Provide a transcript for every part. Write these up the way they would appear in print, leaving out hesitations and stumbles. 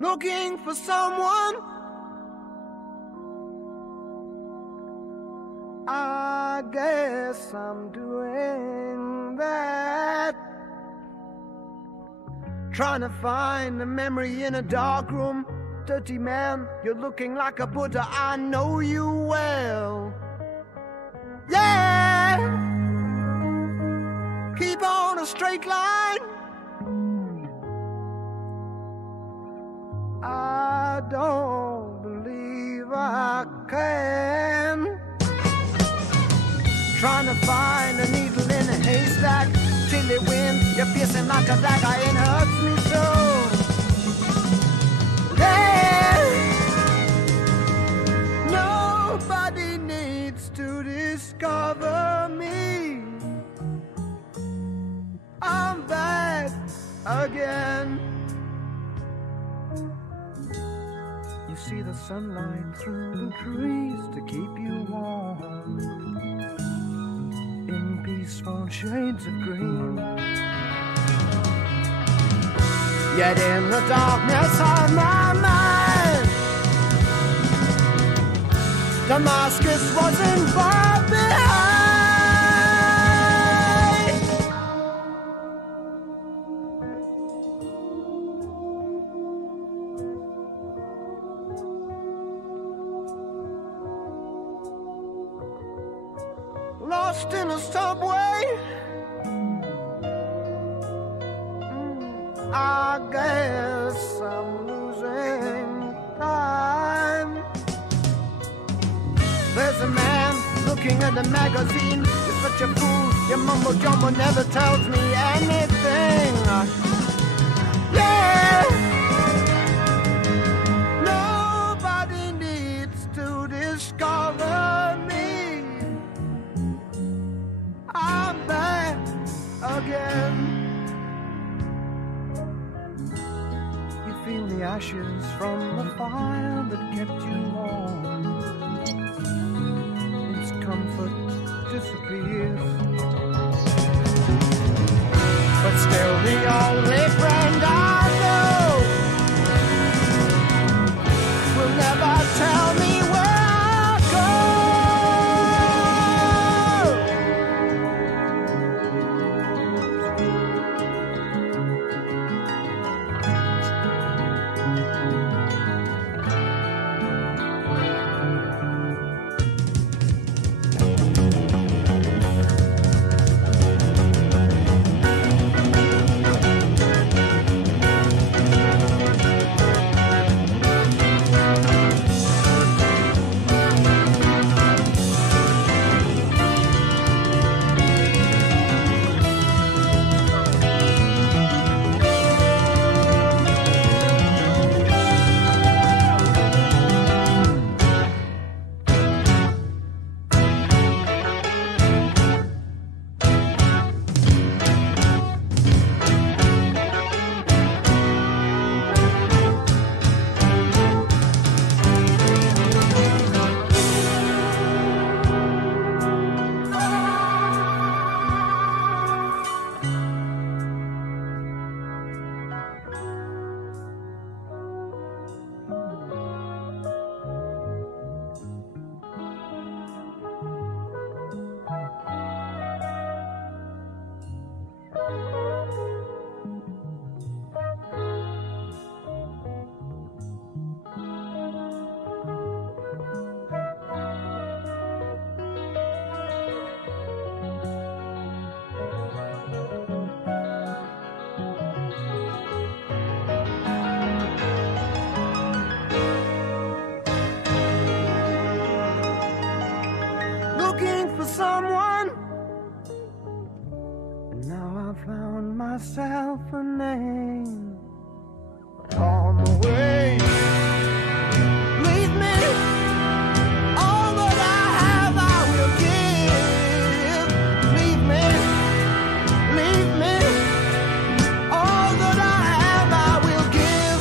looking for someone. I guess I'm doing that. Trying to find a memory in a dark room. Dirty man, you're looking like a Buddha. I know you well. Yeah, keep on a straight line. I don't believe I can. Trying to find a needle in a haystack. Chilly wind, you're piercing like a dagger. It hurts me so. Yeah, nobody needs to discover me. I'm back again. You see the sunlight through the trees to keep you warm in peaceful shades of green. Yet in the darkness of my mind, Damascus wasn't far behind. Lost in a subway, I guess I'm losing time. There's a man looking at the magazine. You're such a fool, your mumbo jumbo never tells me anything. Yeah, nobody needs to discover me. I'm back again. You feel the ashes from the fire that kept you warm. Its comfort disappears, but still the only friend I know will never tell me where I go. Someone, and now I've found myself a name. On the way, leave me. All that I have I will give. Leave me, leave me. All that I have I will give.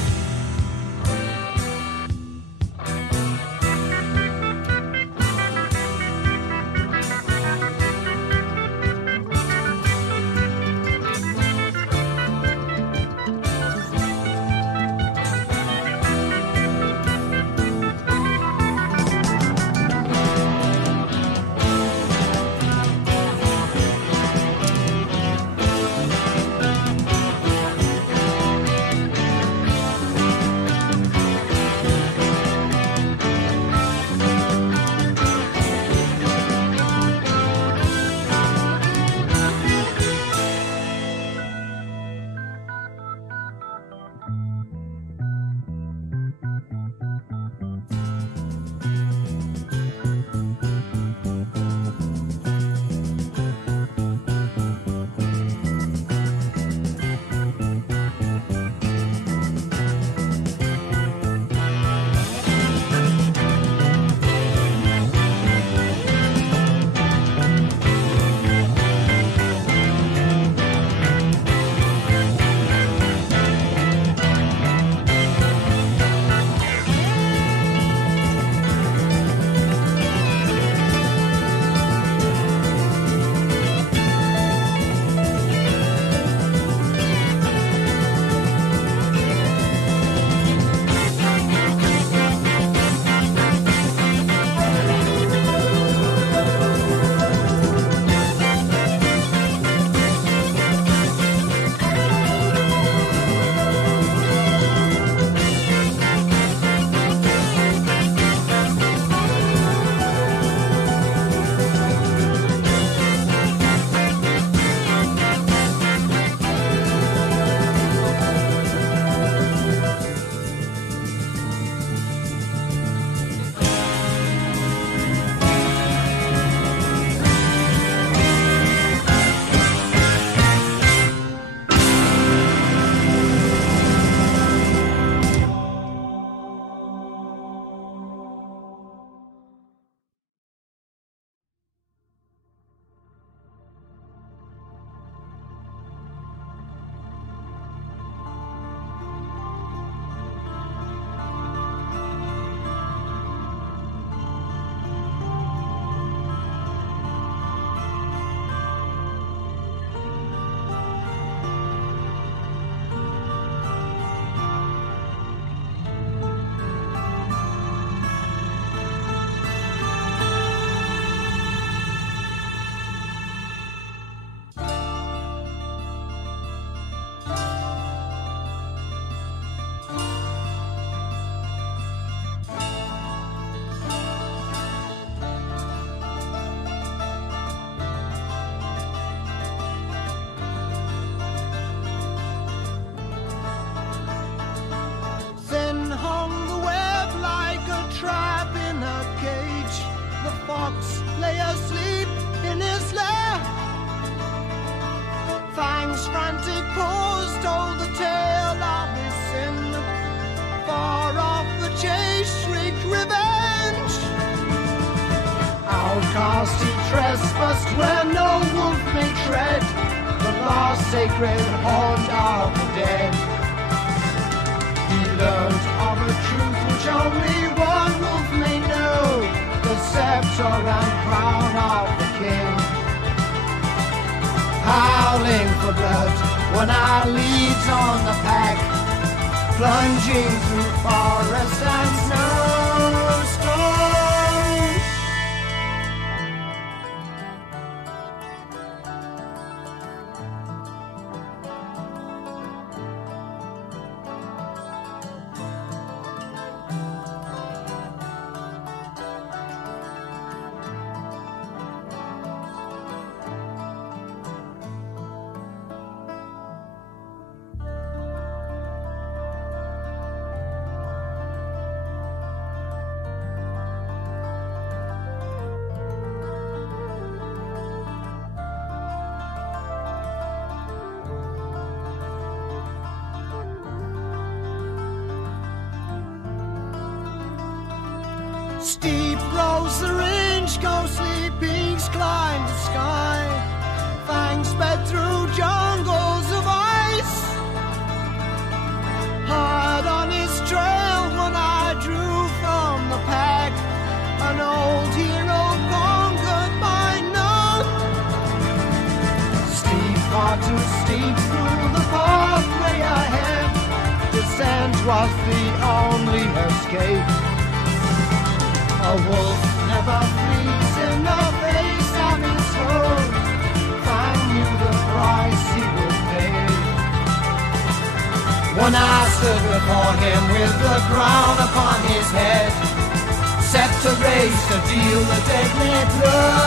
ox lay asleep in his lair. Fang's frantic paws told the tale of his sin. Far off the chase shrieked revenge. Outcast he trespassed where no wolf may tread, the last sacred haunt of the dead. He learned of a truth which only one wolf may know, the scepter and crown of the king. Howling for blood, one-eye leads on the pack, plunging through forest and snowstorm. Steep rose the range, ghostly peaks climbed the sky. Fang sped through jungles of ice. Hard on his trail, one I drew from the pack, an old hero conquered by none. Steep, far too steep through the pathway ahead, descent was the only escape. A wolf never flees in the face of his foe. Fang knew the price he would pay. One eye stood before him with the crown upon his head, set to raise to deal the deadly blow.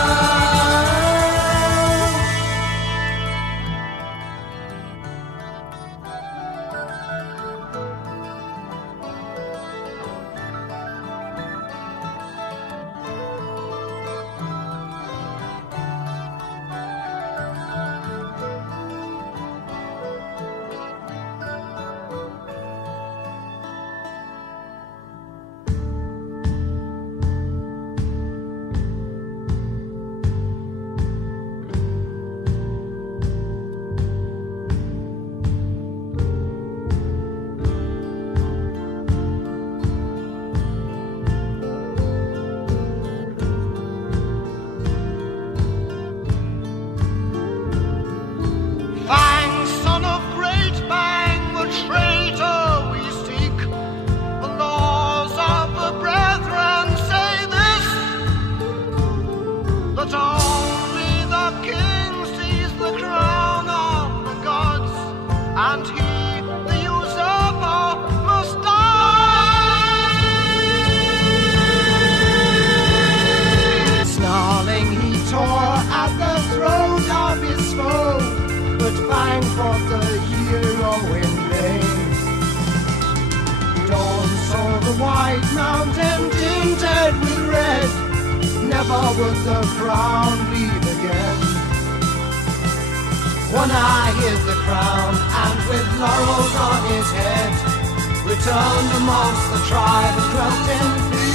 Would the crown bleed again? One eye hid the crown, and with laurels on his head, returned amongst the tribe and dwelt in peace.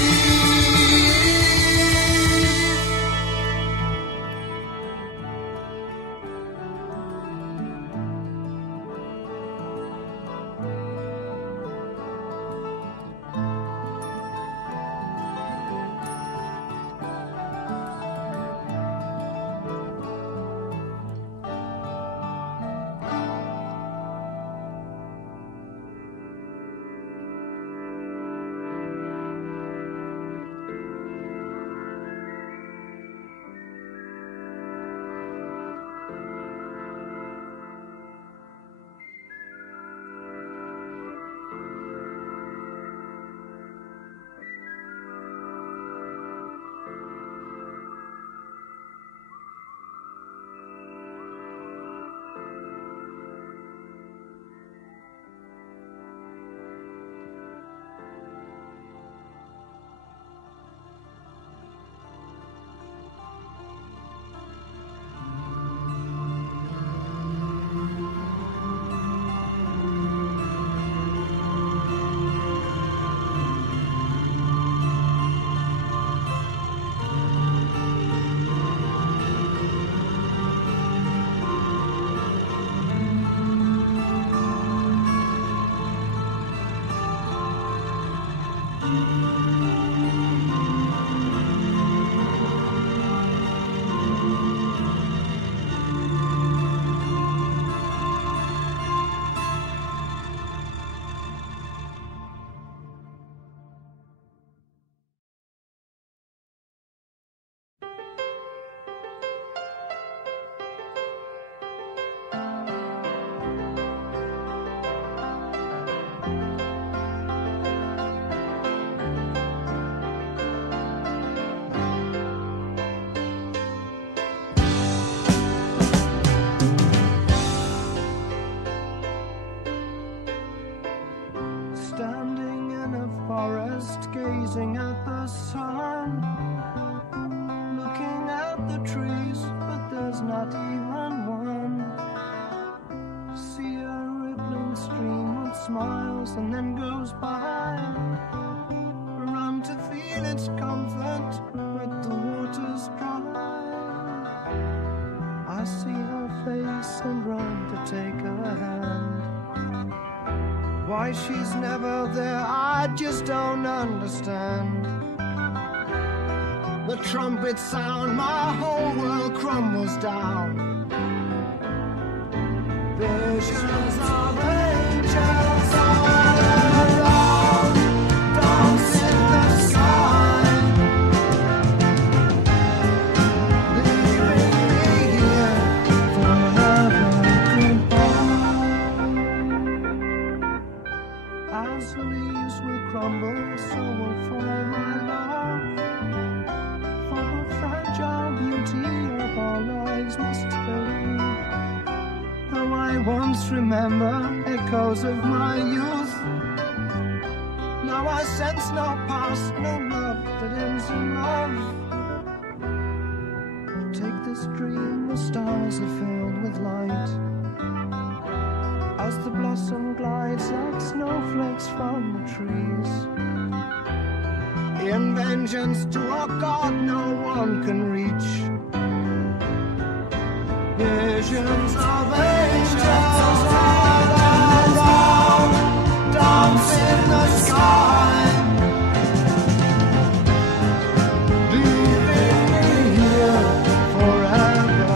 just gazing at the sun, looking at the trees, but there's not even one. See a rippling stream that smiles and then goes by. Run to feel its comfort, but the water's dry. I see her face and run to take her hand. Why she's never there, I just don't understand. The trumpet sound, my whole world crumbles down. Visions of angels all around, dance in the sky, leaving me here forever goodbye. As the leaves will crumble, so will fall my love. For the fragile beauty of our lives must fade. Though I once remember echoes of my youth, now I sense no past, no love that ends in love. Take this dream, the stars are filled with light, as the blossom glides like snowflakes from the trees, in vengeance to a God no one can reach. Visions of angels all around, dance in the sky, leaving me here forever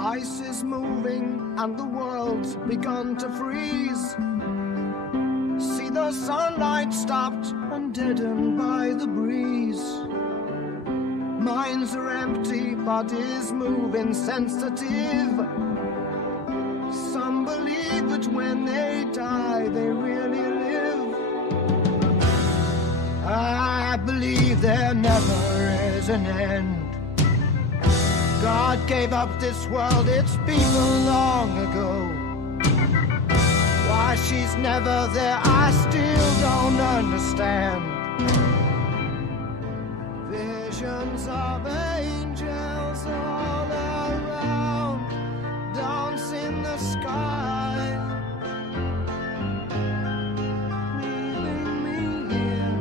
ice is moving and the world's begun to freeze. See the sunlight stopped and deadened by the breeze. Minds are empty, bodies moving sensitive. Some believe that when they die, they really live. I believe there never is an end. God gave up this world, its people long ago. Why she's never there, I still don't understand. Visions of angels all around, dance in the sky, leaving me here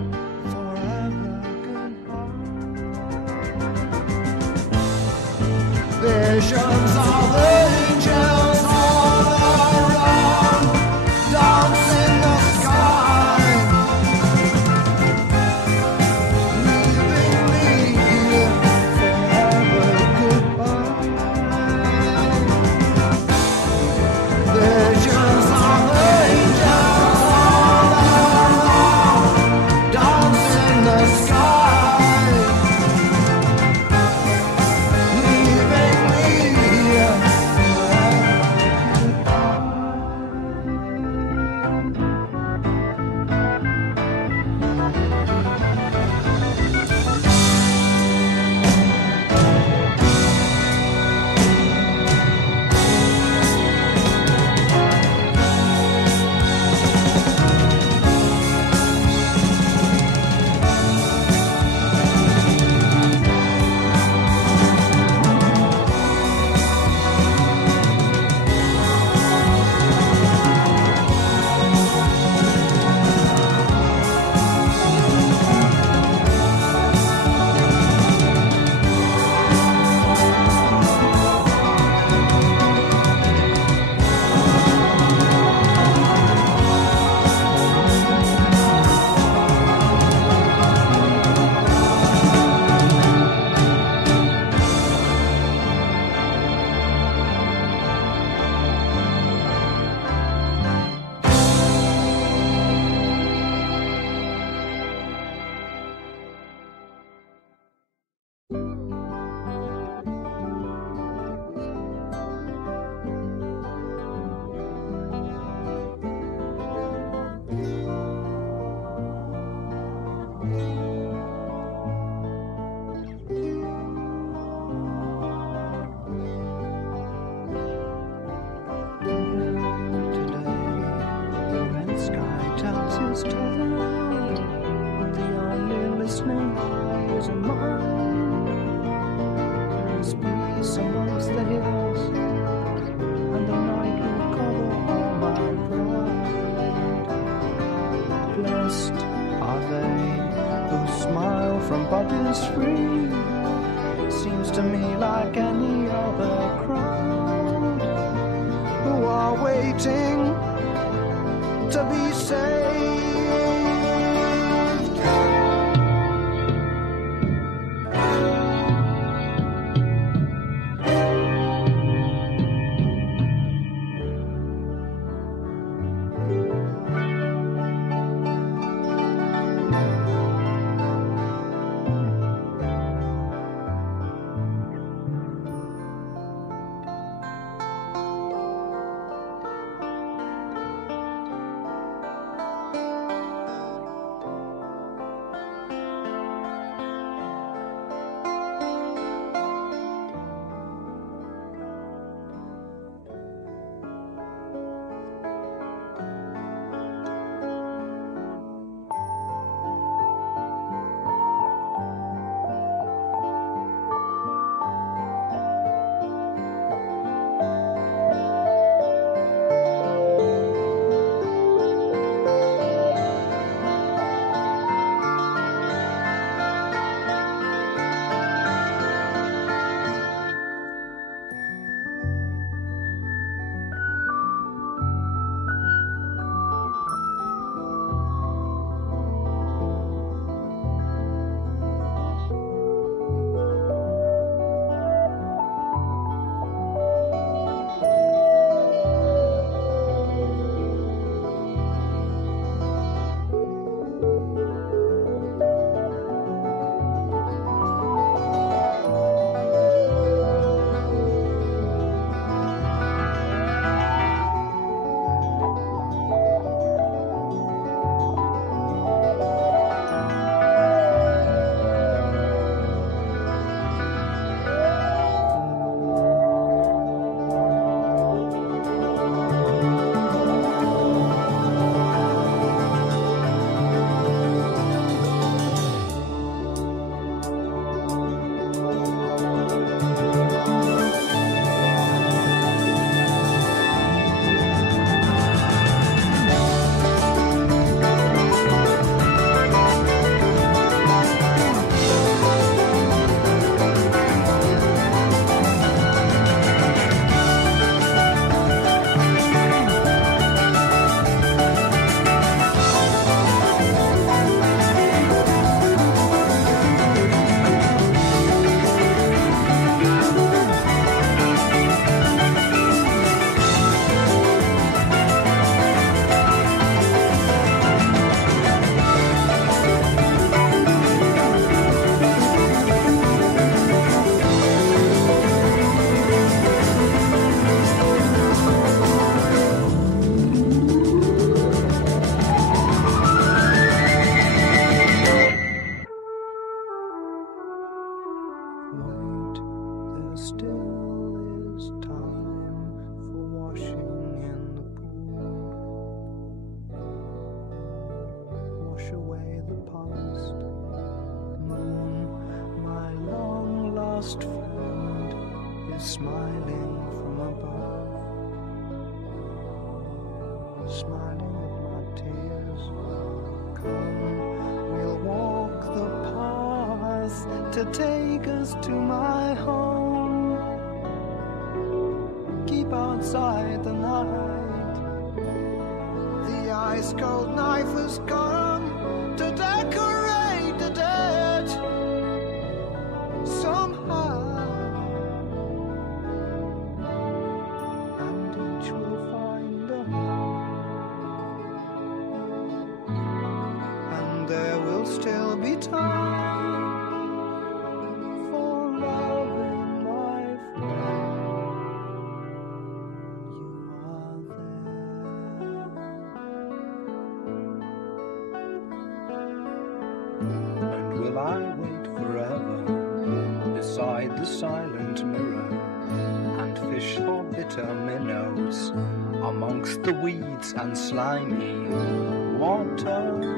forever goodbye. Visions of angels all around, dance in the sky, leaving me here forever goodbye. stories tell, the only listening eyes are mine. There is peace amongst the hills, and the night will cover all my pride. Blessed are they who smile from bodies free. Seems to me like any other crowd who are waiting to be saved. lost friend is smiling from above, smiling at my tears. Come, we'll walk the path to take us to my home. Keep outside the night. The ice cold knife has come to decorate the dead. Somehow, and each will find a home, and there will still be time for loving my friend. You are there. bitter minnows amongst the weeds and slimy water.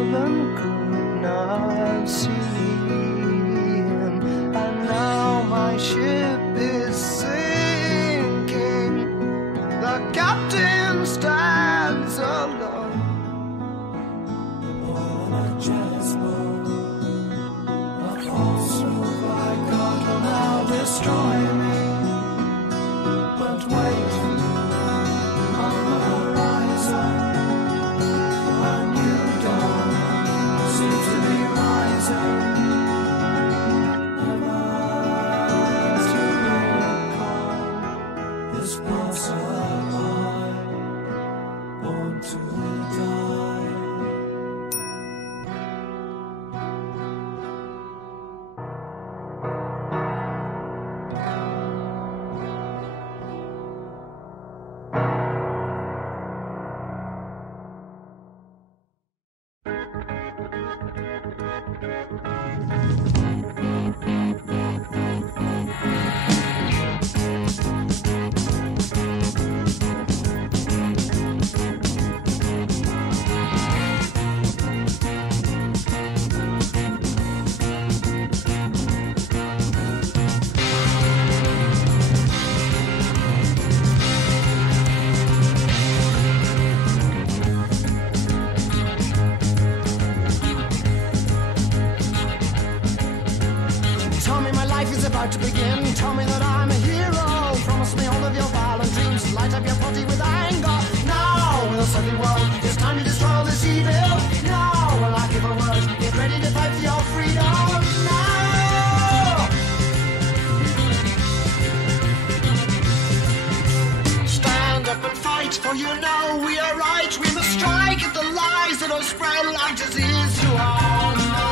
heaven could not see. And now my ship is sinking, the captain stands alone. Upon a chessboard, a false move I God will now destroy me. But wait, on the horizon, a new dawn seems to be rising. Never to recall this passerby, born to die. Tell me my life is about to begin. Tell me that I'm a hero. Promise me all of your violent dreams. Light up your body with anger. Now, in a sunny world, it's time to destroy all this evil. Now, when I give a word, get ready to fight for your freedom. Now! Stand up and fight, for you know we are right. We must strike at the lies that are spread like disease through our minds.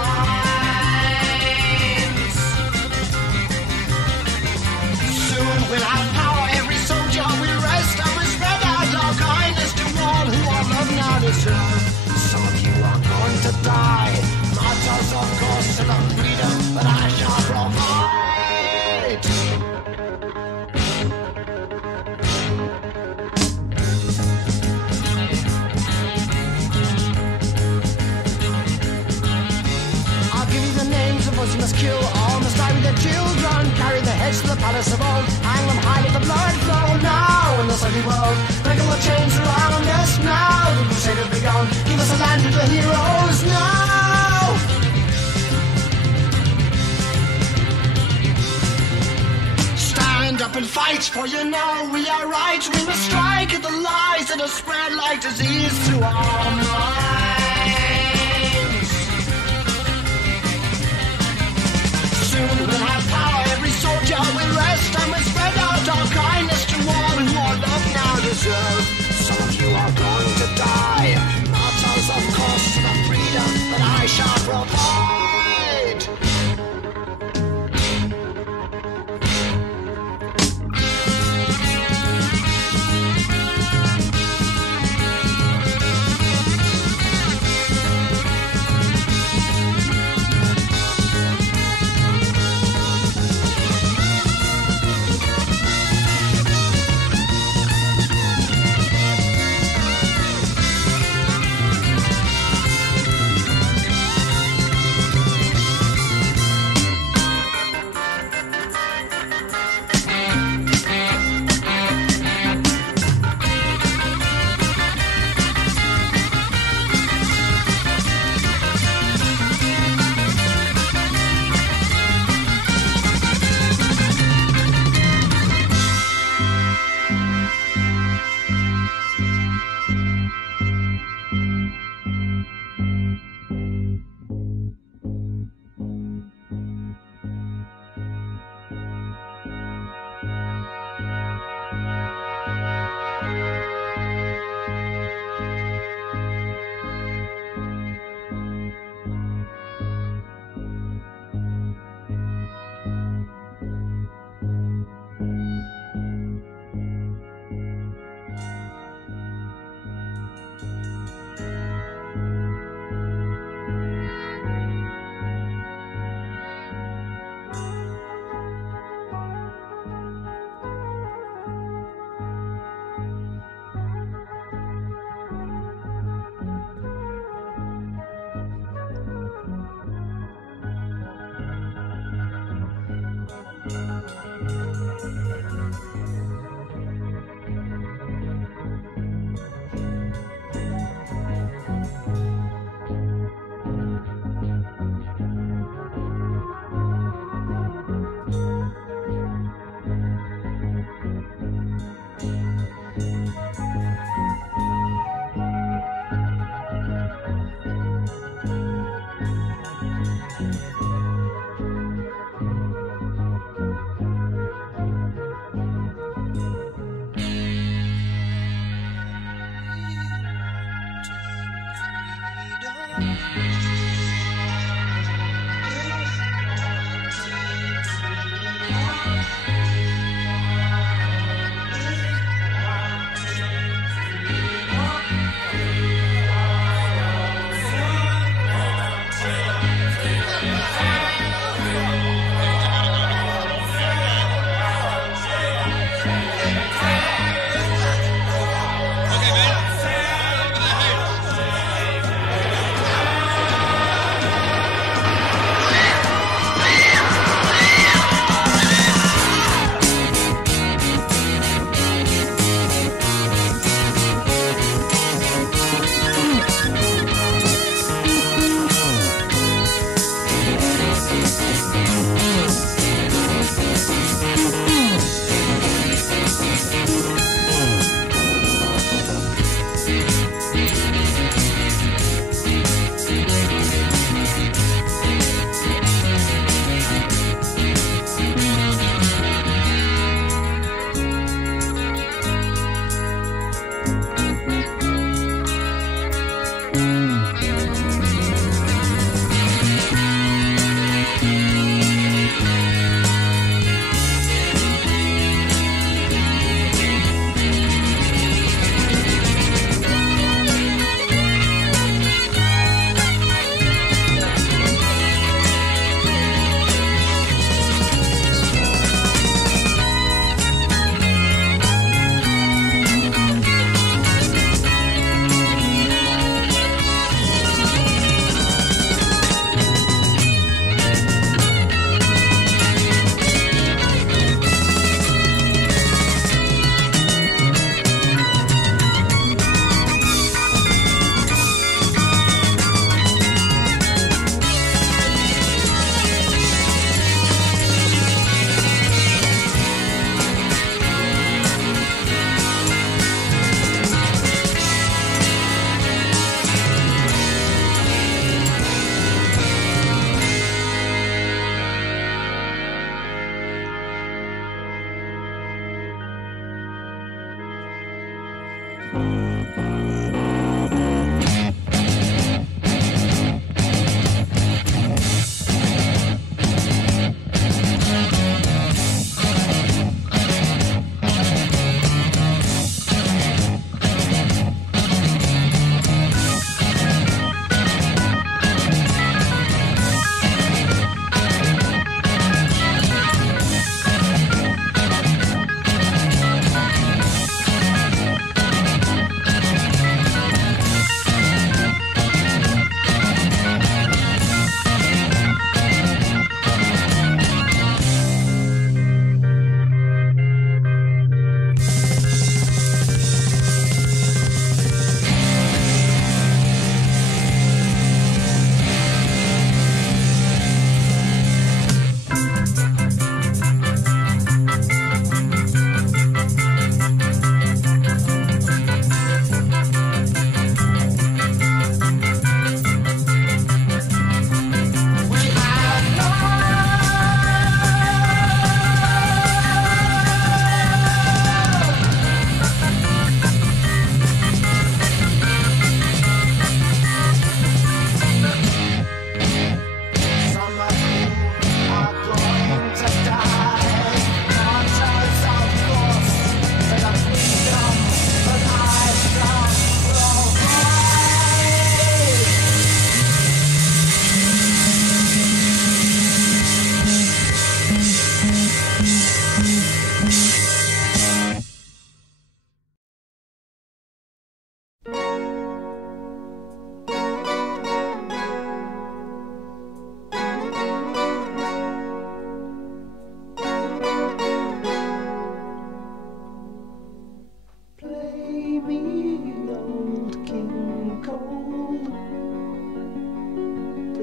Soon we'll have power, every soldier will rest, and we spread out our kindness to all who our love now deserve. Some of you are going to die, martyrs of course to the freedom that I shall provide. I'll give you the names of those you must kill. All must die with their children. Carry their heads to the palace of old. Hang them high, let the blood flow. Now in the sunny world, break all the chains around us. Now the crusade has begun. Give us a land of the heroes now. Stand up and fight, for you know we are right. We must strike at the lies that are spread like disease through our minds. Soon we'll have power, every soldier will rest, and we'll spread out our kindness to all who our love now deserve. Some of you are going to die, martyrs of course to the freedom that I shall provide.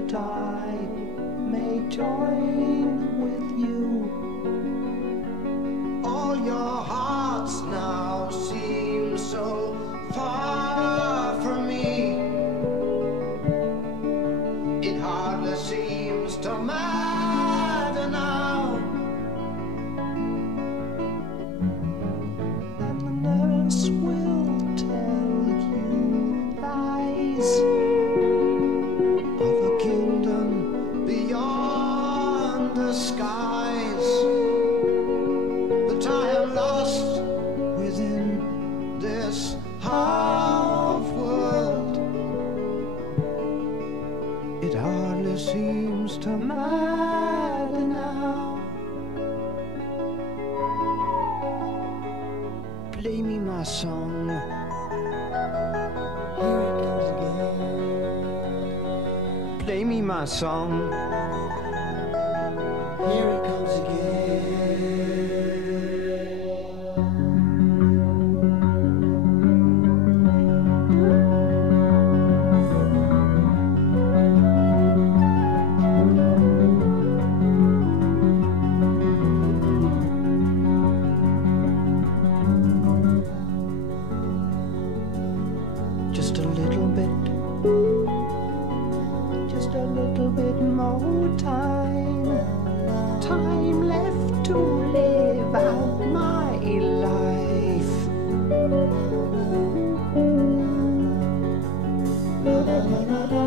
that I may join with you. All your hearts now seem so far from me. It hardly seems to matter now that the nurse will tell you lies of a kingdom beyond the skies. But I am lost within this half world. It hardly seems to matter now. Play me my song. Here it comes again. Play me my song. Here it comes again. Just a little bit more time left to live out my life. La, la, la, la, la.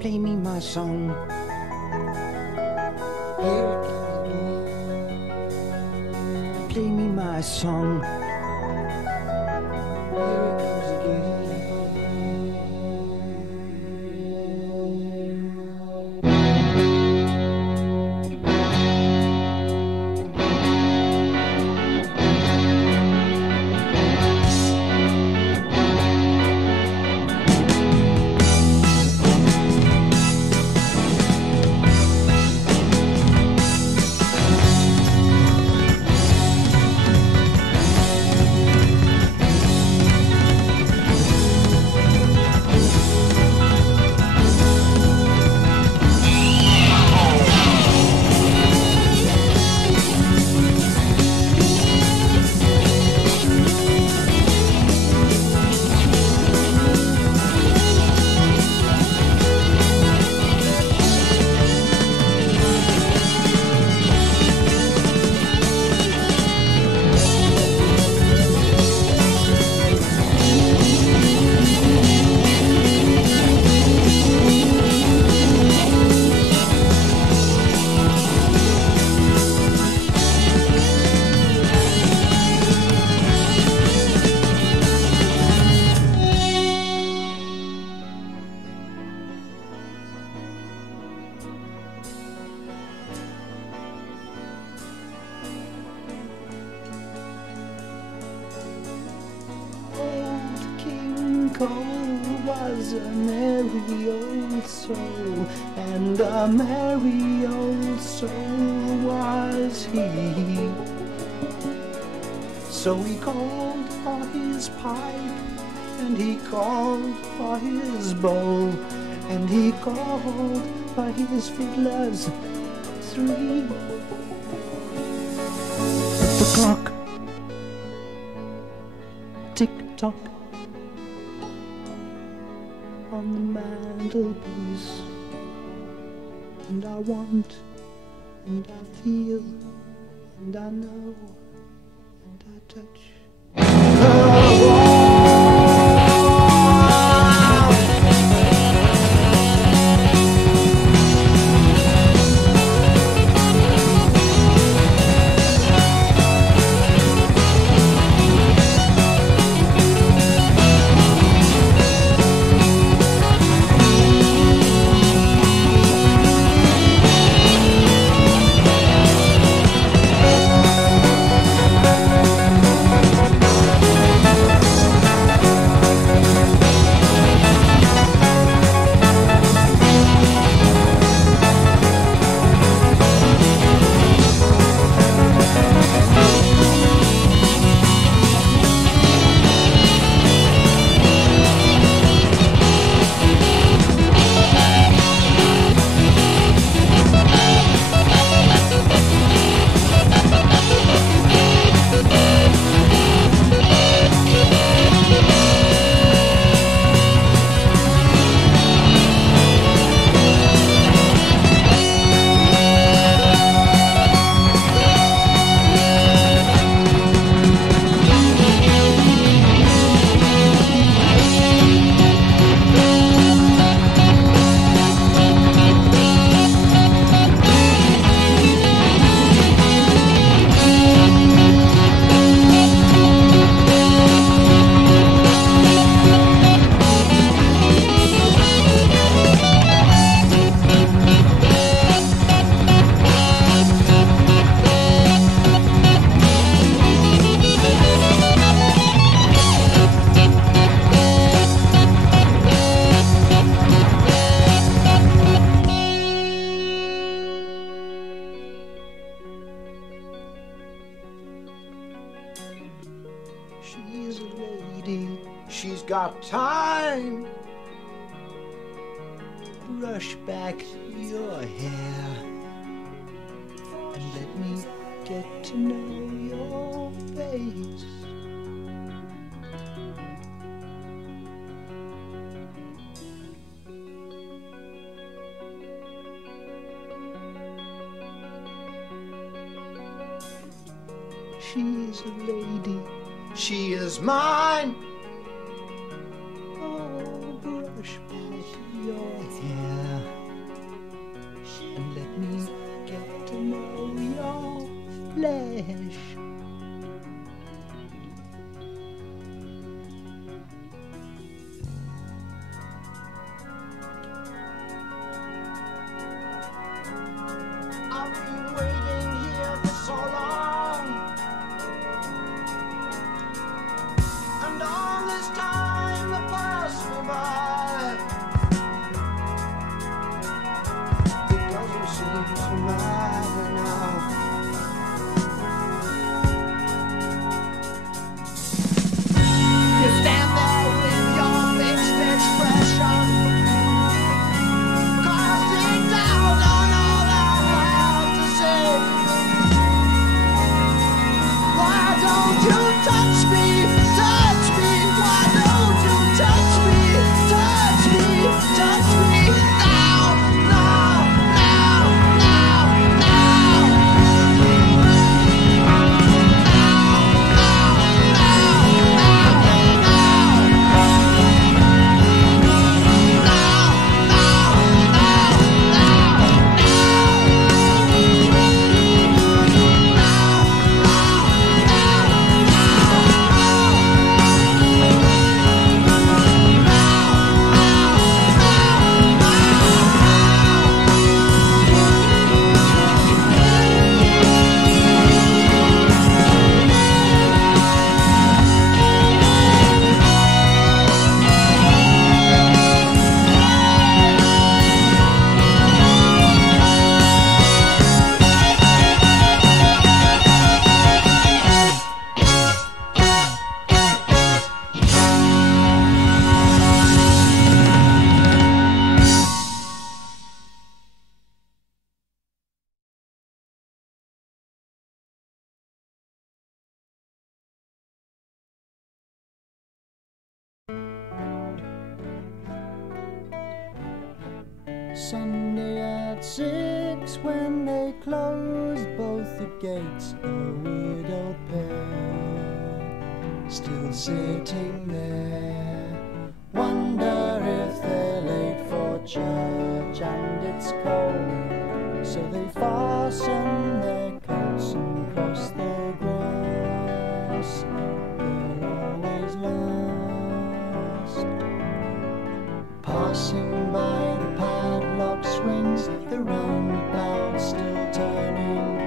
Play me my song. Here it comes again. Play me my song. Here it comes again. Was a merry old soul, and a merry old soul was he. So he called for his pipe and he called for his bowl, and he called for his fiddlers three. The clock tick-tock on the mantelpiece, and I want, and I feel, and I know, and I touch her warm. She's a lady, she's got time. Brush back your hair and let me get to know your face. She's a lady, she is mine. Oh, brush back your hair and let me get to know your flesh. I've been waiting here for so long, and all this time that passed me by, Sunday at 6 when they closed both the gates, a widowed pair still sitting there. Wonder if they're late for church and it's cold, so they fasten their coats and cross the grass. They're always last. Passing by the padlock swings, the roundabout still turning.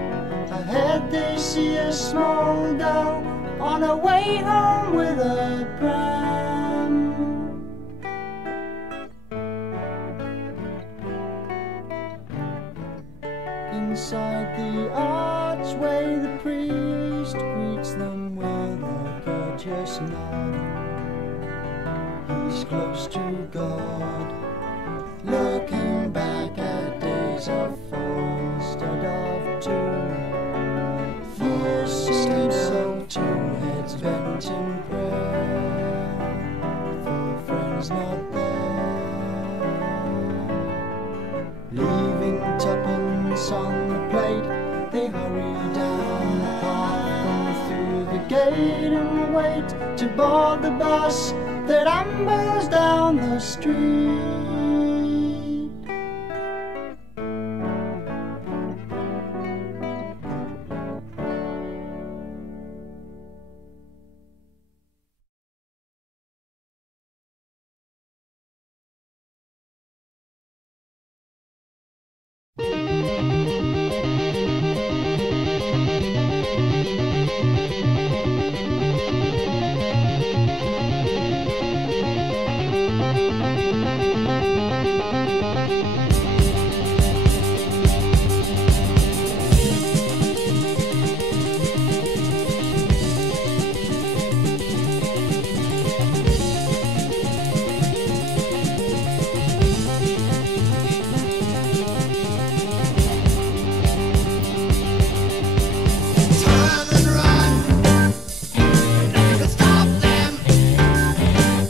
Ahead they see a small girl on her way home with a pram. Inside the archway the priest greets them with a courteous nod. He's close to God, looking back at days of four instead of two. Years seem so two heads bent in prayer, for friends not there. Leaving tuppence on the plate, they hurry down the path and through the gate and wait to board the bus that ambles down the street.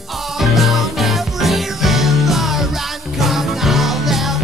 All down every river and canal, they'll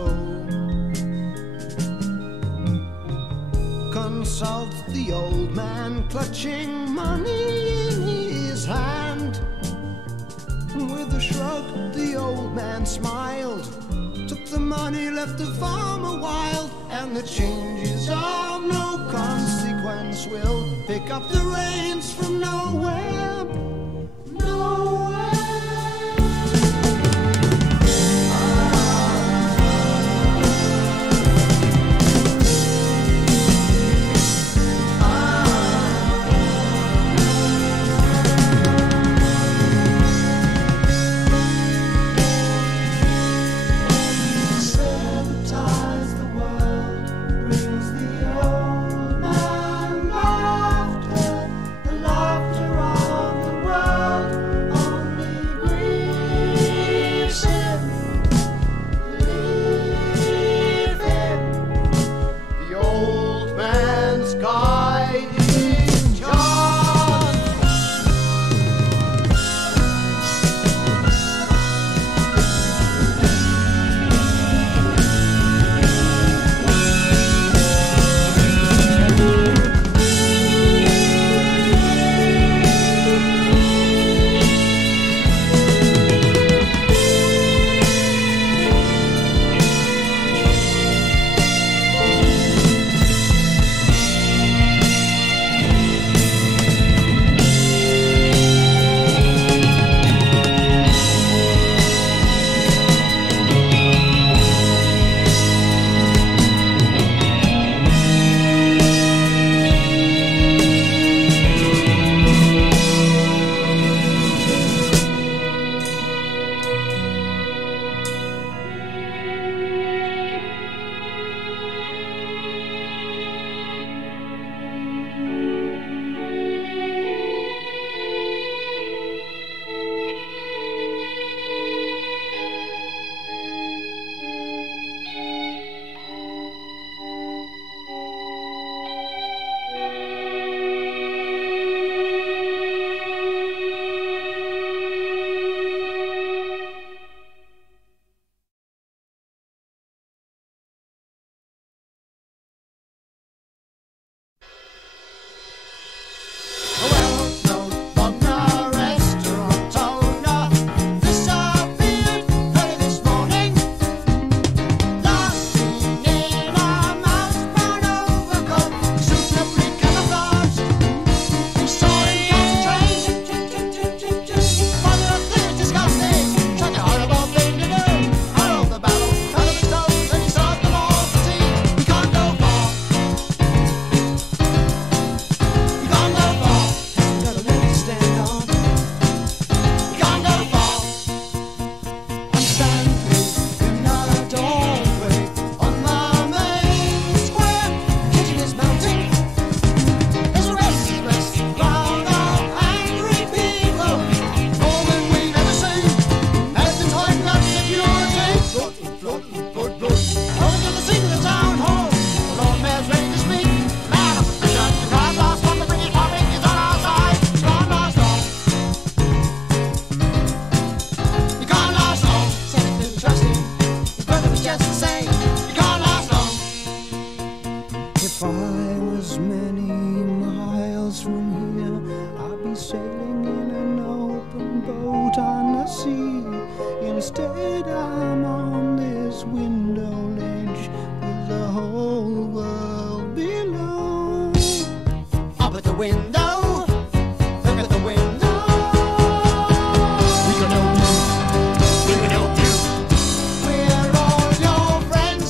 go. Consult the old man, clutching money in his hand. With a shrug, the old man smiled, took the money, left the farmer wild, and the changes of no consequence will pick up the reins from nowhere. Nowhere. Instead, I'm on this window ledge with the whole world below. Up at the window, look at the window. We can help you, we can help you. We're all your friends.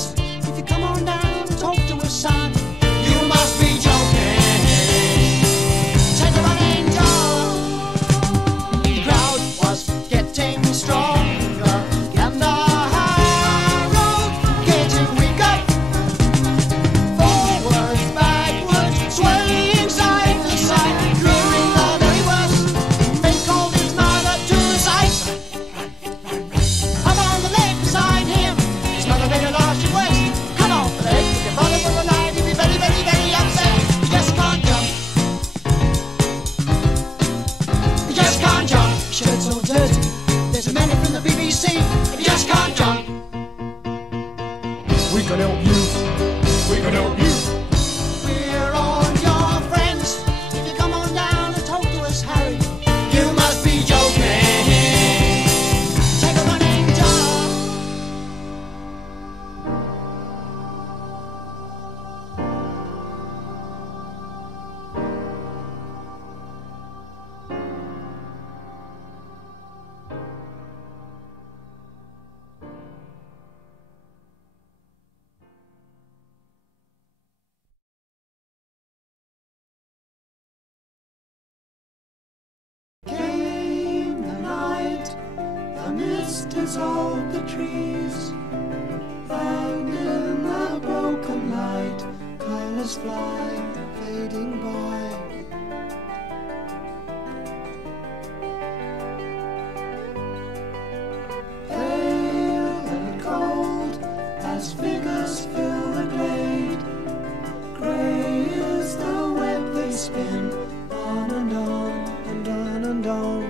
If you come on down and talk to us, son, you must be joking. Take a running job. The crowd was getting strong. And the We can help you. We can help you. We're all your friends. If you come on down and talk to us, Harry, you must be joking. Take a running job. Came the night, the mist dissolved the trees, and in the broken light, colors fly, fading by. Pale and cold, as figures fill the glade, gray is the web they spin, on and on and on and on.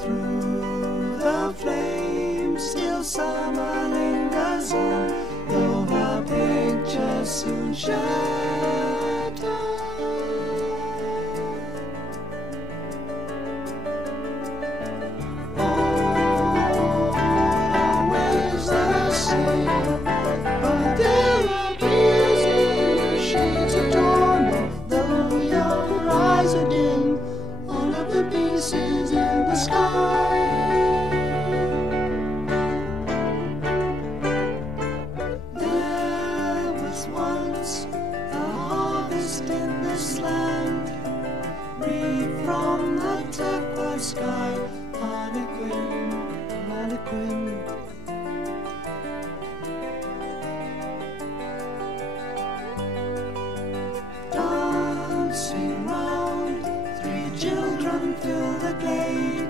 Through the flames, still summer lingers on, though the picture soon shatters. Always the same, but there appears in the shades of dawn, though your eyes are dim, all of the pieces in the sky. There was once a harvest in this land, reaped from the turquoise sky, Harlequin, Harlequin. Dancing round, 3 children fill the glade.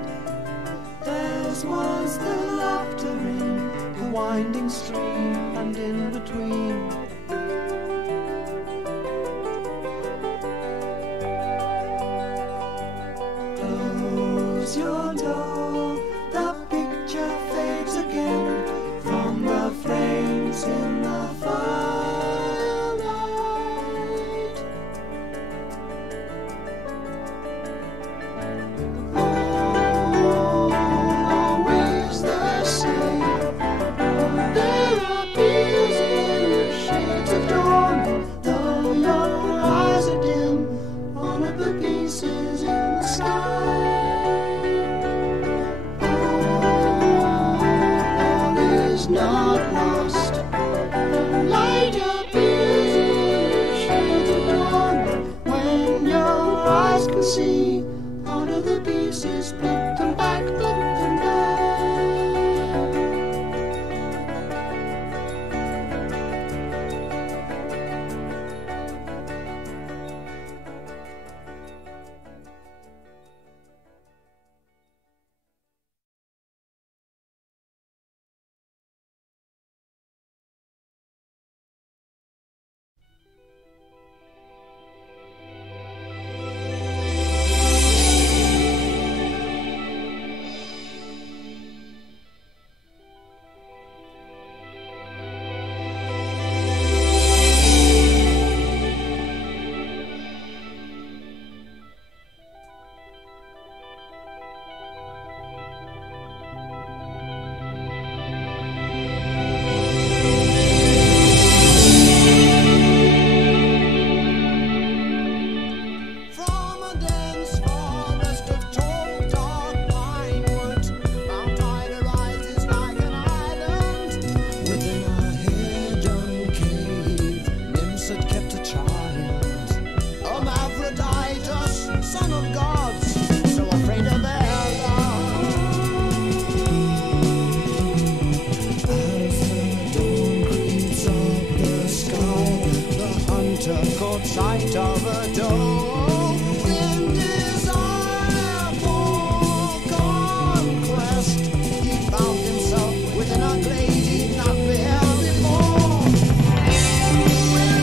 Theirs was the laughter in the winding stream, and in between close your door, the picture fades again from the flames in the firelight. Always the same, there appears in the shades of dawn, though your eyes are dim, all of the pieces in the sky. All is not lost. Light appears in the shades of dawn, when your eyes can see all of the pieces. Put them back, put them back. From a dense forest of tall, dark pine woods, Mount Ida rises like an island. Within a hidden cave, nymphs had kept a child, Hermaphroditus, son of gods, so afraid of their love. As the dawn creeps up the sky, the hunter caught sight of a doe. In desire for conquest, he found himself within a glade he'd not beheld before. With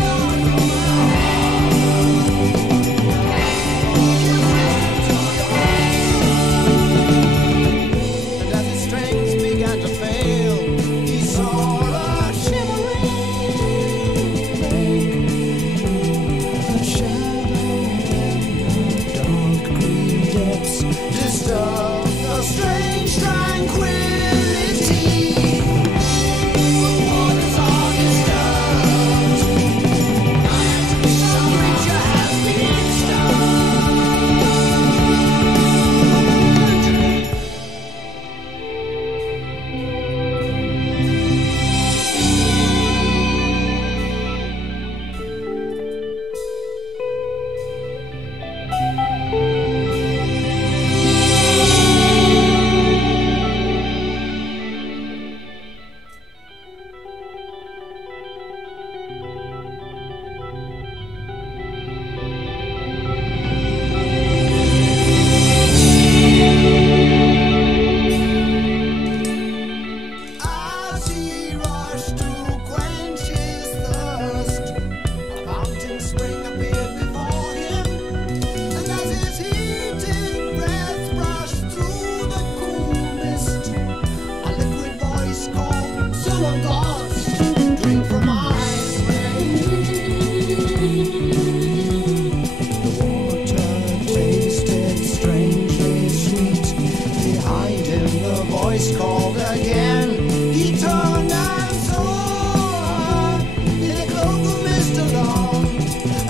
voice called again. He turned and saw in a cloak of mist alone,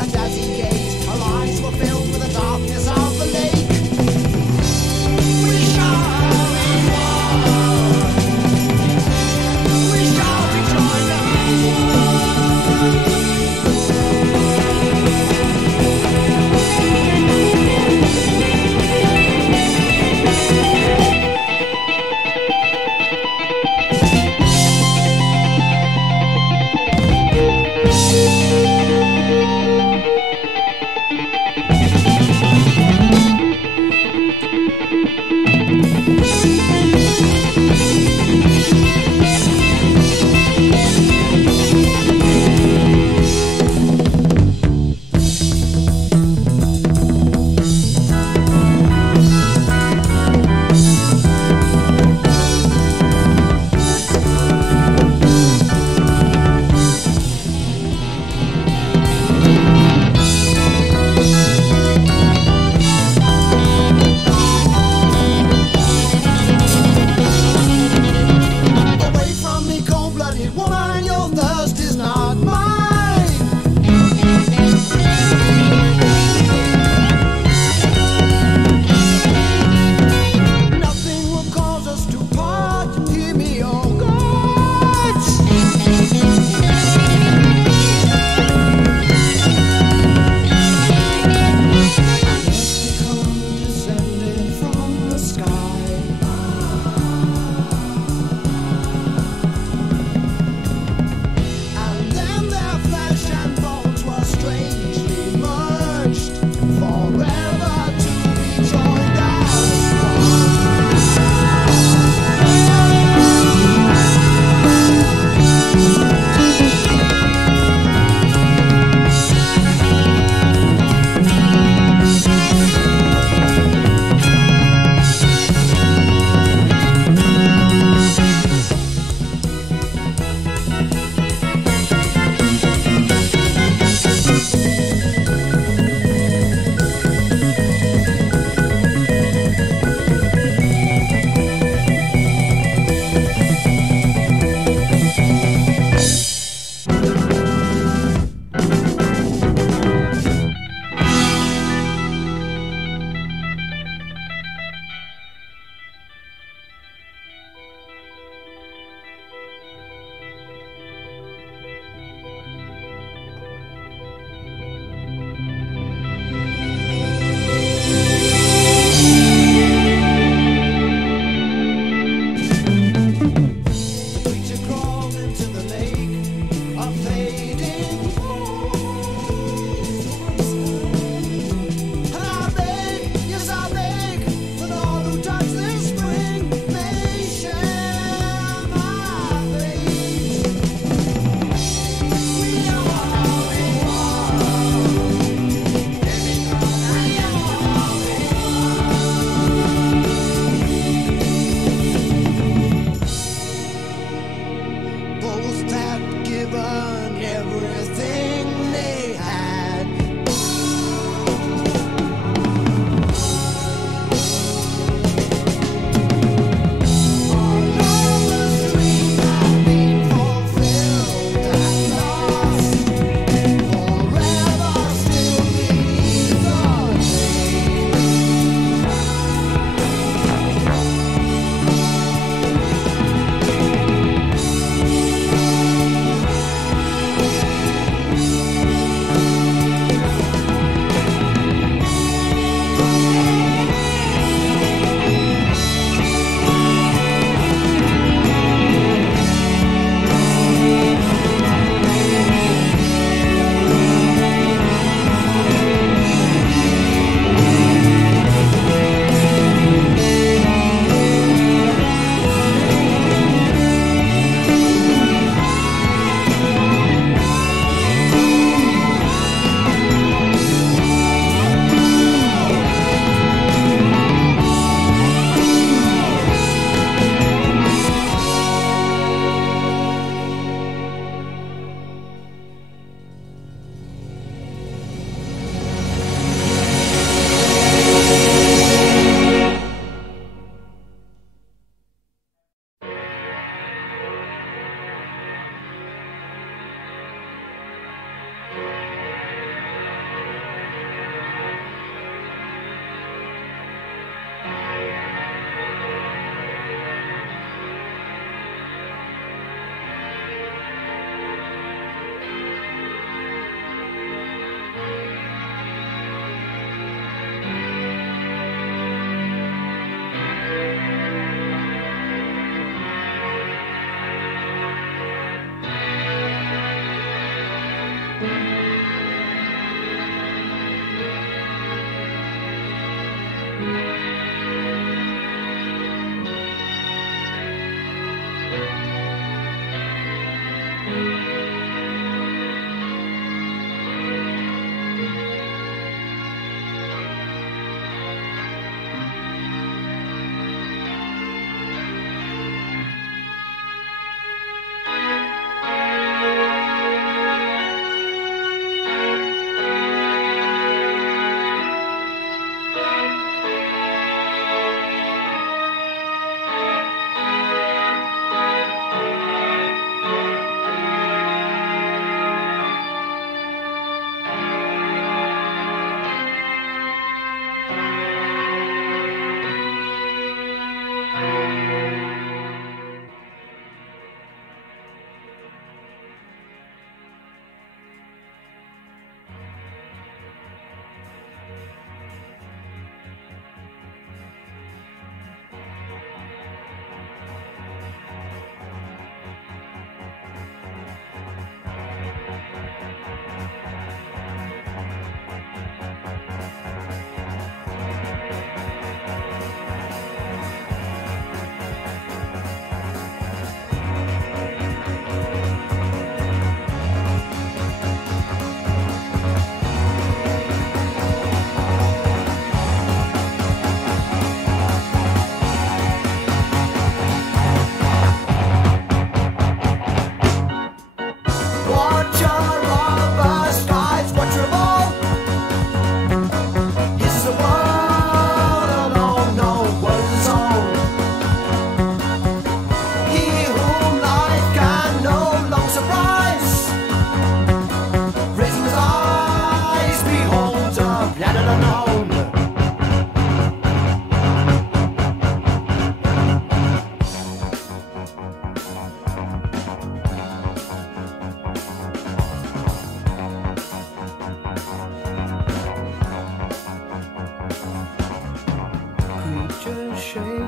and as he gazed, her eyes were filled with the darkness of the lake. We shall be one. We shall be joined as one.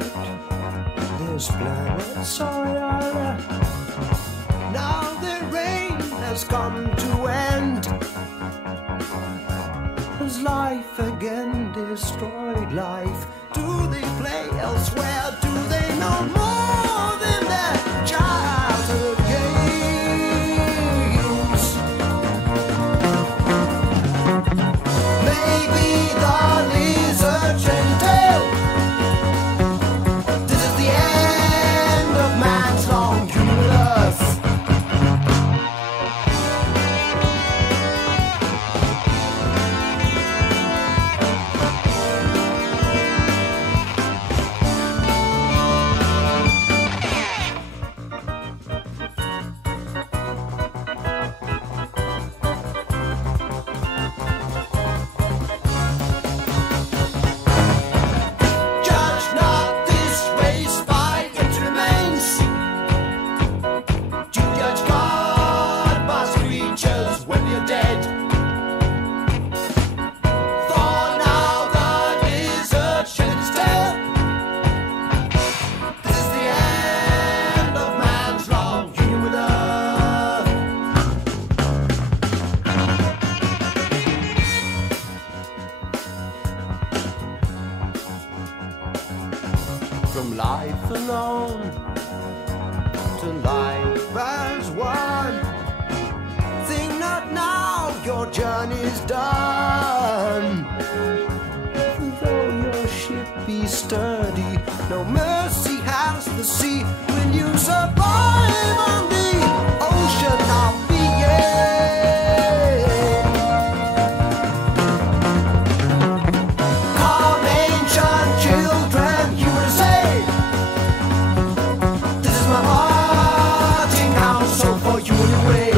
fate. This planet soil, now their reign has come to end. Has life again destroyed life? Do they play elsewhere? Do they know more than their childhood games? Maybe the lizard can tell. This is the end of man's long universe. From life alone to life as one. Think not now, your journey's done. Though your ship be sturdy, no mercy has the sea. Will you survive on the ocean of being? Come, ancient children, you will say, this is my parting counsel for you anyway.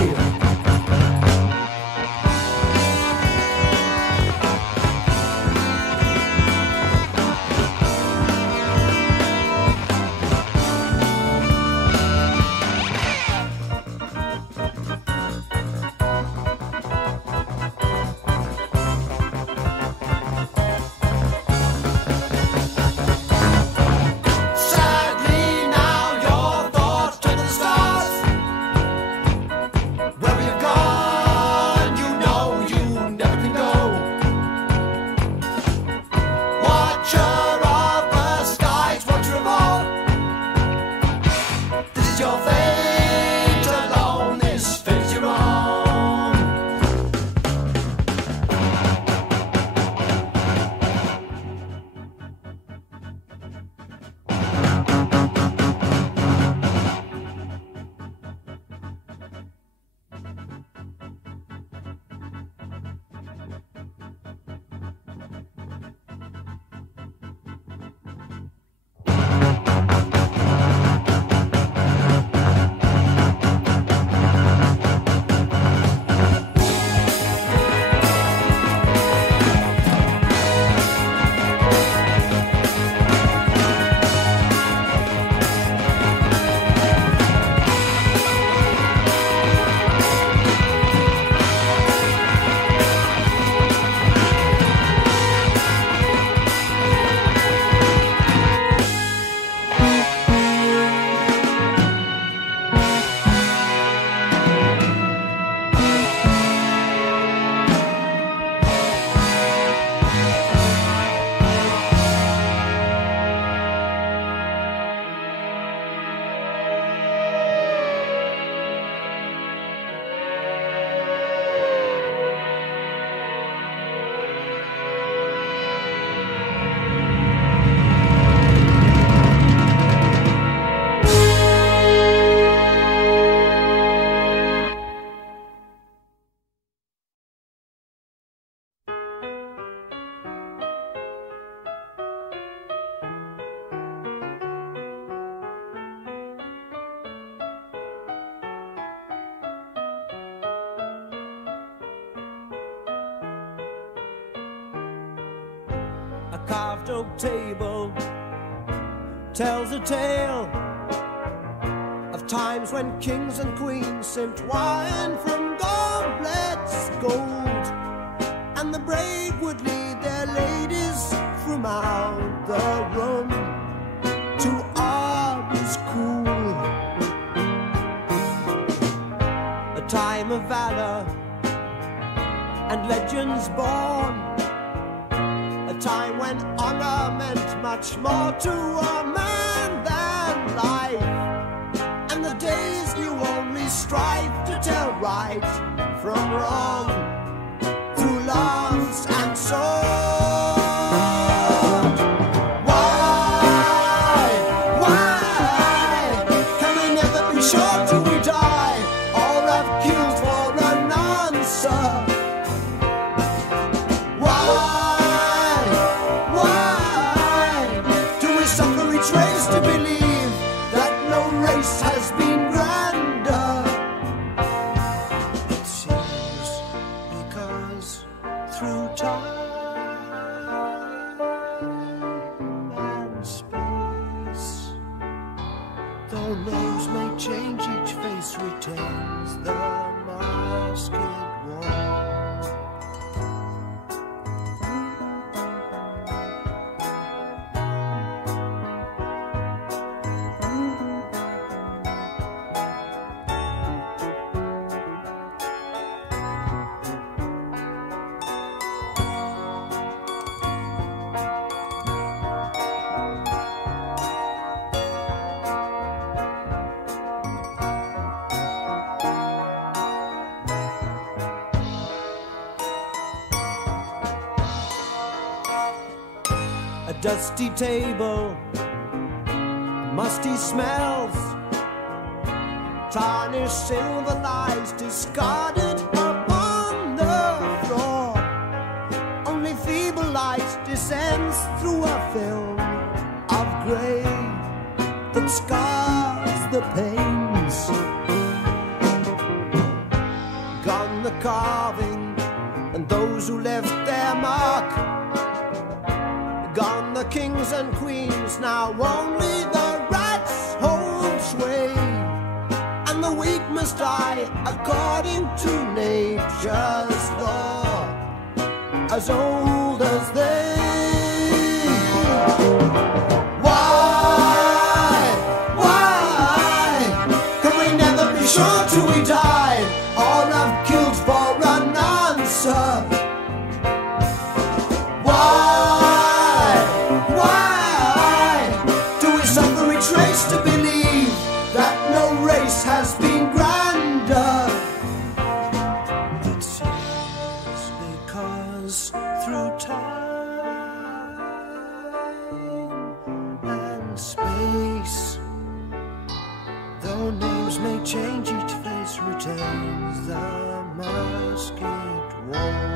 A carved oak table tells a tale of times when kings and queens sipped wine from goblets gold, and the brave would lead their ladies from out the room. too odd is cool. A time of valor and legends born, a time when honor meant much more to a man than life, and the days you only strive to tell right from wrong through lance and sword. Why can we never be sure till we die, or have killed for an answer? Race to believe that no race has been grander. It seems because through time and space, though names may change, each face retains the masked one. A dusty table, musty smells, tarnished silver lies discarded upon the floor. Only feeble light descends through a film of grey that scars the panes. Gone the carving and those who left their mark, gone the kings and queens, now only the rats hold sway, and the weak must die according to nature's law, as old as they. Why can we never be sure till we die, or have killed for an answer? Race to believe that no race has been grander. It seems because through time and space, though names may change, each face retains the masked one.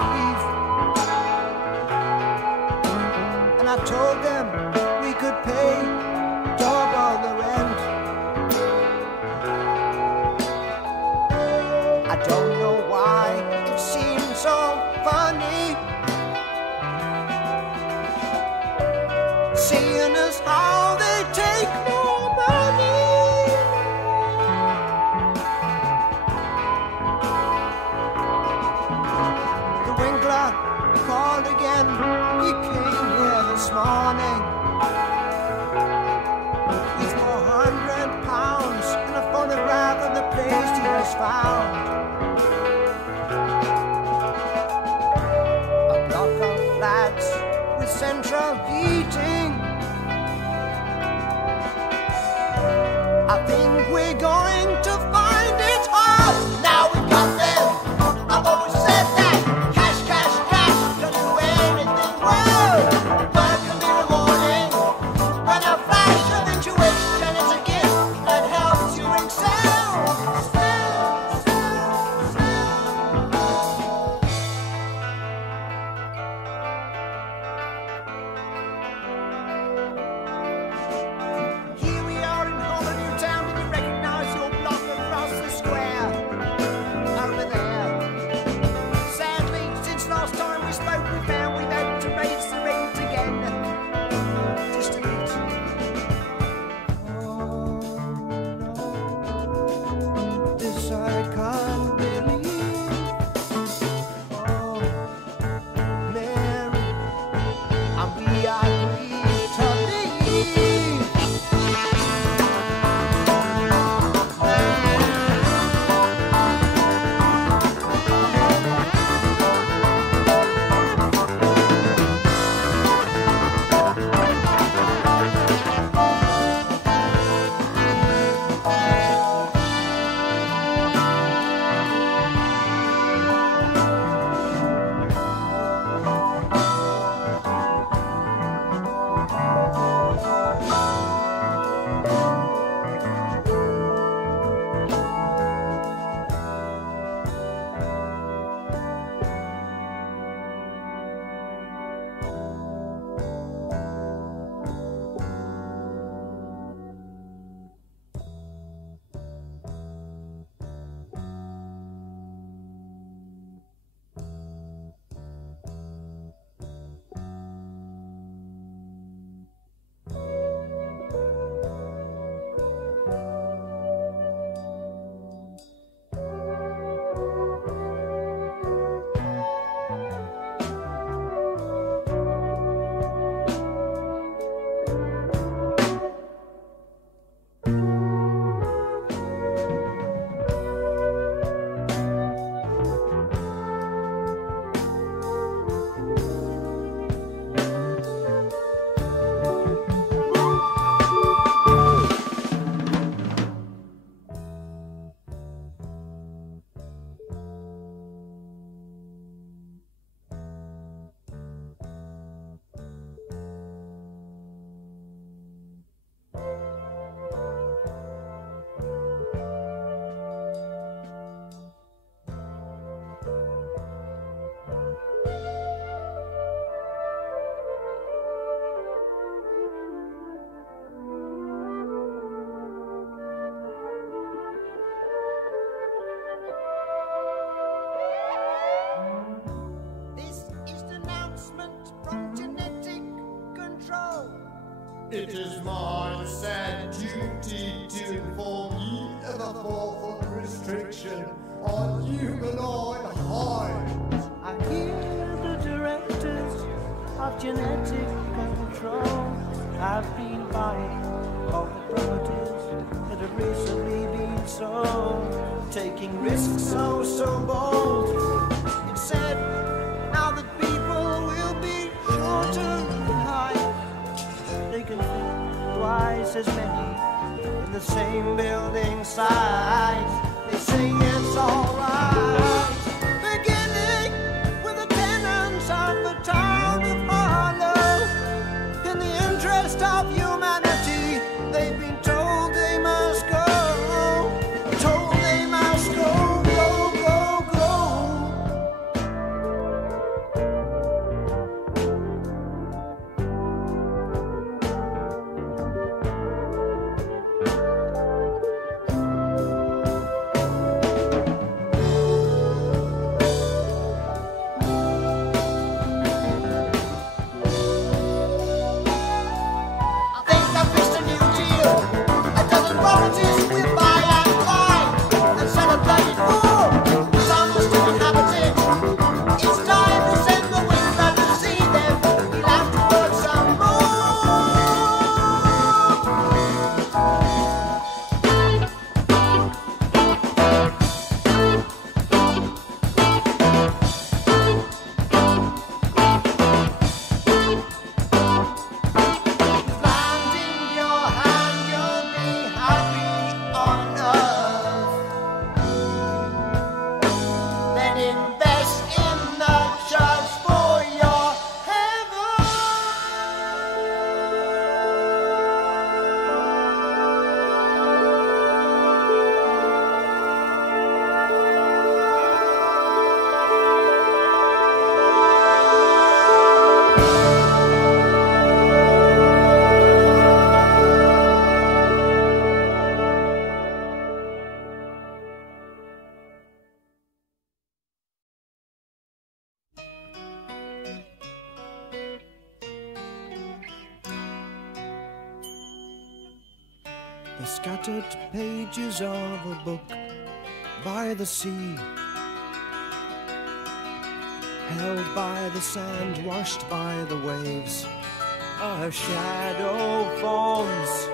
leave. And I told them we could pay double the rent. I don't know why it seems so funny seeing us how they take more money. The Winkler called again. He came here this morning with £400 and a photograph of the place he has found. A block of flats with central heating. I think we're going to find it hard. Now we've got them. I've always said that. Cash, cash, cash. Can do anything well. But it can be rewarding when a flash of intuition is a gift that helps you excel. Here we are in Hollywood Town. Can you recognize your block across the square? Over there. Sadly, since last time we spoke, we found we've had to raise the rent again. Just a bit. Oh, no. This I can't believe. Oh, Mary, and we agreed to leave. It is my sad duty to inform ye of a fourfold restriction on humanoid hides. I hear the directors of genetic control have been buying all the properties that have recently been sold, taking risks so bold. It's said now that people will be shorter in height. They can fit twice as many in the same building size. They say it's alright, beginning with the tenants of the town of Harlow. In the interest of humanity, they've been told they must go, told they must go, go, go, go. invest in the church for your heaven. The scattered pages of a book by the sea, held by the sand, washed by the waves. A shadow forms,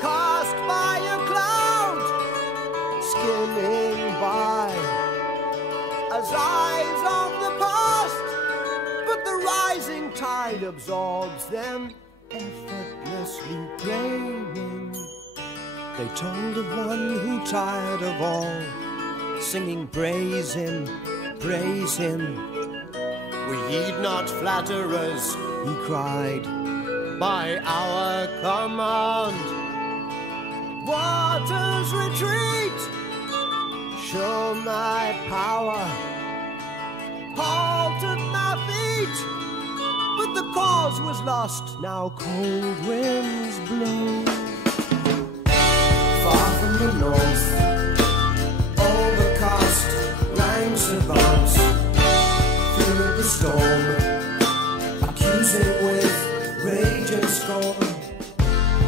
cast by a cloud, skimming by as eyes of the past. But the rising tide absorbs them, effortlessly claiming. They told of one who, tired of all, singing praise him, praise him. We heed not flatterers, he cried, by our command. Waters retreat, show my power, halted my feet. But the cause was lost, now cold winds blow. Far from the north, overcast ranks of arms, feared the storm, accusing with rage and scorn.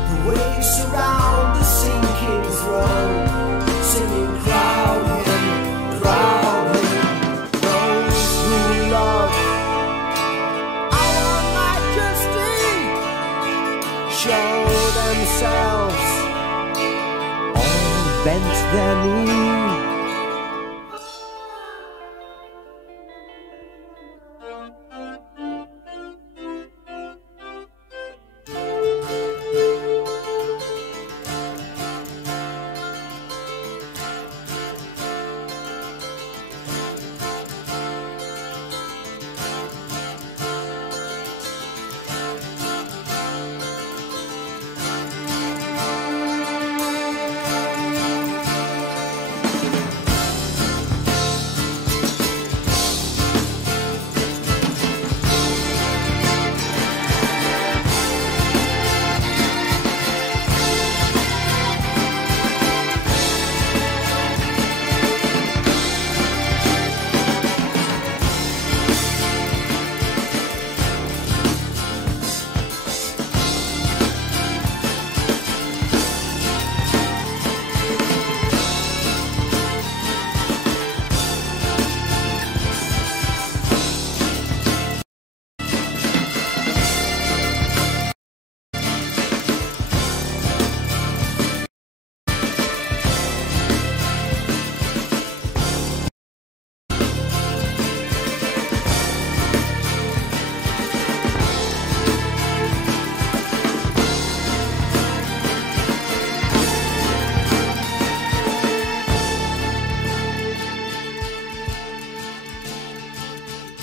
The waves surround the sinking throne, singing crowd him, crowd him. Those who love our majesty show themselves, all bent their knee.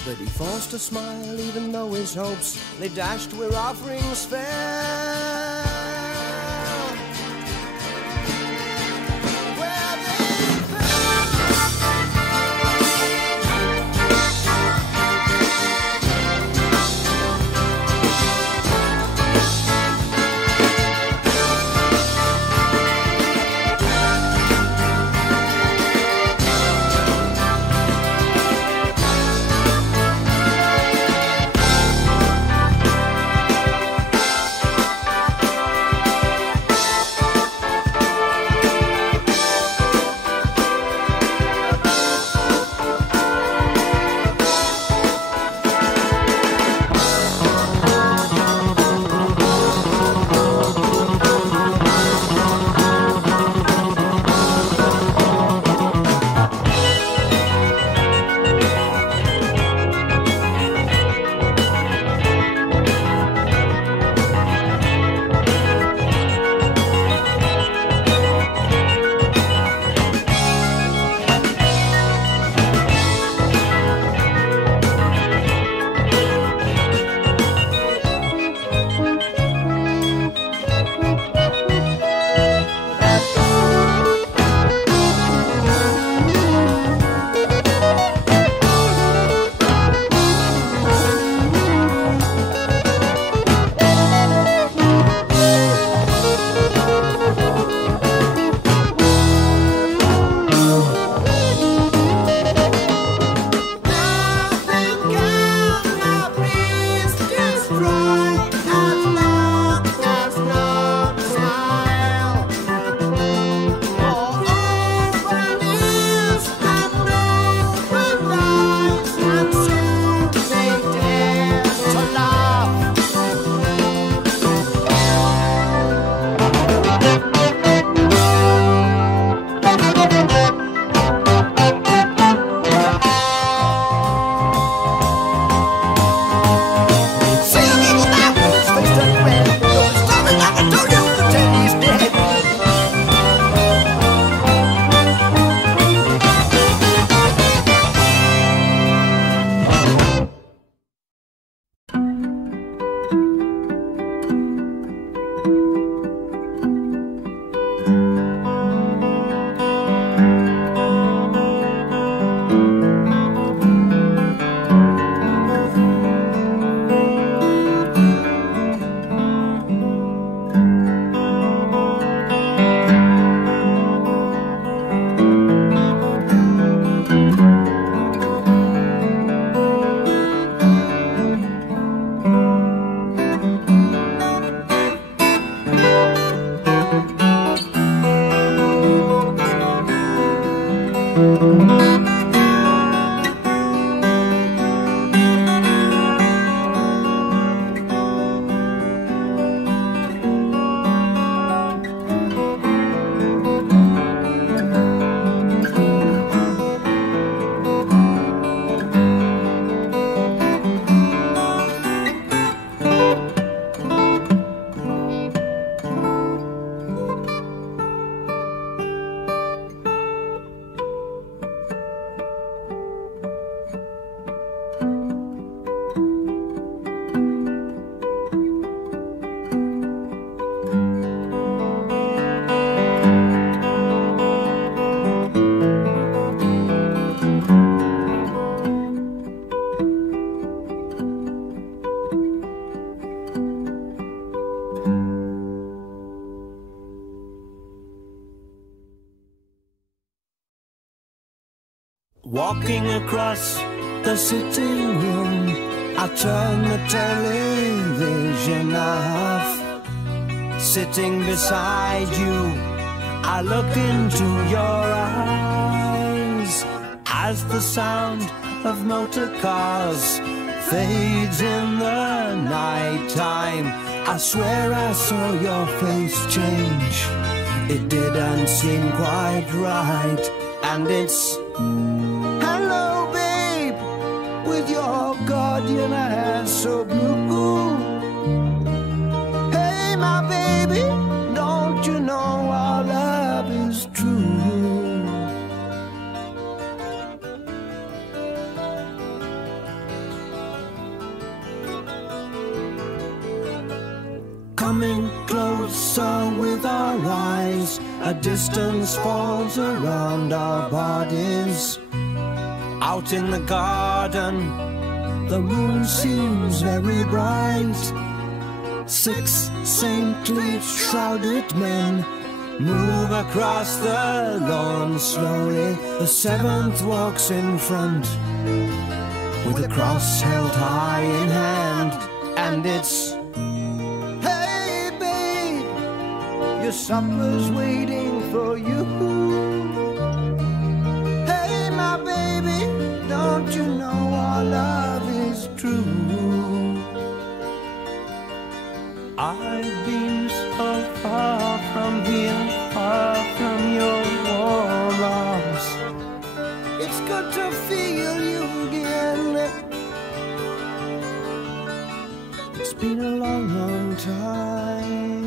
But he forced a smile, even though his hopes they dashed where offerings fell. Where they Walking across the sitting room, I turn the television off. Sitting beside you, I look into your eyes as the sound of motor cars fades in the night time. I swear I saw your face change. It didn't seem quite right. And it's hello, babe, with your guardian eyes so blue. Hey, my baby, don't you know our love is true? Coming closer with our eyes, a distance falls around our bodies. Out in the garden, the moon seems very bright. 6 saintly shrouded men move across the lawn slowly. The 7th walks in front with a cross held high in hand. And it's your supper's waiting for you. Hey, my baby, don't you know our love is true? I've been so far from here, far from your warm arms. It's good to feel you again. It's been a long, long time.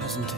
Hasn't it?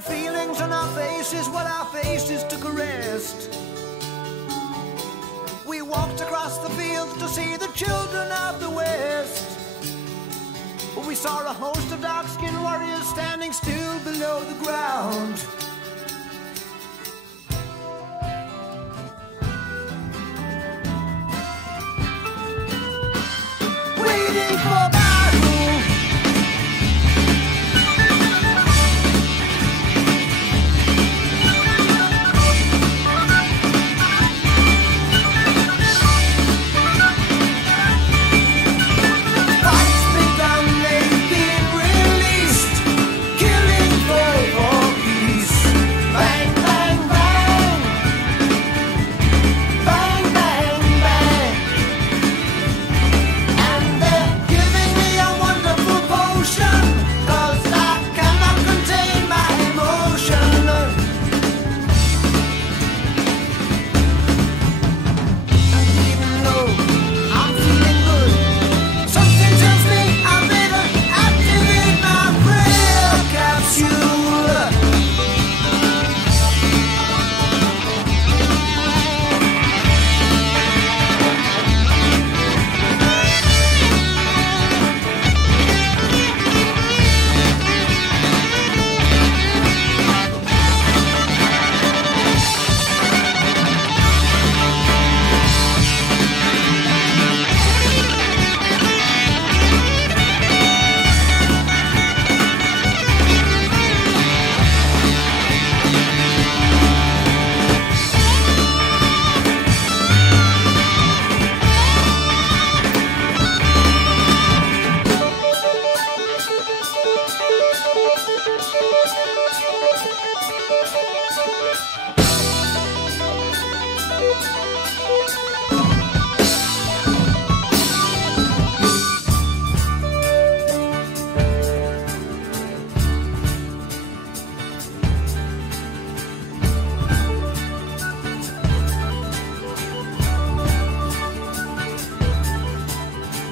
Hide feelings on our faces while our faces took a rest. We walked across the fields to see the children of the West. We saw a host of dark-skinned warriors standing still below the ground. Waiting for battle. Fights begun, they've been released, killing for peace. Bang, bang, bang. Bang, bang, bang. And they're giving me a wonderful potion, 'cause I cannot contain my emotion. And even though I'm feeling good, something tells me I better activate my prayer capsule.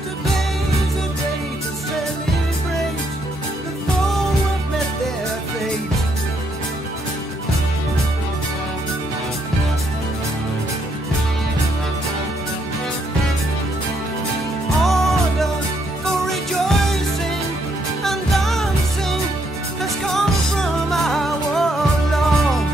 Today's a day to celebrate the foe have met their fate. Order for rejoicing and dancing has come from our warlord.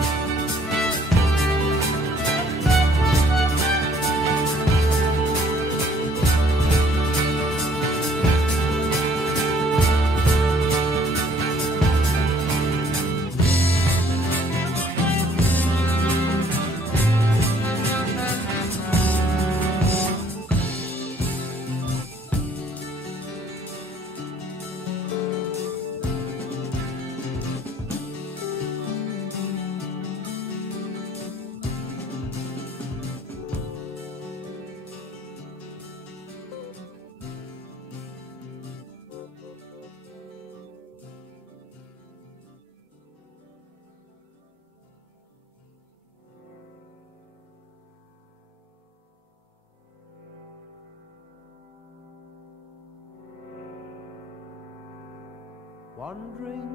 Wandering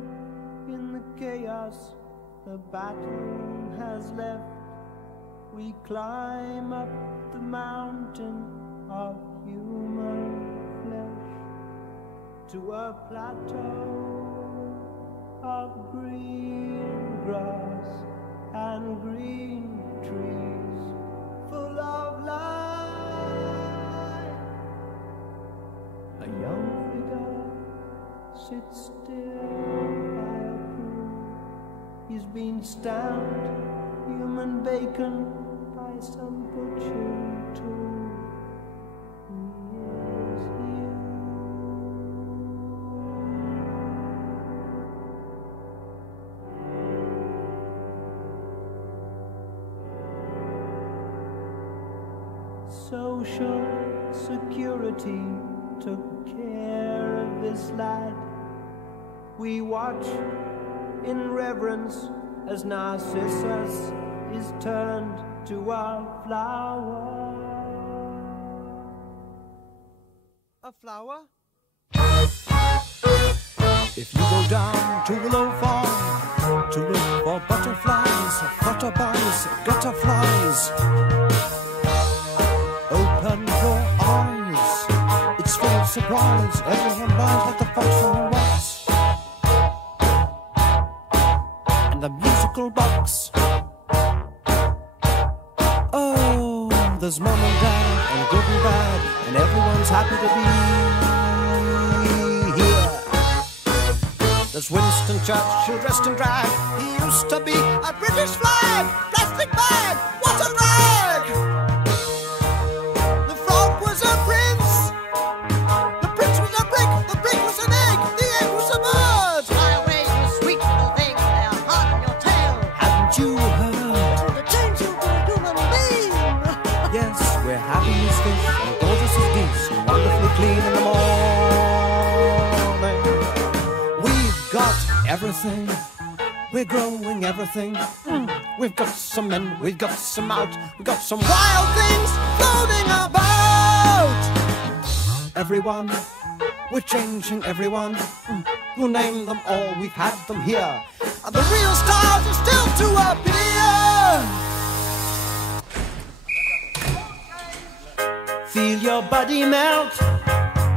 in the chaos the battle has left, we climb up the mountain of human flesh to a plateau of green grass and green trees full of life. A young figure sits still by a pool. He's been stamped human bacon by some butchering tool. He is you. Social security took care of this lad. We watch in reverence as Narcissus is turned to a flower. A flower? If you go down to the low farm to look for butterflies, flutterbugs, gutterflies, open your eyes, it's full of surprise. Everyone lies like the fox on the rocks and the musical box. Oh, there's mom and dad and good and bad, and everyone's happy to be here. There's Winston Churchill dressed in drag. He used to be a British flag. Plastic bag, what a rag! The frog was a prince. The prince was a brick. The brick was an egg. The egg was a bird. Fly away, you sweet little thing. They are hot on your tail. Haven't you heard? To the change you to a human being. Yes, we're happy as fish and gorgeous as geese and wonderfully clean in the morning. We've got everything. We're growing everything. We've got some in, we've got some out. We've got some wild things floating about. Everyone, we're changing everyone. We'll name them all, we've had them here. And the real stars are still to appear. Feel your body melt.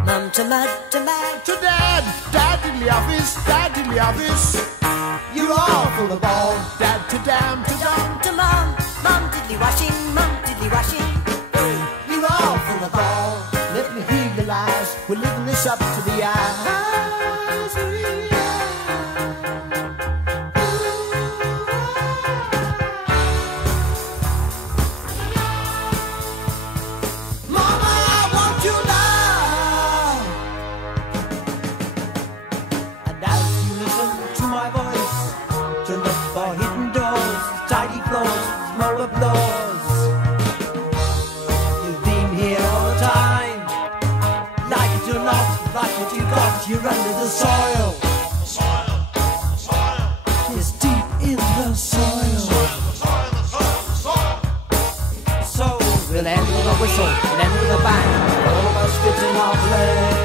Mum to mud to mag. To dad, dad in the office, dad in the office. You're all full of all. Dad to dam to dum. To mum. Mum diddly washing. Mum diddly washing. You're all full of all. Let me hear your lies. We're living this up to the eyes of the Mama, I want you now. And as you listen to my voice, to look for hidden doors, tidy floors, smaller floors. You've been here all the time. Like it or not, like what you got, you're under the soil. It's deep in the soil. So we'll end with a whistle and end with a bang. All of us fit in our places.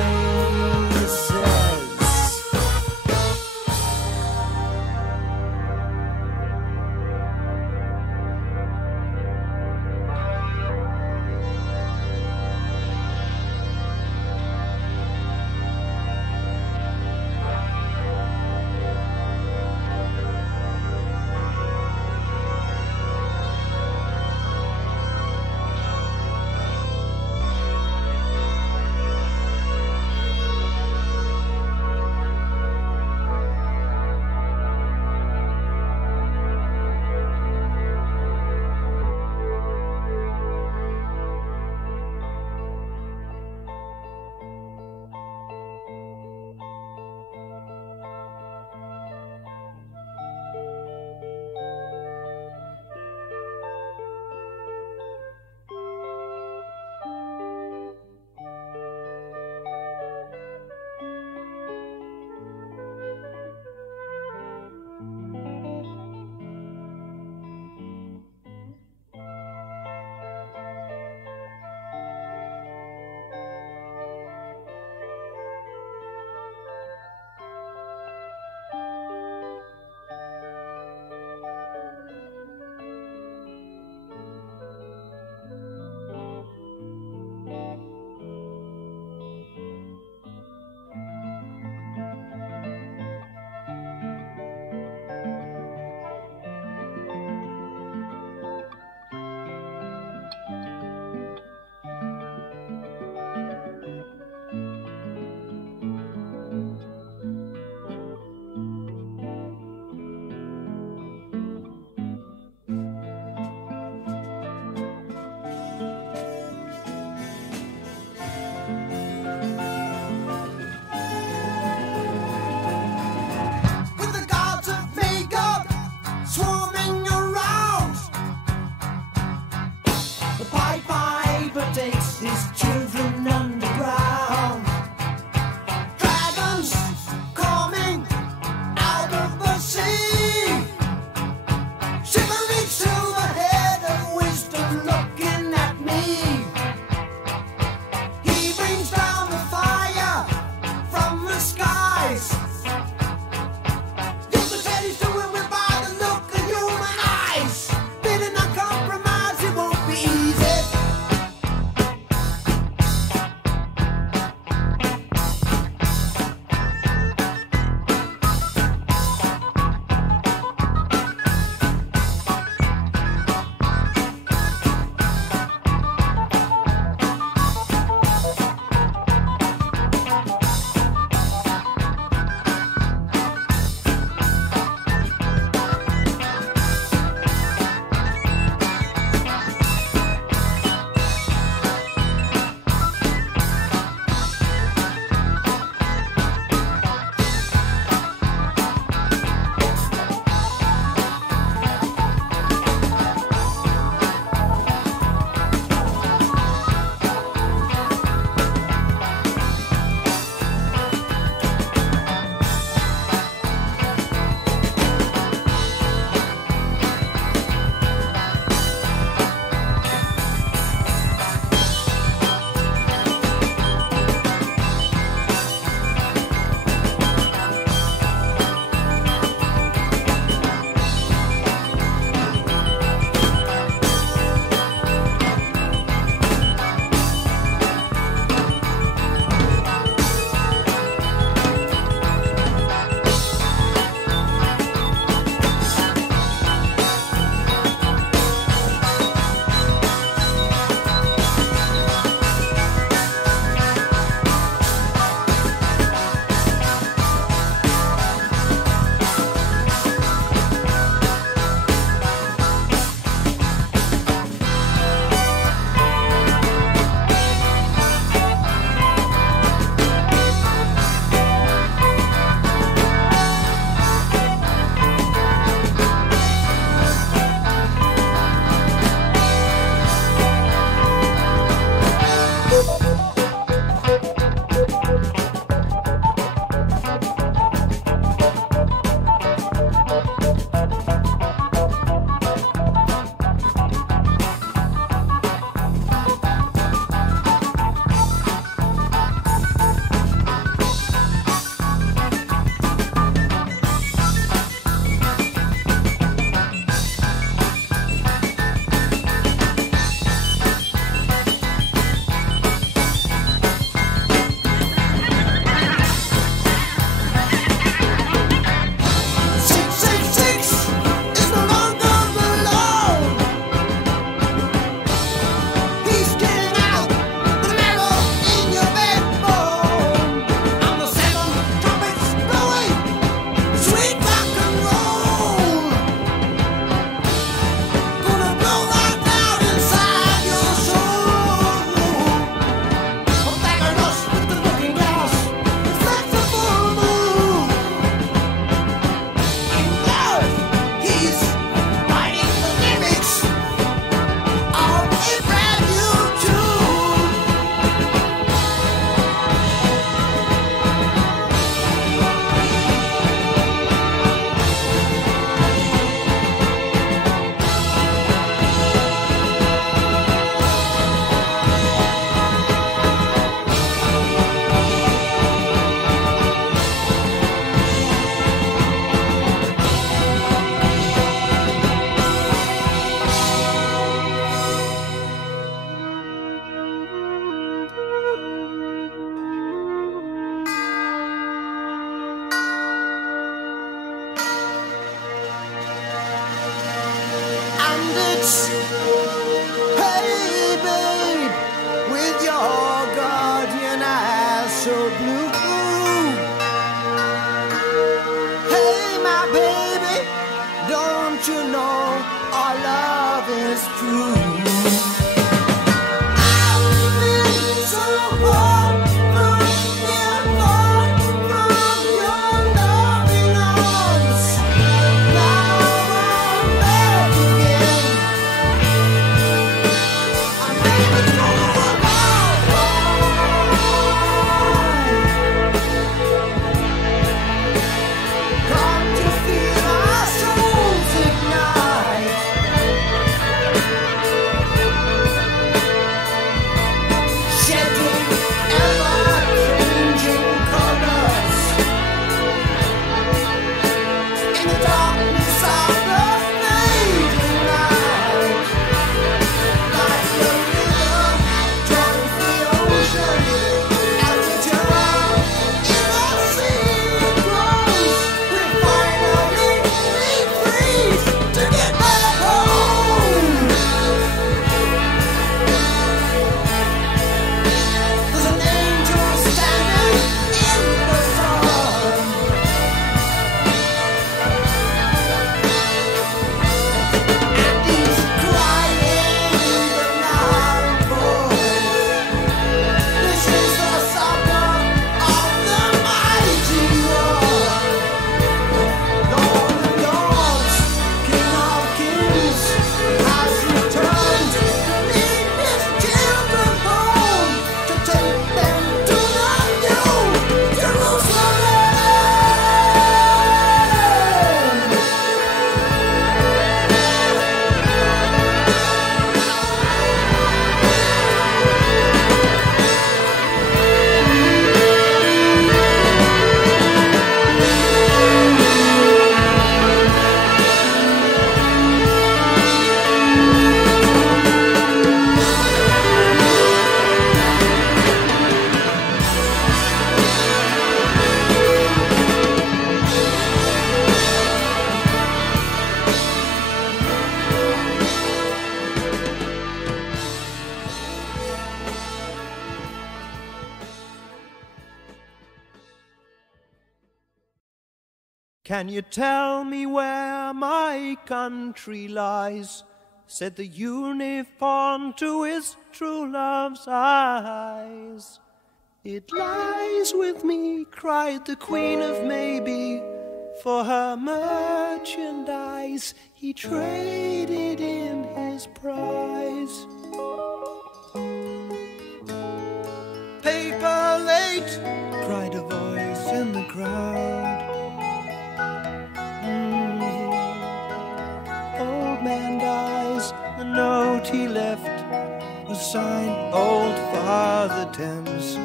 Can you tell me where my country lies? Said the unicorn to his true love's eyes. It lies with me, cried the Queen of Maybe. For her merchandise he traded in his prize. Paper late, cried a voice in the crowd. Old man dies, the note he left was signed Old Father Thames.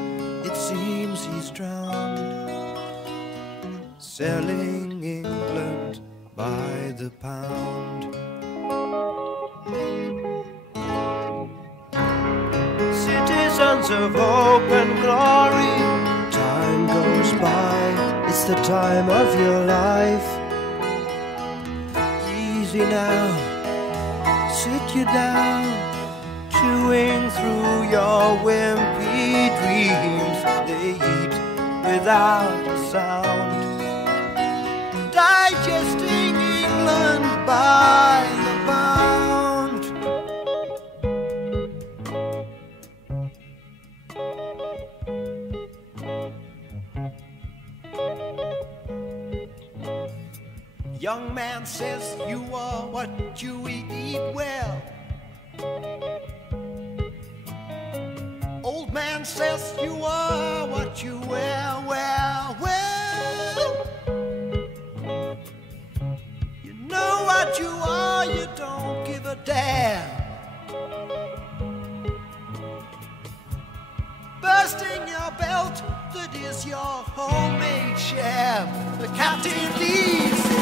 It seems he's drowned, selling England by the pound. Citizens of hope and glory, time goes by, it's the time of your life. Easy now, sit you down, chewing through your wimpy dreams. They eat without a sound, digesting England by the pound. Young man says you are what you eat well. Old man says you are what you wear well, well. You know what you are, you don't give a damn. Bursting your belt, that is your homemade sham. The captain leaves his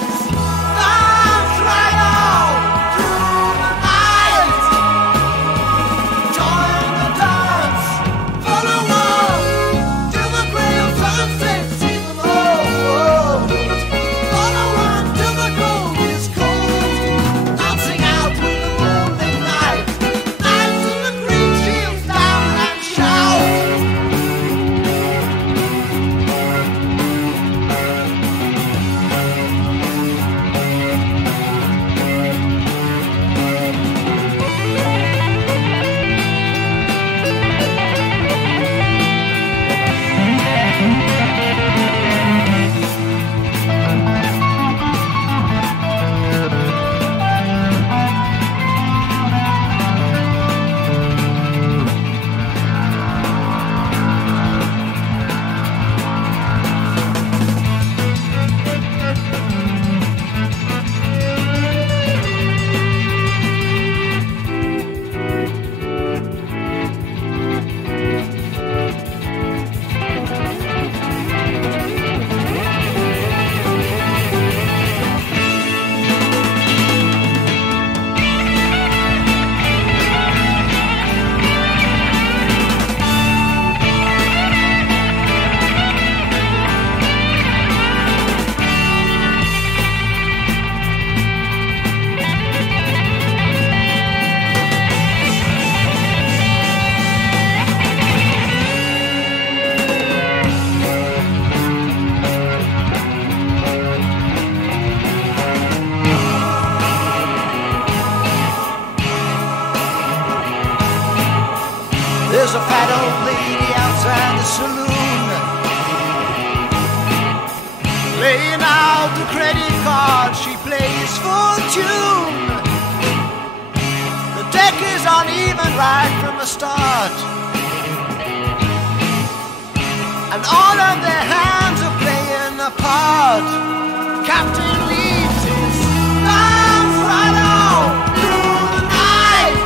arms right out through the night. Join the dance, follow on till the gray sunset, see the road. Follow on till the gold is cold, dancing out with the morning night. Knights in the green shields down and shout. There's a fat old lady outside the saloon, laying out the credit card, she plays for tune. The deck is uneven right from the start, and all of their hands are playing a part. Captain leaves his arms right out through the night.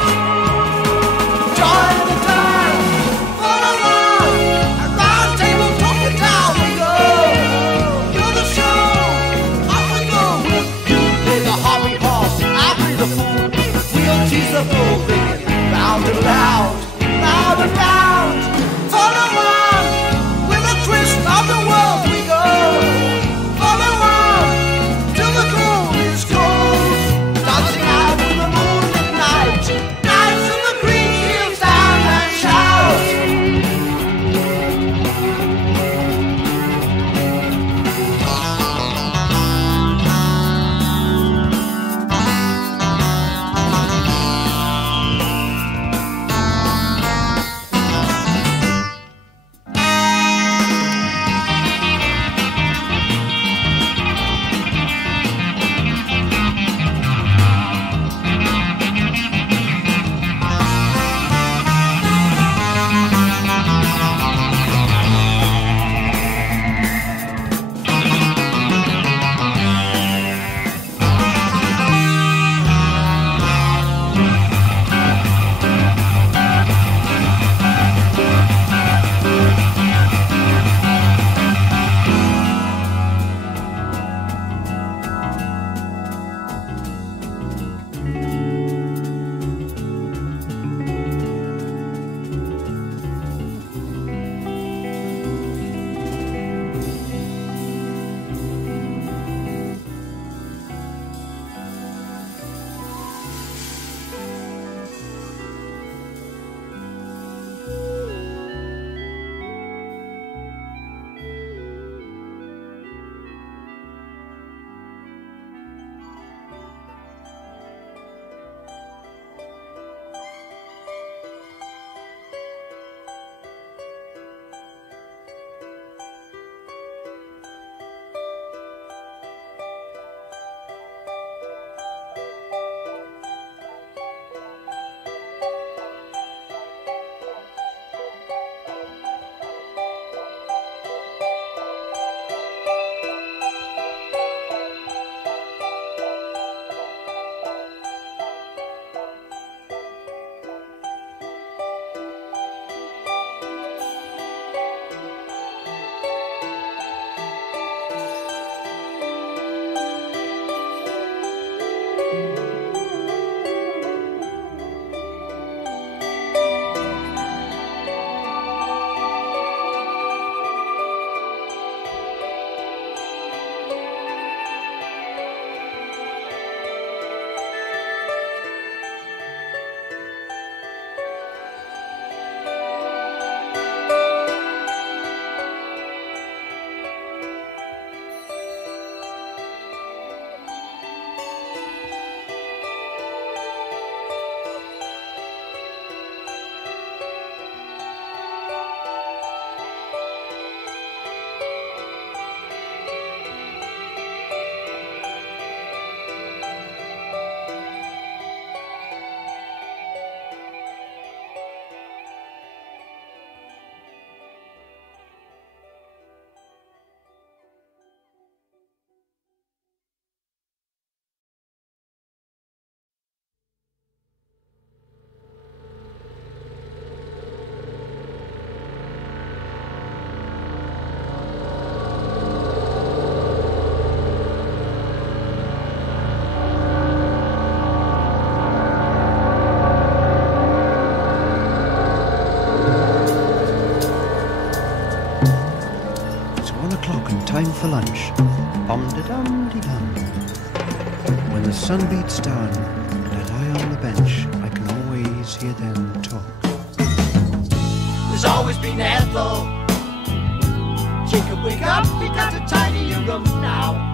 Join the dance, follow on, a round table talking down we go. You're the show, off we go. You play the hopping horse, I'll play the fool. We'll tease the bull, baby, round and round, round and round. Follow on, with a twist of the world we go. Follow time for lunch. Bum-de-dum-de-dum. When the sun beats down and I lie on the bench, I can always hear them talk. There's always been Ethel. Jacob, wake up, we got to tidy your room now.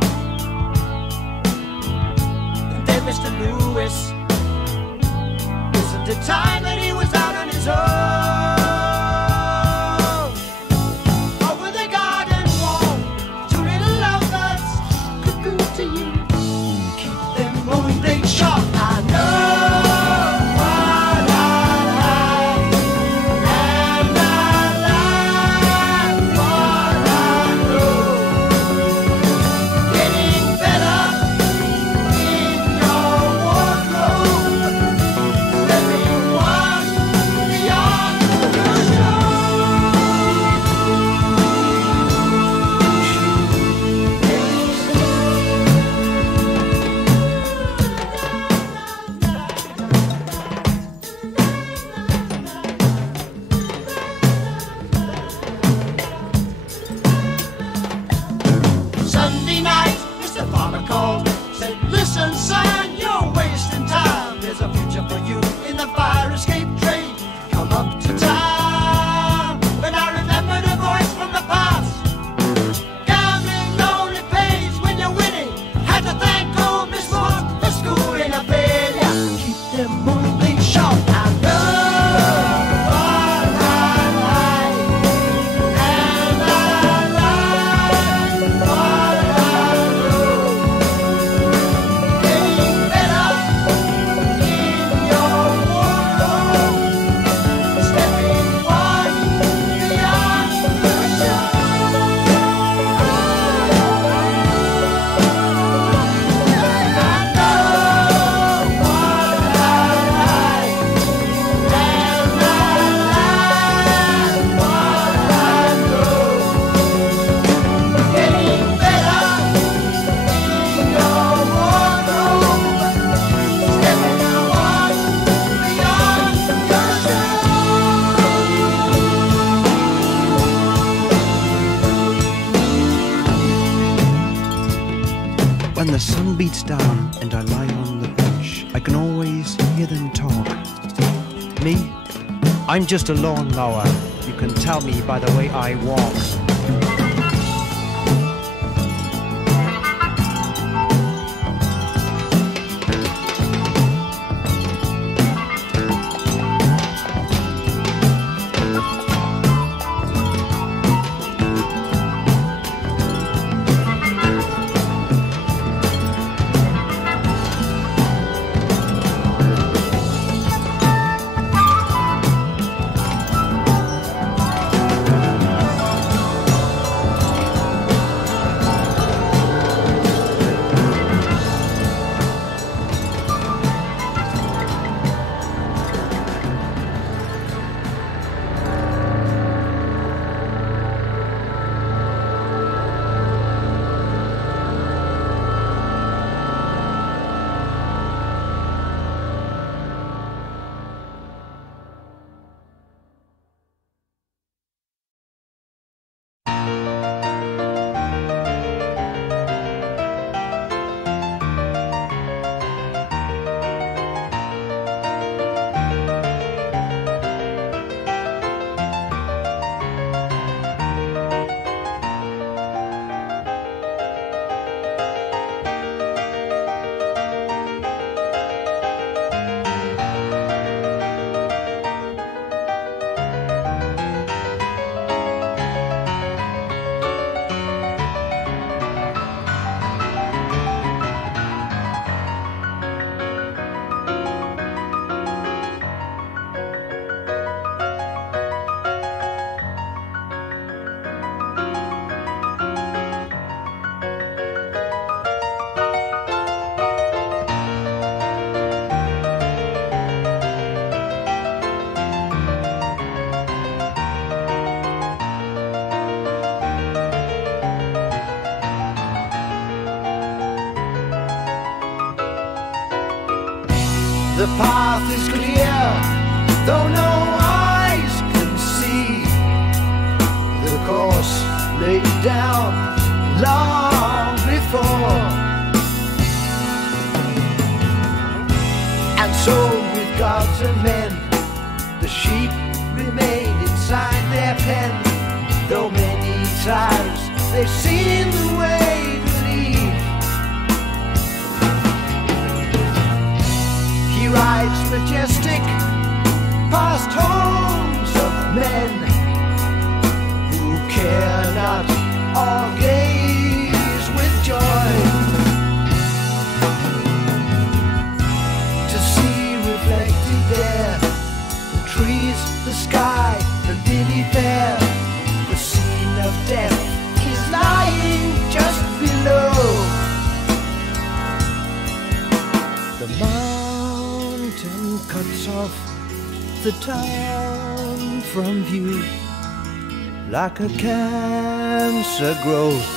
And then Mr. Lewis, isn't it time that he was out on his own? Over the garden wall, two little lovebirds cuckoo to you. Keep them rolling blade sharp, I know. When the sun beats down and I lie on the bench, I can always hear them talk. Me? I'm just a lawnmower. You can tell me by the way I walk. The path is clear, though no eyes can see. The course laid down, long before. And so with gods and men, the sheep remain inside their pen, though many times they've seen the way to leave. He rides majestic past homes of men who care not or gaze with joy to see reflected there the trees, the sky, the lily fair. The scene of death is lying just below. The mountain cuts off the town from view, like a cancer growth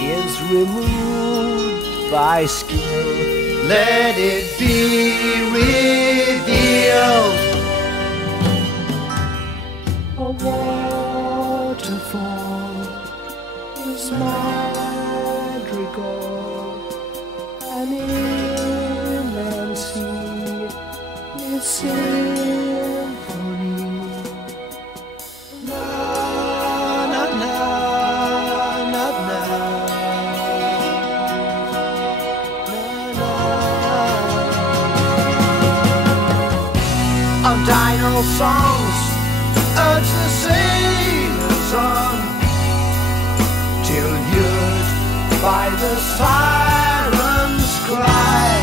is removed by skill. Let it be revealed. A waterfall is madrigal, an inland sea is symphony. Na na na na na. On dino songs urge the sailors on, till lured by the siren's cry.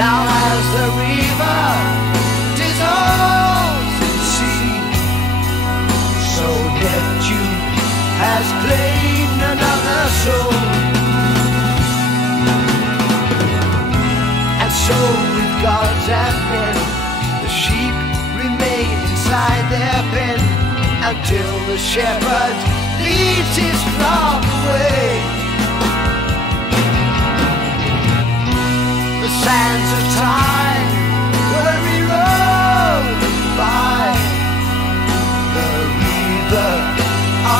Now as the river dissolves in sea, so Neptune has claimed another soul. And so with gods and men, the sheep remain inside their pen, until the shepherd leads his flock away. The sands of time were eroded by the river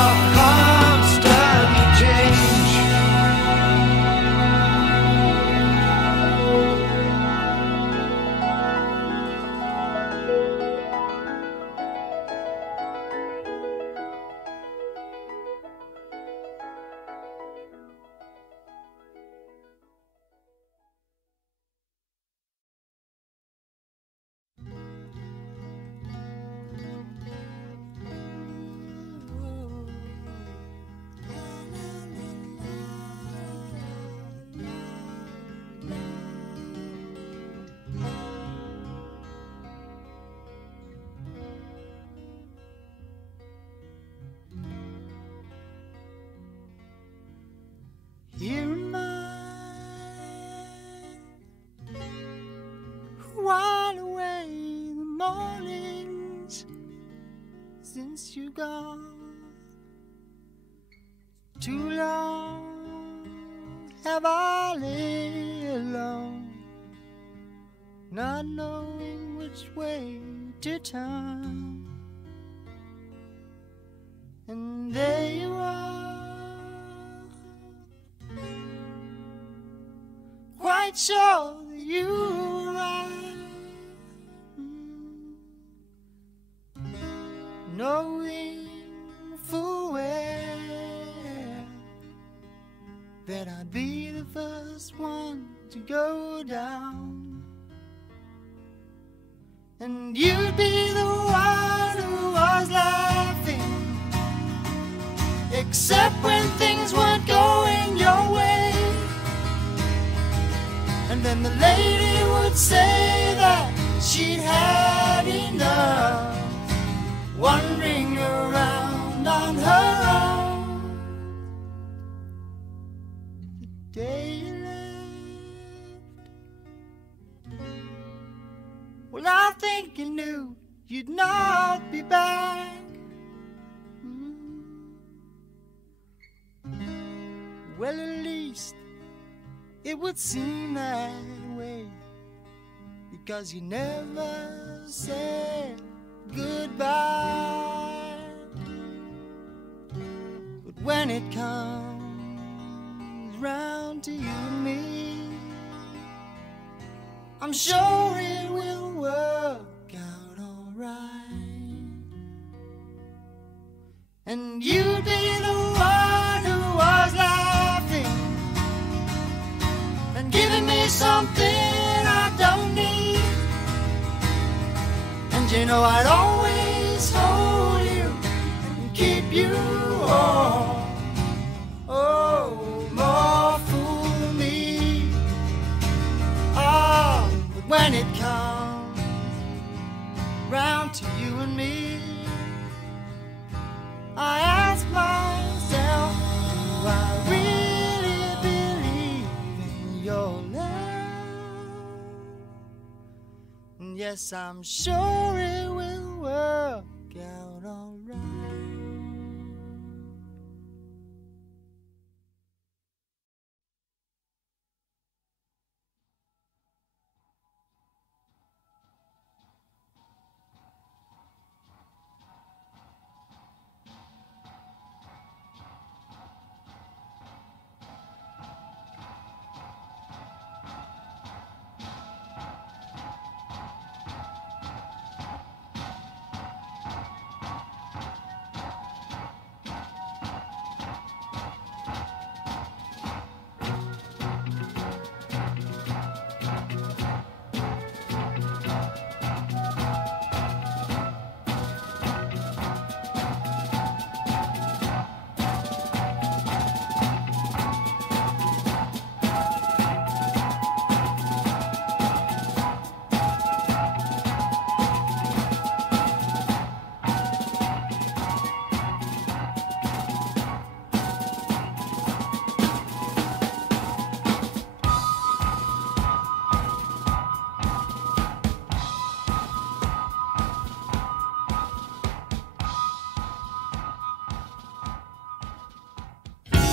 of constant change. Here am I, while away the mornings since you've gone. Too long have I lay alone, not knowing which way to turn. And there you are, quite sure that you were right, knowing full well that I'd be the first one to go down, and you'd be the one who was laughing, except when things weren't going your way. And then the lady would say that she'd had enough, wandering around on her own. The day you left, well, I think you knew you'd not be back. Well, at least it would seem that way, because you never said goodbye. But when it comes round to you and me, I'm sure it will work out alright. And you'd be the one who was laughing and giving me something I don't need. And you know I'd always hold you and keep you warm. Oh, more fool me. Oh, but when it comes round to you and me, I ask myself, do I really believe in your love? And yes, I'm sure it will work out alright.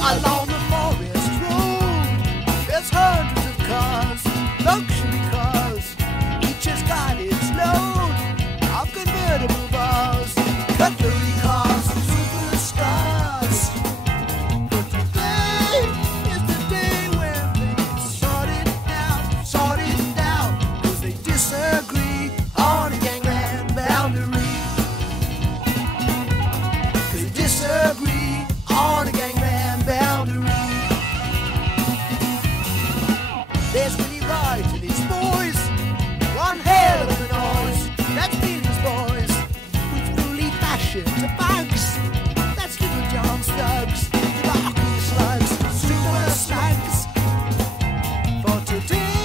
Along the forest road, there's hundreds of cars, luxury cars. Each has got its load of convertible bars, cutlery cars, superstars. But today is the day when they sort it out, 'cause they disagree on a gangland boundary. 'Cause they disagree on a gangland boundary. There's Willie Wright and his boys, one hell of a noise. That's Billy's boys, with fully fashioned bugs. That's Little John Slugs, the rocking slugs, super slugs. For today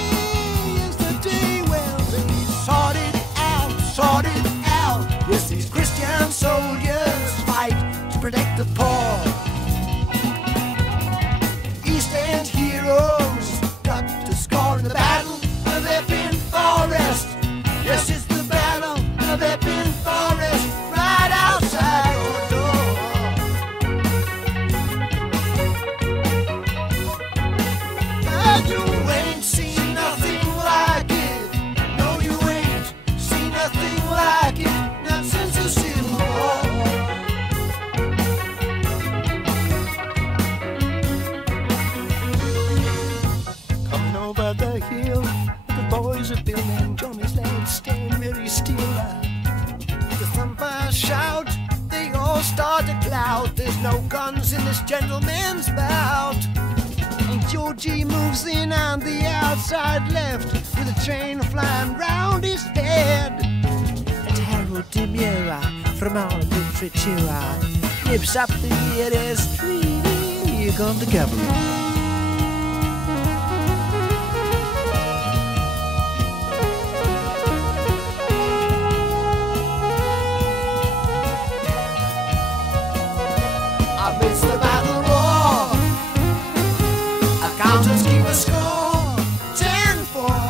is the day when they sort it out. Yes, these Christian soldiers fight to protect the poor. East End heroes got to score in the battle of Epping Forest. Yes, it's the battle of Epping Forest, right outside your door. And you ain't seen nothing like it. No, you ain't seen nothing like it, not since the Civil War. Coming over the hill, the boys of Bill and Johnny's lads stand very still. The thumpers shout, they all start to clout. There's no guns in this gentleman's bout. And Georgie moves in on the outside left, with a train flying round his head. And Harold Demura from our literature nips up the ES tree. Here come the cavalry. Amidst the battle roar, accountants keep a score, 10-4.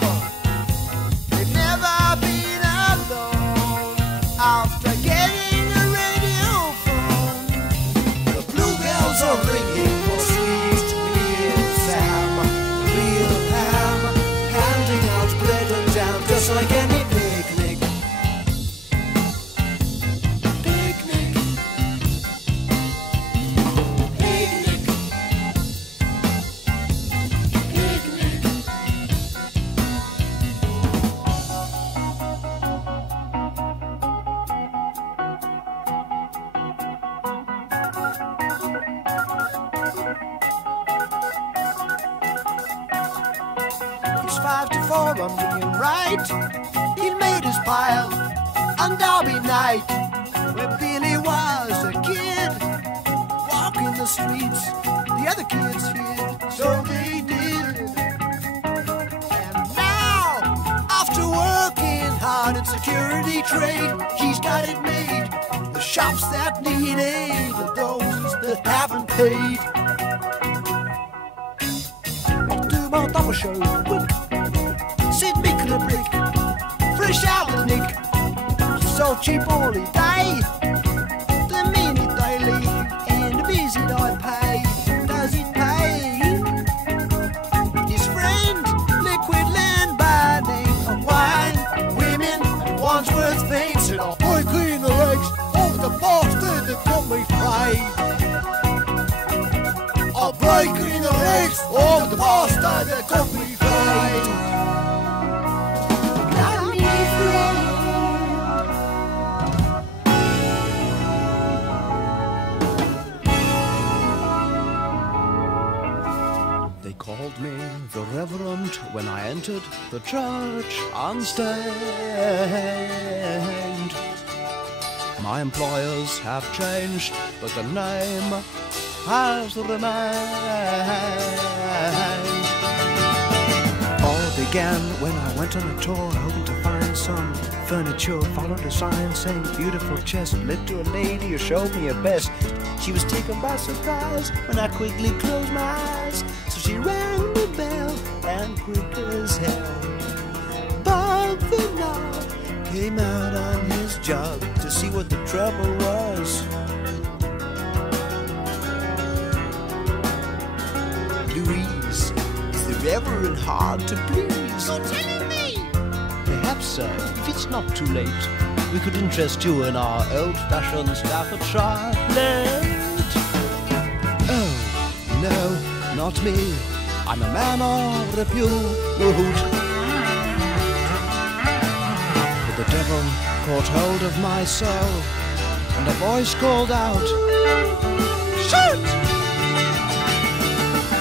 They've never been alone after getting a radio phone. The bluebells are ringing for sweet real Sam, real ham, handing out bread and jam just like any picnic. It's 5 to 4 on William Wright. He made his pile on Derby night, when Billy was a kid, walking the streets. The other kids hid, so they did. And now, after working hard in security trade, he's got it made. The shops that need aid and those that haven't paid. Do my double show with Sid Micklebrick, fresh out the nick, so cheap all the day. The minute they leave and the visit I pay, does it pay? His friend, liquid land by name of wine, women, and Wandsworth paint, said I'll break in the legs of the bastard that got me frayed. I'll break in the legs of the bastard that got me frayed. Got me frayed. They called me the Reverend when I entered the church unstained. My employers have changed, but the name has remained. All began when I went on a tour, hoping to find some furniture. Followed a sign saying beautiful chest, led to a lady who showed me her best. She was taken by surprise when I quickly closed my eyes, so she rang the bell and quick as hell Bob the Knob came out on his jug to see what the trouble was. clever and hard to please. You're telling me? Perhaps, sir, if it's not too late, we could interest you in our old-fashioned Staffordshire blend. Oh, no, not me. I'm a man of repute. But the devil caught hold of my soul, and a voice called out, "Shoot!"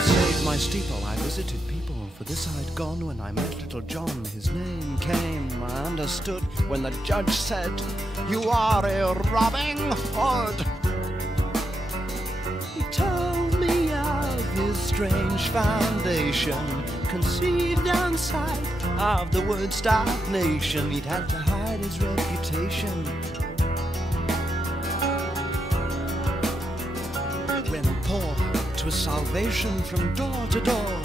Save my steeple, I visited people, for this I'd gone when I met little John. His name came, I understood, when the judge said, "You are a Robin Hood." He told me of his strange foundation, conceived outside of the word stagnation. He'd had to hide his reputation. When poor, 'twas salvation from door to door.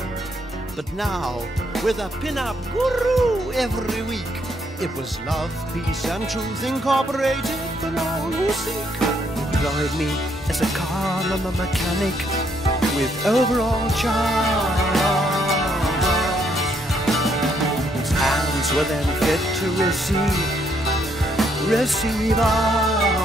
But now, with a pin-up guru every week, it was love, peace and truth incorporated for all who seek. He employed me as a car mechanic with overall charge. His hands were then fit to receive all.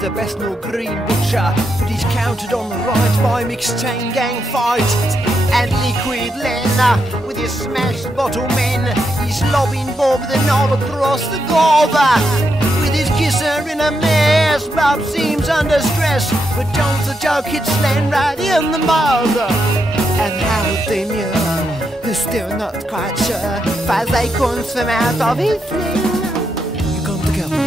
The best no green butcher, but he's counted on the right by mixed chain gang fight and liquid Lena with his smashed bottle men. He's lobbing Bob the knob across the Gorba with his kisser in a mess. Bob seems under stress, but John's the joke hits Len right in the mouth. And how they knew, who's still not quite sure, 5 acorns from out of his sling. You come together.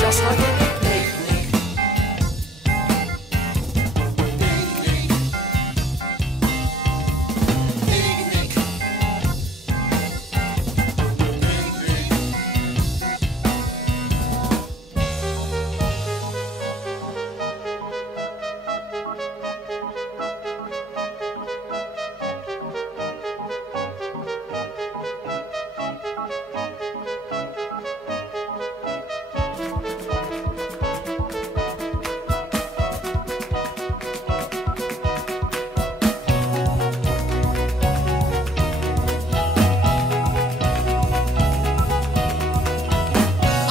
Just like any picnic.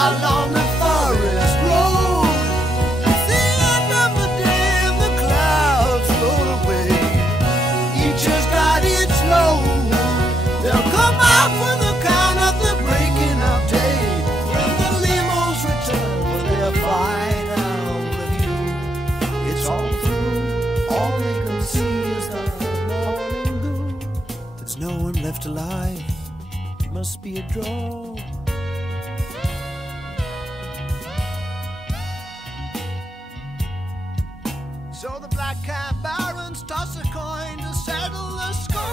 Along the forest road, at the end of the day, the clouds roll away. Each has got its load. They'll come out for the count of the breaking of day. When the limos return for their final review, it's all through. All they can see is the morning dew. There's no one left alive. It must be a draw. So the black cat barons toss a coin to settle the score.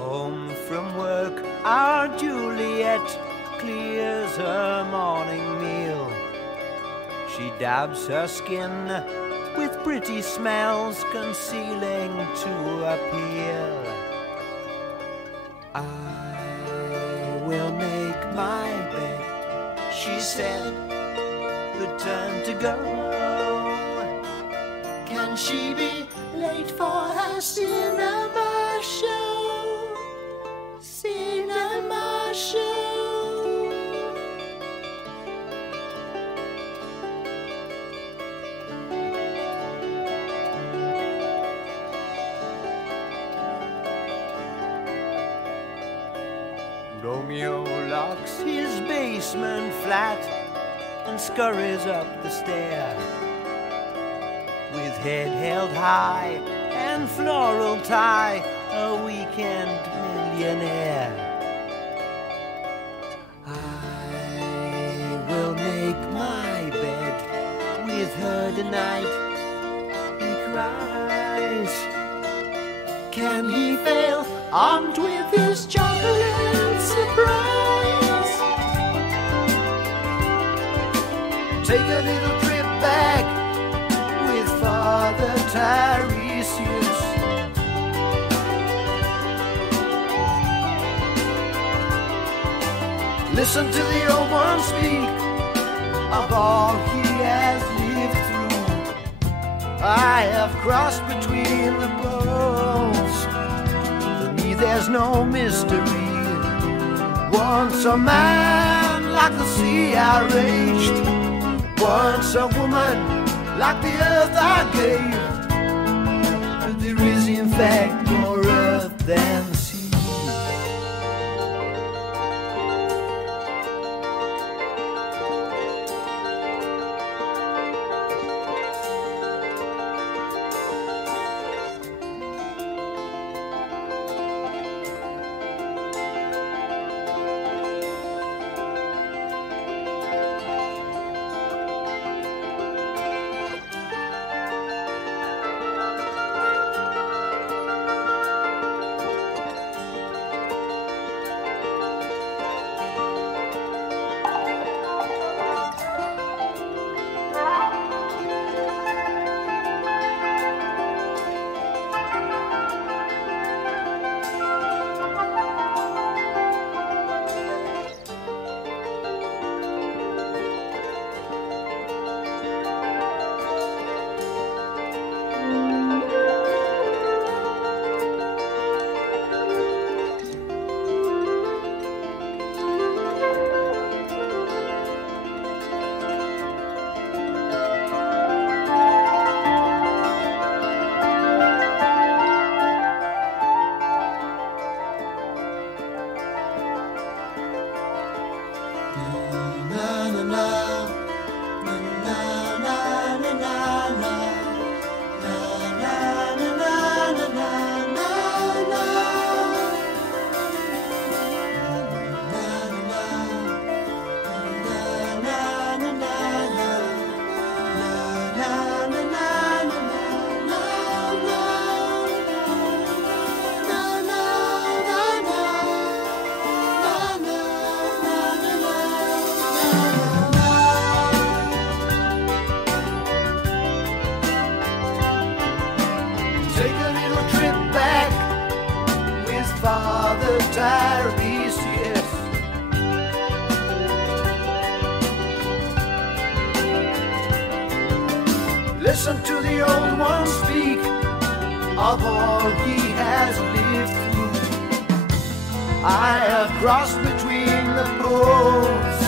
Home from work, our Juliet clears her morning meal. She dabs her skin with pretty smells concealing to appeal. I will make my bed, she said, her turn to go. Can she be late for her cinema show? Cinema show. Romeo locks his basement flat and scurries up the stair. With head held high and floral tie, a weekend millionaire. I will make my bed with her tonight, he cries. Can he fail, armed with his chocolate surprise? Take a little trip back with Father Tiresias. Listen to the old one speak of all he has lived through. I have crossed between the poles. For me there's no mystery. Once a man like the sea I raged, once a woman like the earth I gave. But there is in fact more earth than sea. Tiresias. Listen to the old one speak of all he has lived through. I have crossed between the poles.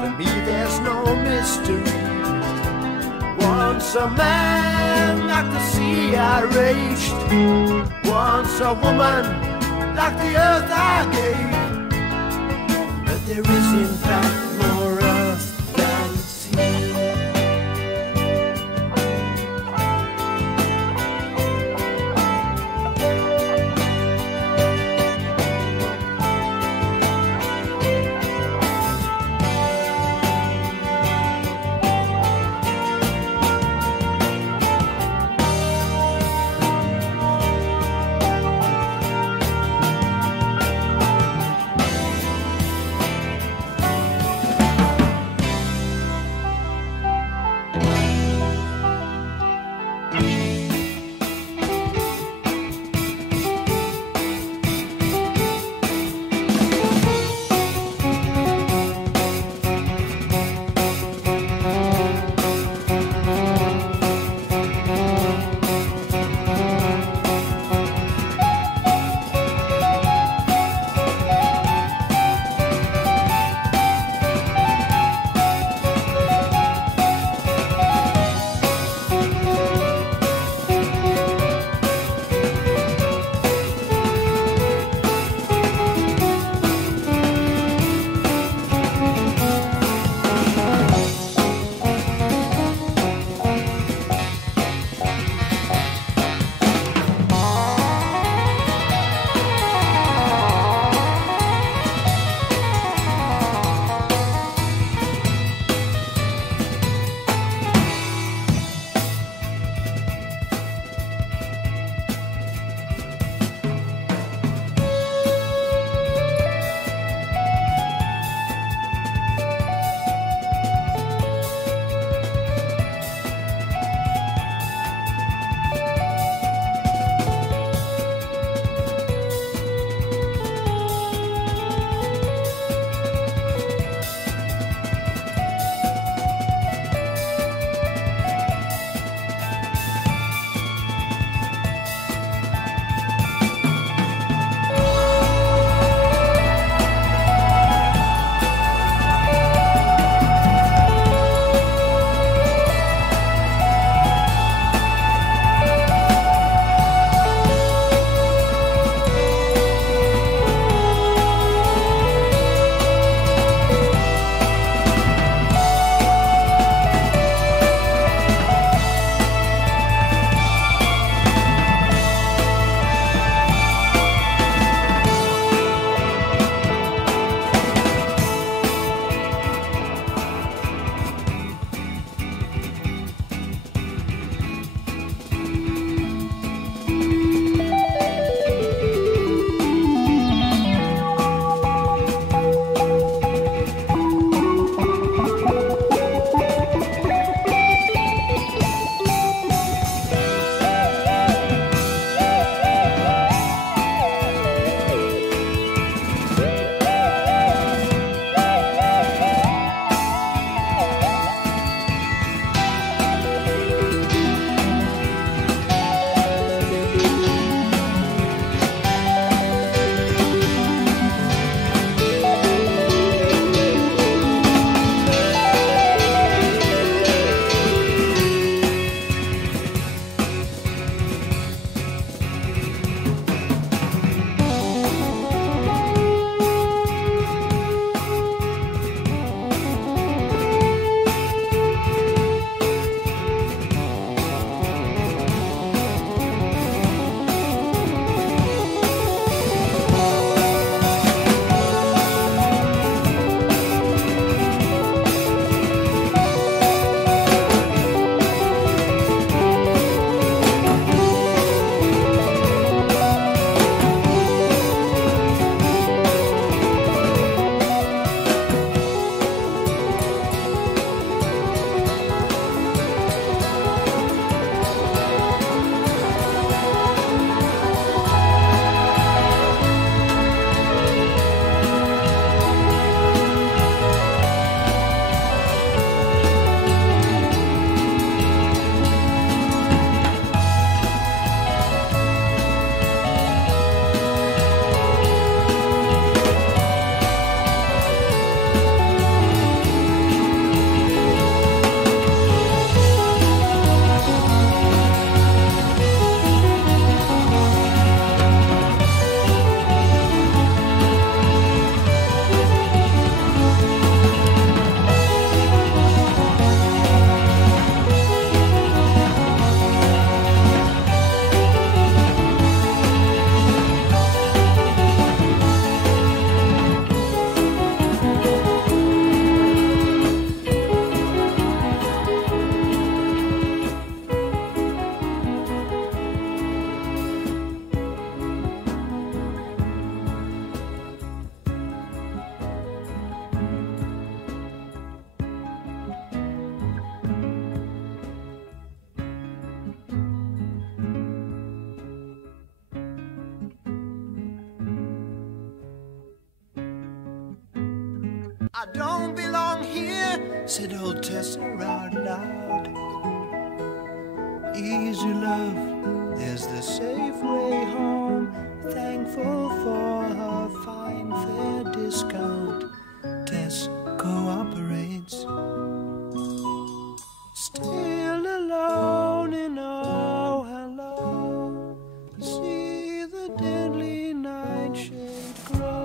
For me there's no mystery. Once a man like the sea I raged, once a woman like the earth I gave. But there is in fact more earth than sea. I don't belong here, said old Tessa out loud. Easy love, there's the safe way home. Thankful for her fine fair discount. Tess cooperates. Still alone in oh hello. See the deadly nightshade grow.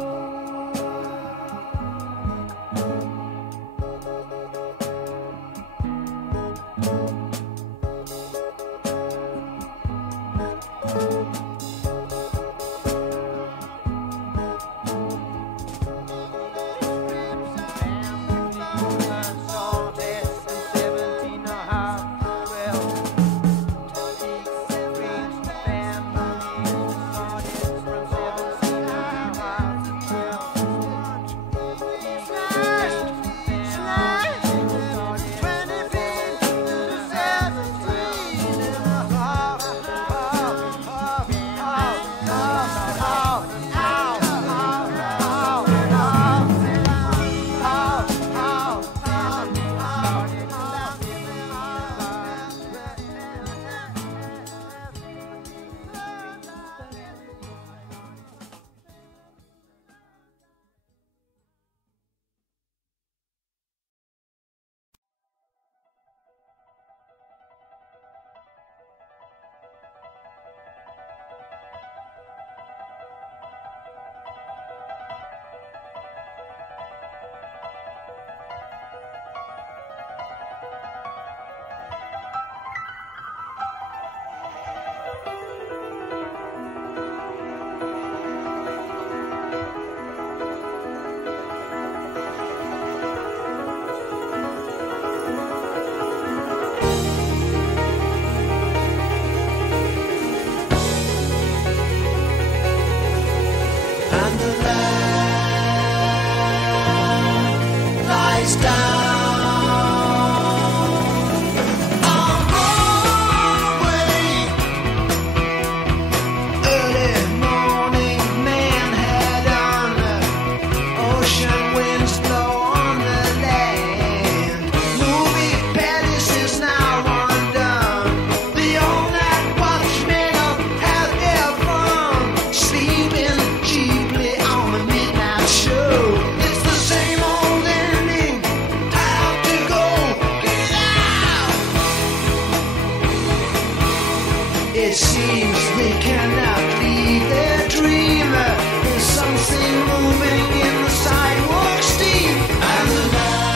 It seems they cannot leave their dream. There's something moving in the sidewalk steam, and the night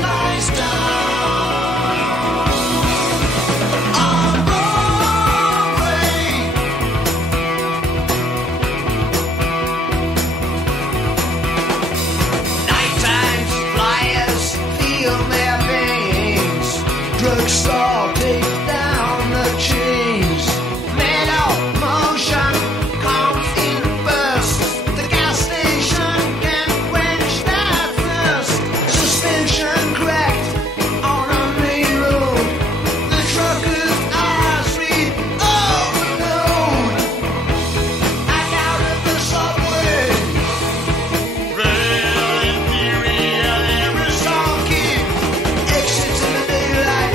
lies down on Broadway. Nighttime flyers feel their veins. Drugstore take down the chains. Metal motion comes in bursts. The gas station can quench that thirst. Suspension cracked on a main road. The truckers' eyes read overload. Back out of the subway. Rail Imperial aerosol kid. Exits in the daylight.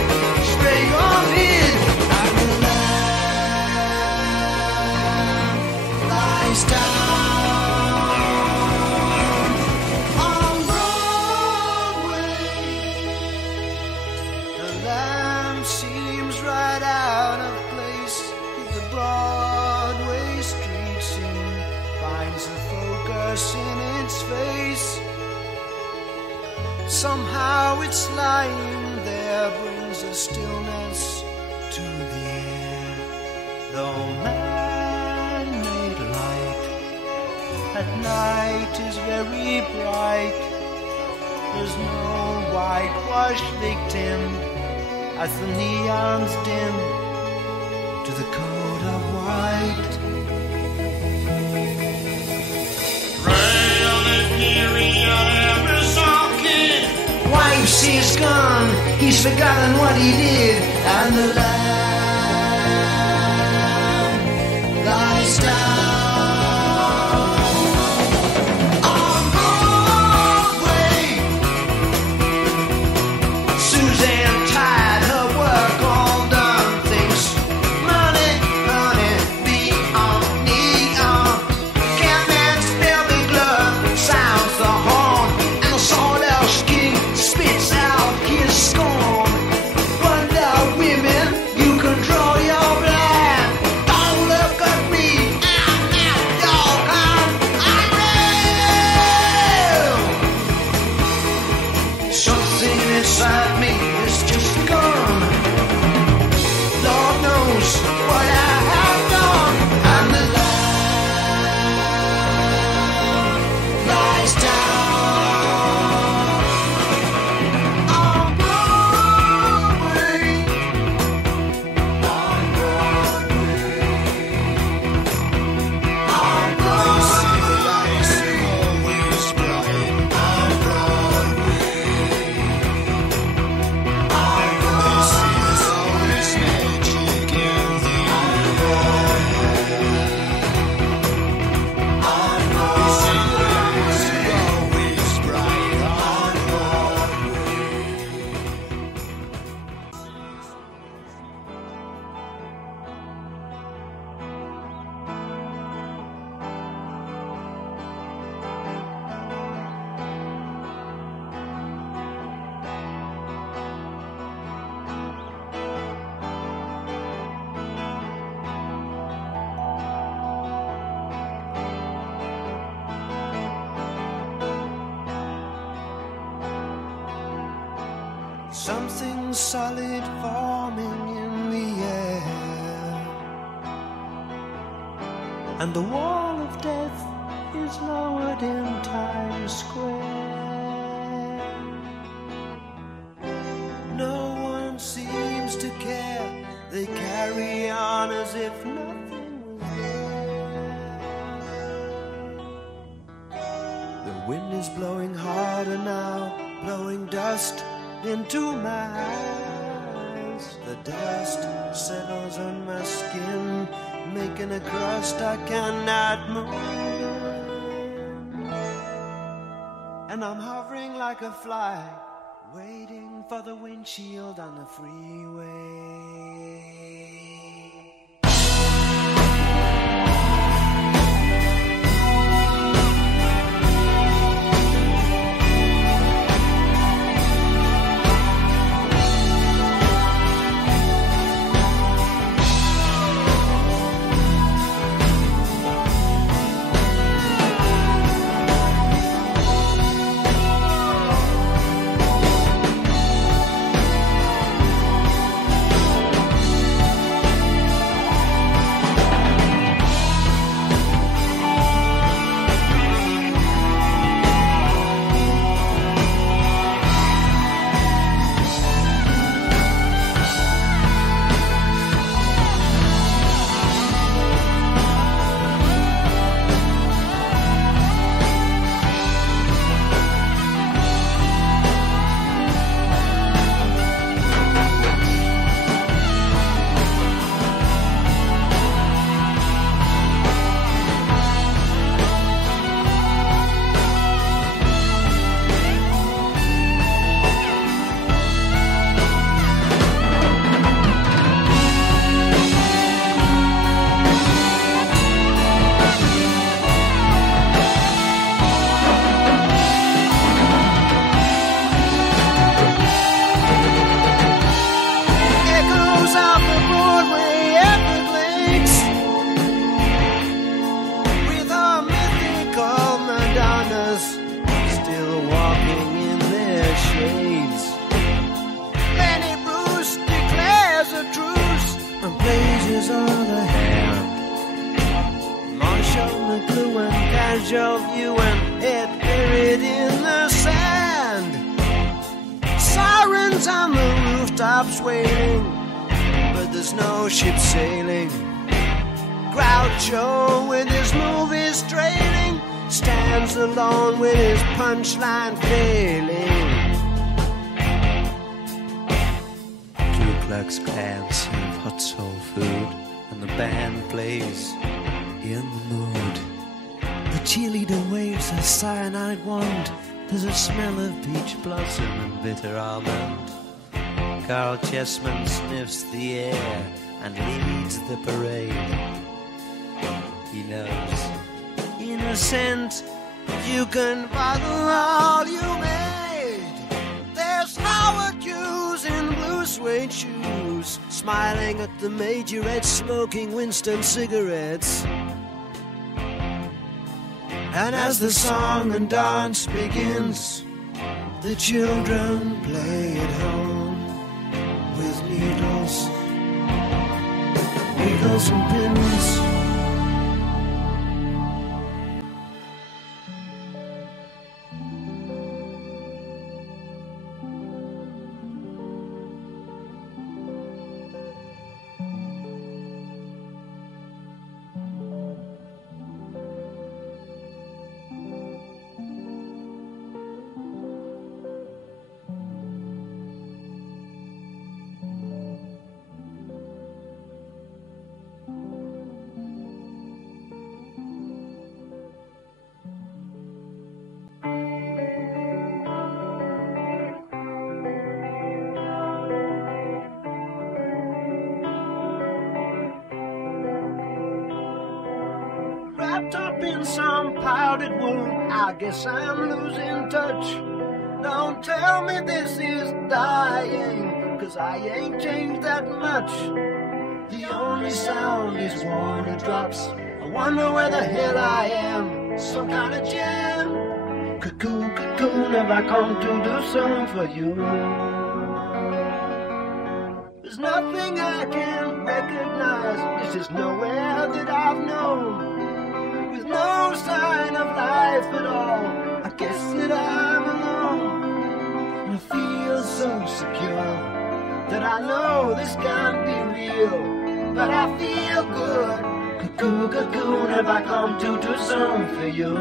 Spray on in. And the lamp lies down on Broadway. The lamp seems right out of place. The Broadway street scene finds the focus in its face. Somehow it's lying there, brings a stillness to the air. Though man-made light at night is very bright, there's no whitewashed victim as the neons dim to the code of white. Rail Imperial aerosol kid. Wipes his gun, he's forgotten what he did, and the lamp lies down something solid forming in the air, and the wall of death is lowered in Times Square. No one seems to care, they carry on as if nothing was there. The wind is blowing harder now, blowing dust into my eyes. The dust settles on my skin, making a crust I cannot move. And I'm hovering like a fly, waiting for the windshield on the freeway. Punchline failing. Ku Klux Klan serve hot soul food, and the band plays in the mood. The cheerleader waves a cyanide wand. There's a smell of peach blossom and bitter almond. Carl Chessman sniffs the air and leads the parade. He knows, innocent, you can bottle all you made. There's Howard Hughes in blue suede shoes, smiling at the majorette, smoking Winston cigarettes. And as the song and dance begins, the children play at home with needles and pins. Wrapped up in some powdered wool, I guess I'm losing touch. Don't tell me this is dying, 'cause I ain't changed that much. The only sound is water drops. I wonder where the hell I am. Some kind of jam. Cocoon, cocoon, have I come to do something for you? There's nothing I can recognize. This is nowhere that I've known. With no sign of life at all, I guess that I'm alone. And I feel so secure that I know this can't be real. But I feel good. Cuckoo, cocoon, have I come too soon for you?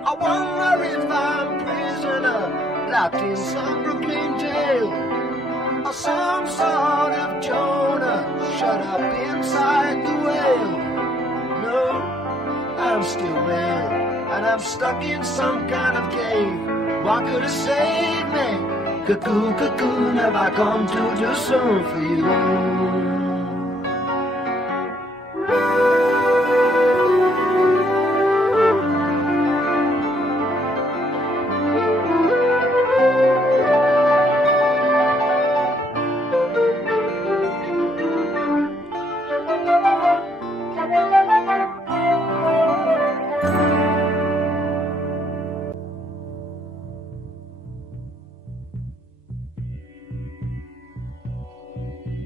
I wonder if I'm prisoner, locked in some Brooklyn jail, or some sort of Jonah, shut up inside the whale. No, I'm still there, and I'm stuck in some kind of cave. What could have saved me? Cuckoo, cocoon, have I come too soon for you?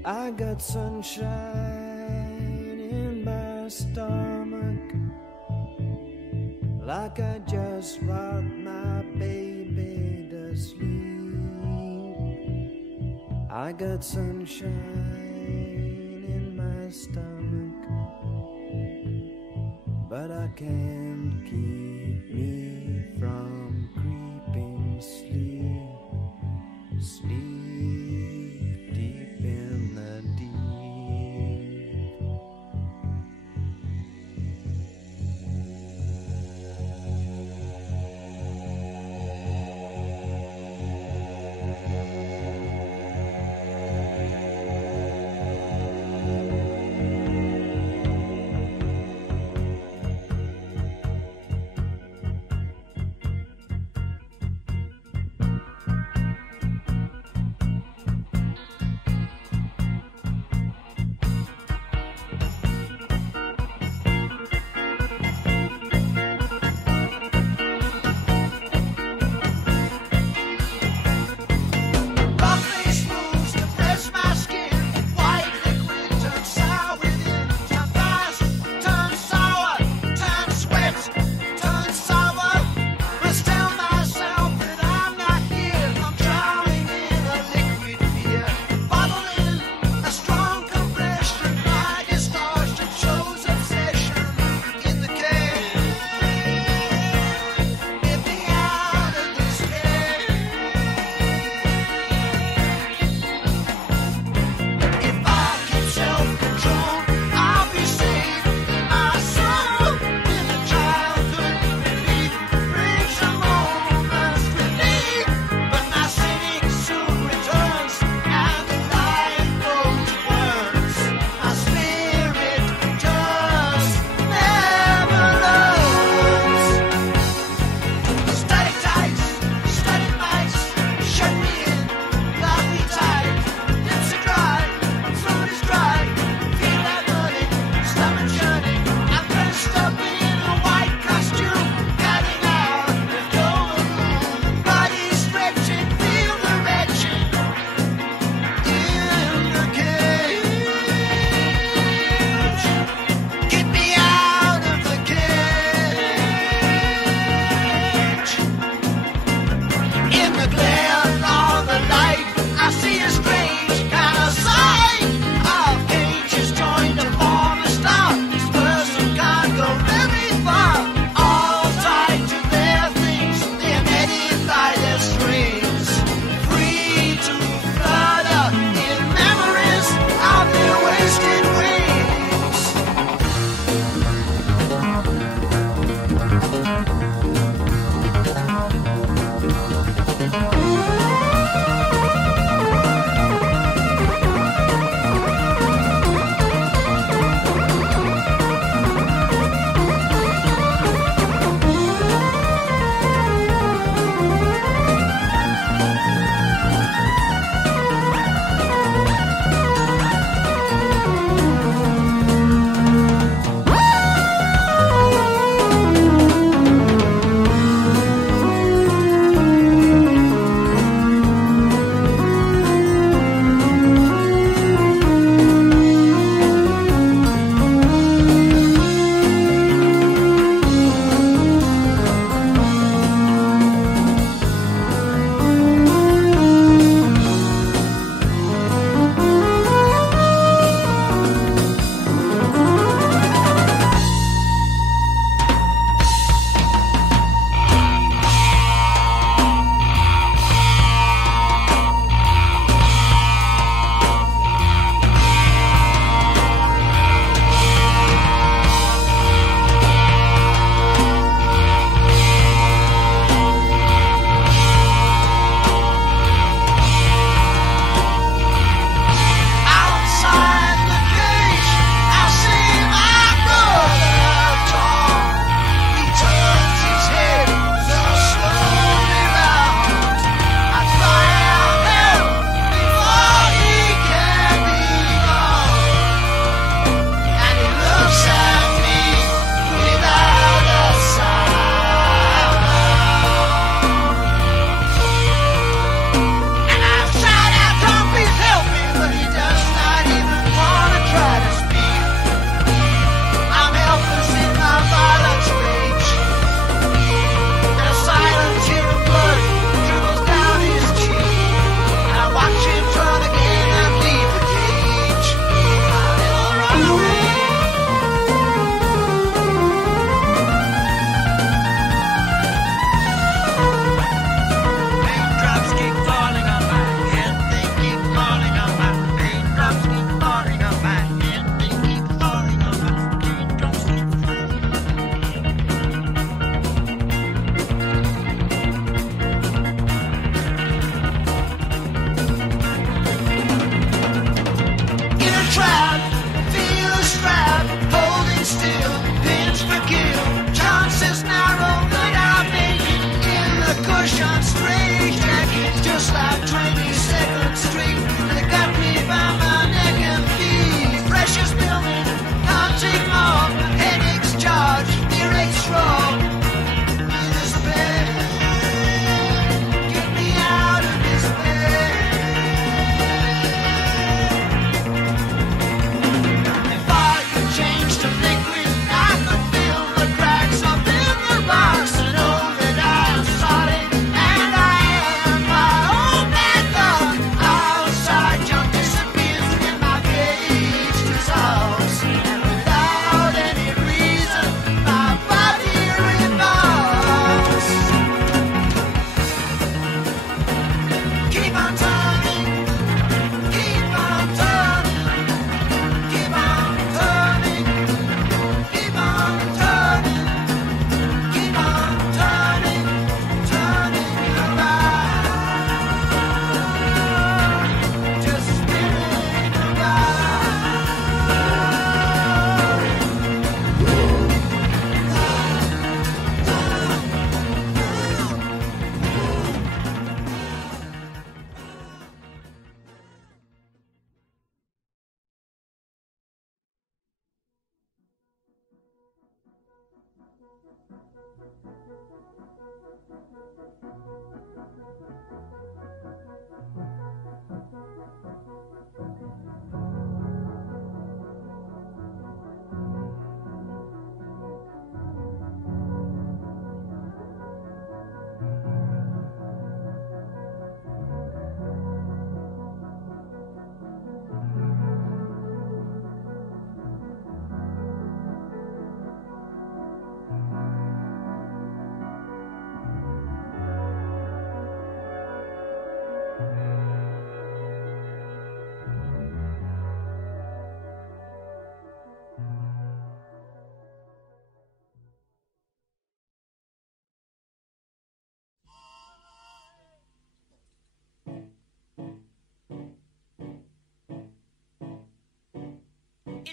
I got sunshine in my stomach, like I just rocked my baby to sleep. I got sunshine in my stomach, but I can't keep me from creeping sleep, sleep deep in the deep.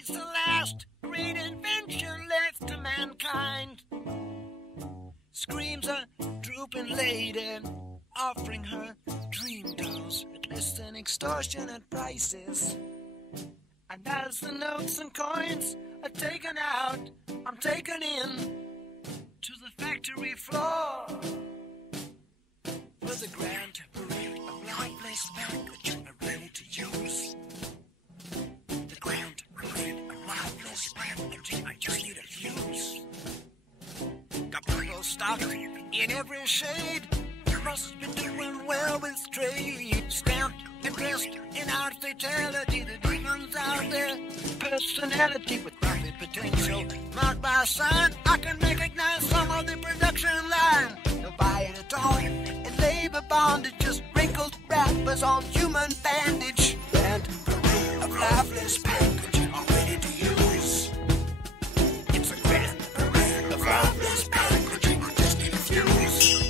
It's the last great invention left to mankind. Screams a drooping lady, offering her dream dolls at less than extortionate prices. And as the notes and coins are taken out, I'm taken in to the factory floor where the grand parade of lifeless packaging are ready to use. The grand parade of lifeless packaging, I just need a fuse. Got people stocked in every shade. Must be doing well with trade. Stamped and dressed in art fatality. The demons out there. Personality with profit potential. Marked by a sign, I can recognize some of the production line. They'll buy it at all. And labor bondage, just wrinkled wrappers on human bandage. And parade of lifeless packaging all ready to use. It's a grand parade of lifeless packaging. I just need a fuse.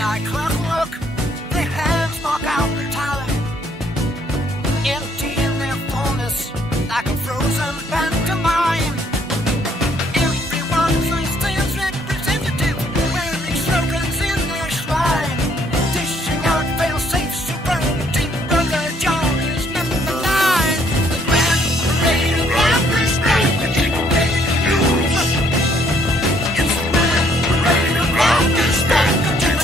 Like clockwork, their hands mark out the time, empty in their fullness, like a frozen pantomime. Everyone's a sales representative, wearing slogans in their shrine, dishing out fail-safe superlative. Brother John is number 9. The grand parade of lifeless packaging. It's the grand parade of lifeless packaging.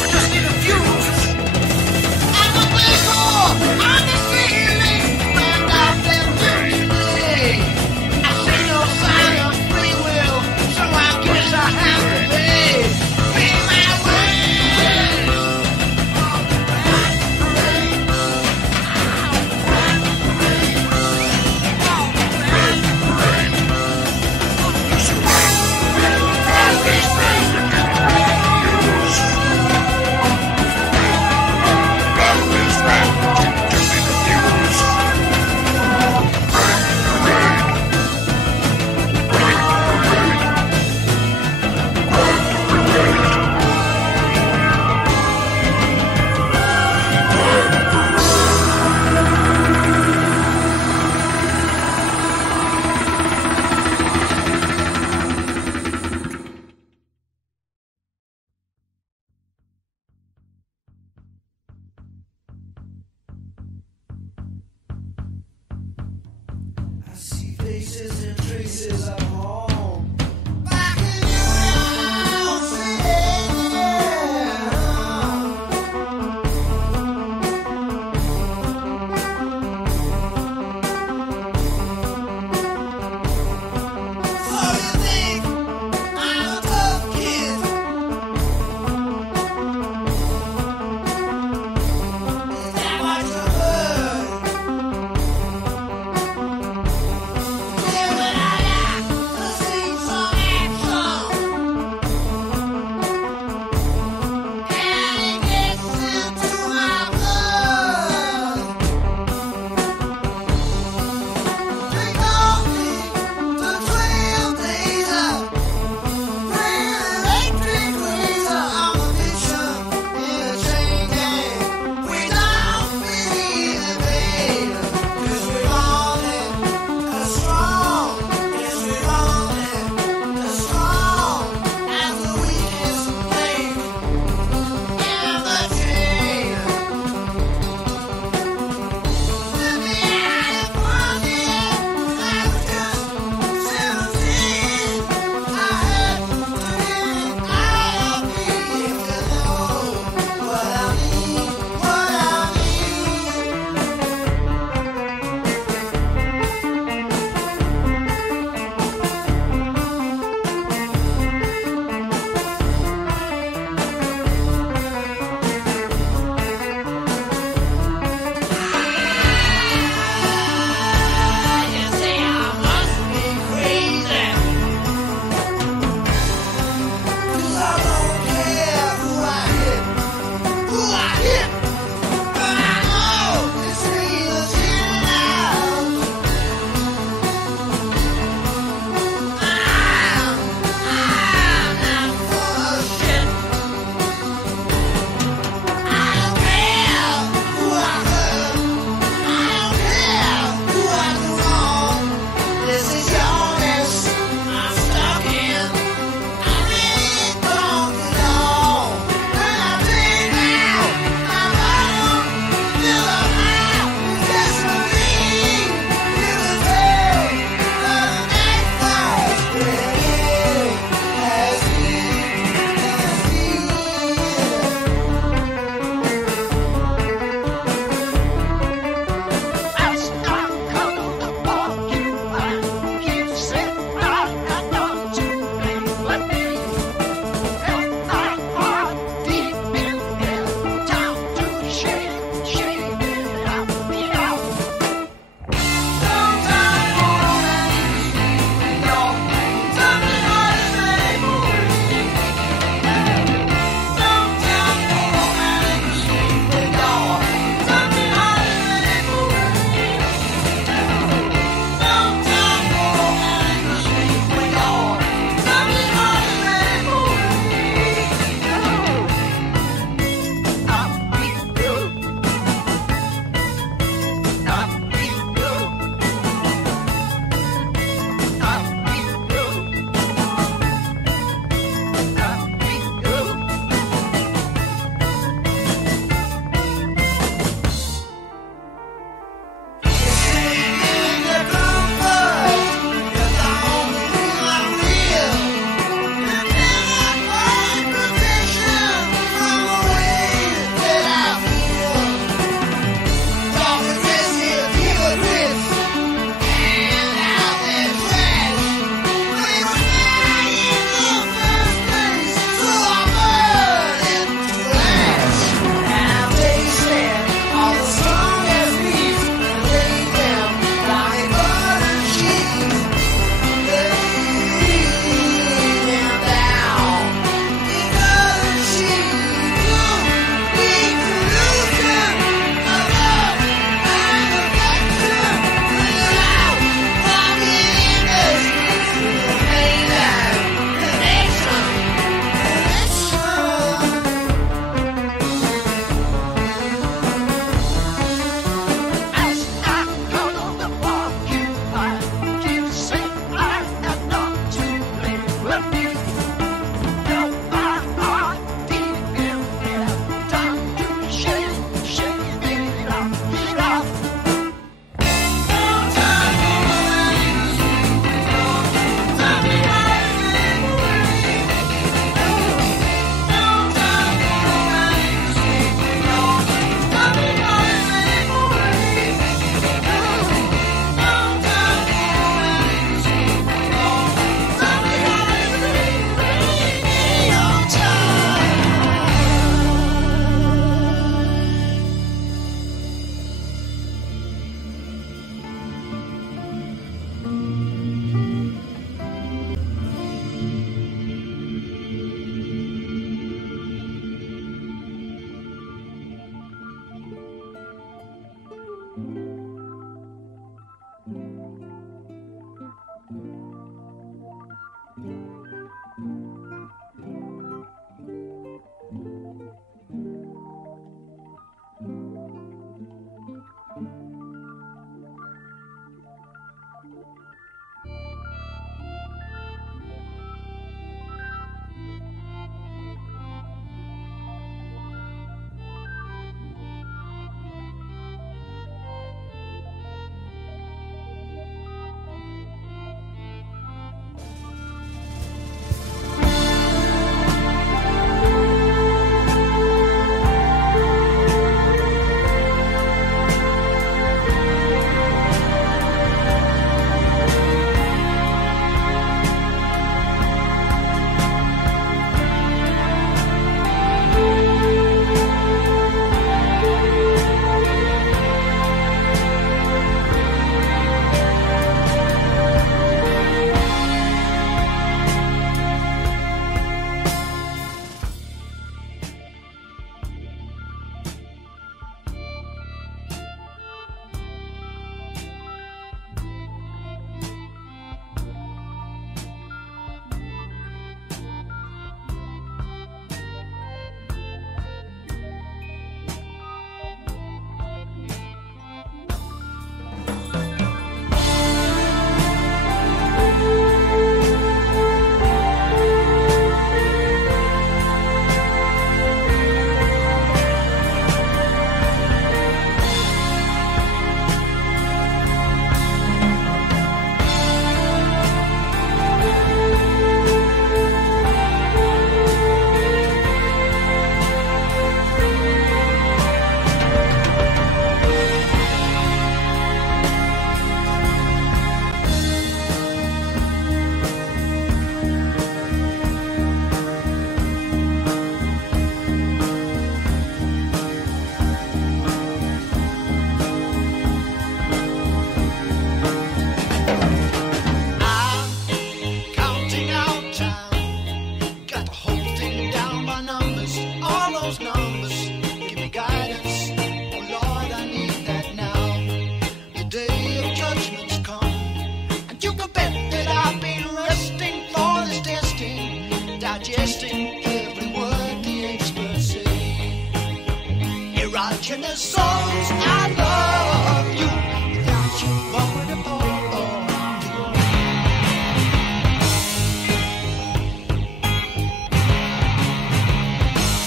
writing the songs I love you. Without you, what would a boy do?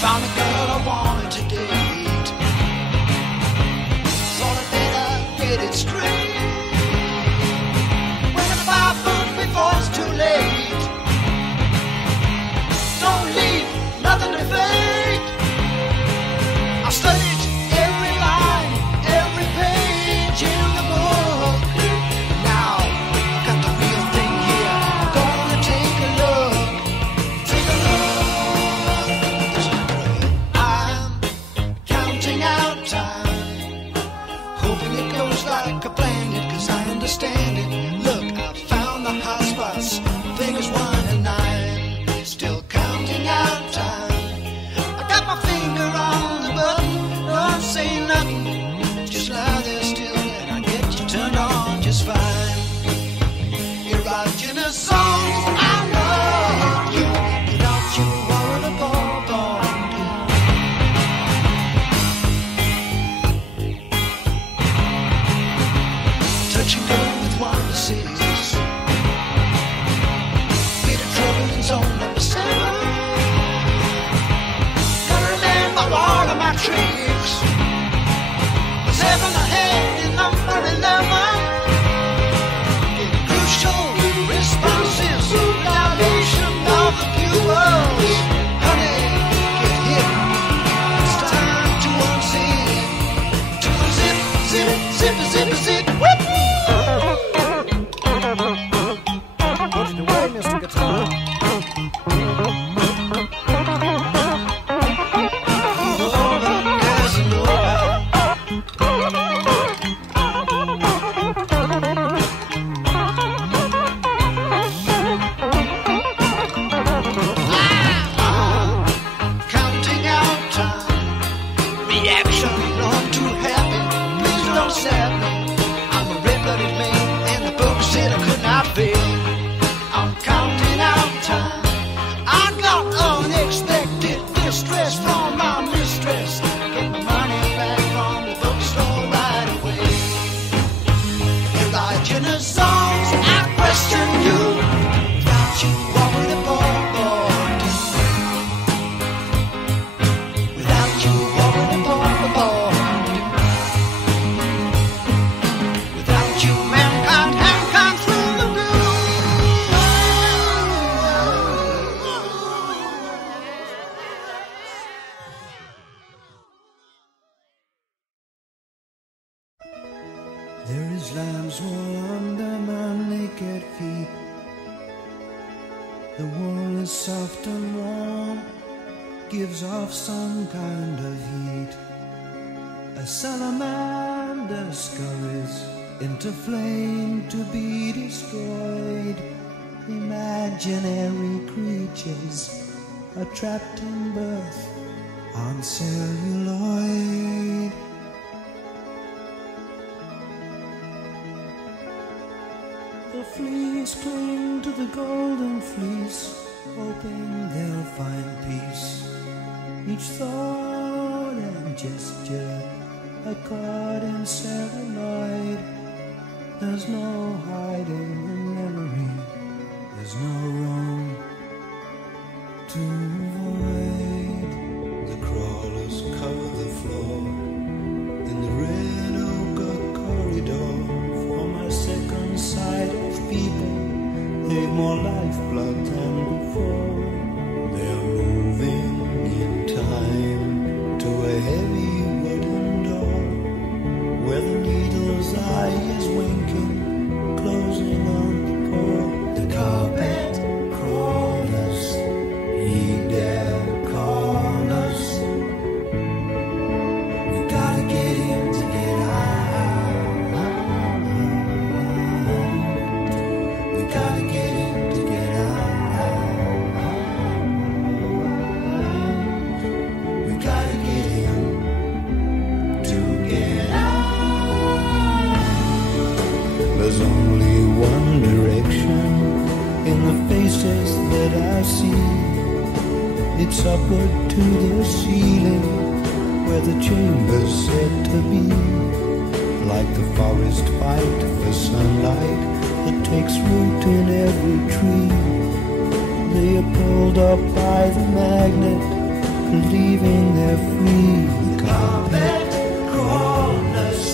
Found a girl I wanted to date. Thought I'd better get it straight. Went 5 foot before it's too late. Don't leave nothing to fate. I studied every line, every page in the book. Now I've got the real thing here. Gonna take a look. Take a look. I'm counting out time, hoping it goes like I planned it, 'cause I understand it. Look, I found the hot spots, figures 1 and 9. Still counting out time. I got my finger on the button, don't say nothing, just lie there still and I get you turned on just fine. You're writing a song I love you. Without you, what would a boy do? Touch and go with one cities. Bit of trouble in zone number 7. Gotta remember all of my tricks. 7 ahead in number 11. Getting crucial responses, dilation of the pupils. Honey, get hip. It's time to unzip. To unzip, zip, zip, zip, zip. Whoop! Put it away, Mr. Guitar. Counting out time. Reaction, I'm too happy. Please don't stab me. I'm a red-blooded man, and the book said I could not fail. I'm counting out time. I got unexpected distress from my mistress. Get my money back from the bookstore right away. You're writing the songs, I question you. Without you, what would a boy do? Without you, what would a boy do? Without you, mankind have gone through the There is lamb's wool under my naked feet. The wool is soft and warm, gives off some kind of heat. A salamander scurries into flame to be destroyed. Imaginary creatures are trapped in birth on celluloid. The fleas cling to the golden fleece, hoping they'll find peace. Each thought and gesture a caught in celluloid. There's no hiding in memory, there's no room to avoid. The crawlers cover the floor in the red ochre corridor. For my second sight of people, they've more lifeblood than before. They're moving in time to a heavy wooden door, where the needle's eye is winking, closing on the core. The carpet crawlers, heed their callers. We gotta get him to get out. We gotta get him to get out. We gotta get him to get out. There's only one direction in the faces that I see. It's upward to the ceiling, where the chamber's said to be, like the forest fight for sunlight that takes root in every tree. They are pulled up by the magnet, believing they're free. The carpet crawlers,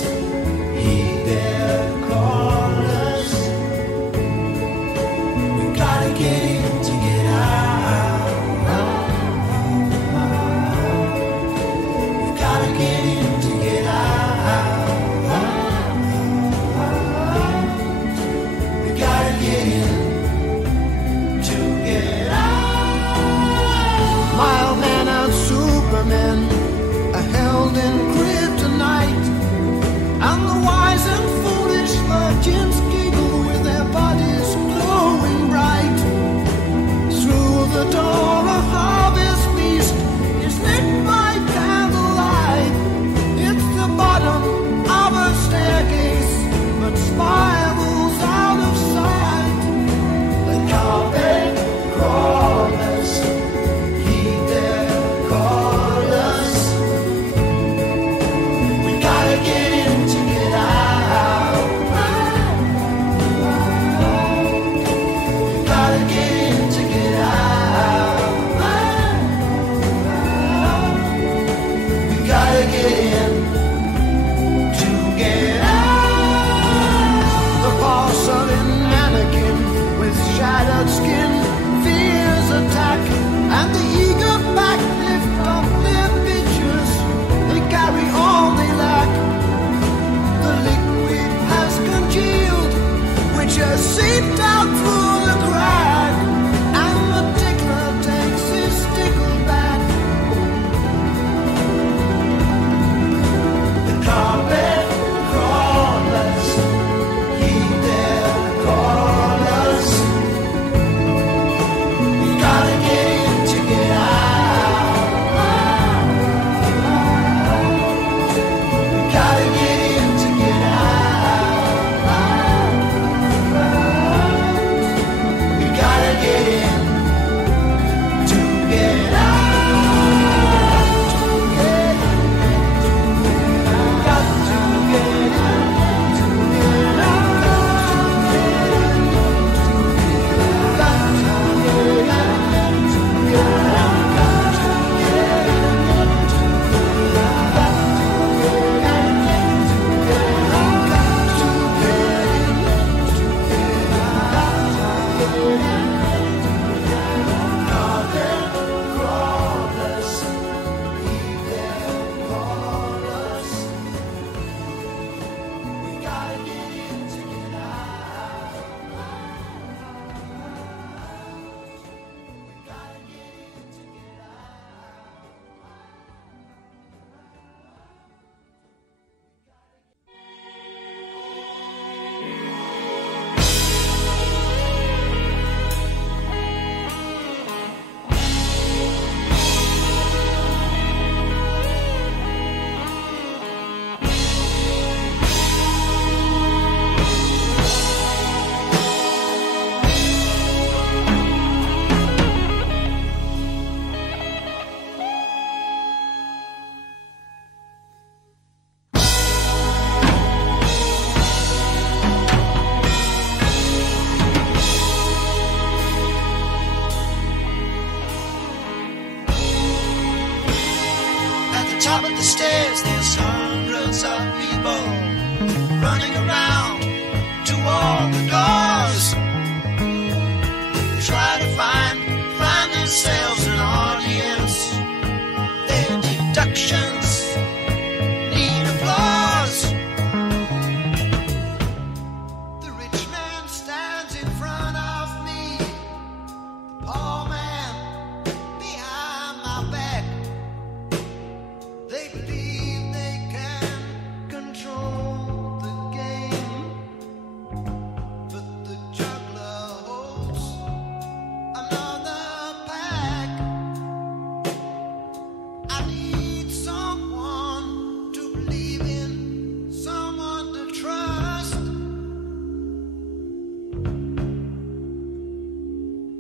heed their callers. We gotta get in to get out. We gotta get in to get out. We gotta get in to get out. Mild man and Superman are held in kryptonite, and the wise and foolish virgins giggle with their bodies glowing bright. Through the door a harvest feast is lit by candlelight. It's the bottom of a staircase, but spirals out of sight. The carpet crawlers, heed their callers. We gotta get in to get out. We gotta get in to get out. We gotta get in to get out. The porcelain mannequin with shattered skin fears attack, and the eager back lift up their pictures. They carry all they lack. The liquid has congealed, which has seeped out through the crack, and the tickler takes his tickle back. The carpet crawlers, heed their callers. We gotta get in to get out. We gotta get in to get out. We gotta get in to get out. Got to get in to get Top of the stairs, there's hundreds of people running around to all the doors. They try to find themselves an audience. Their deductions need applause. The rich man stands in front of me, the poor man behind my back. They believe they can control the game, but the juggler holds another pack. I need someone to believe in, someone to trust.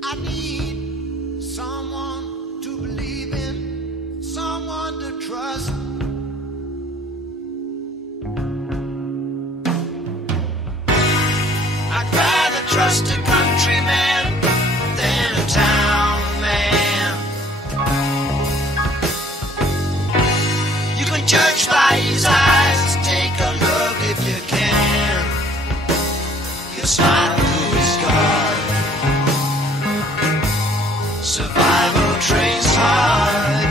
I need someone to believe in, someone to trust. survival trains hard.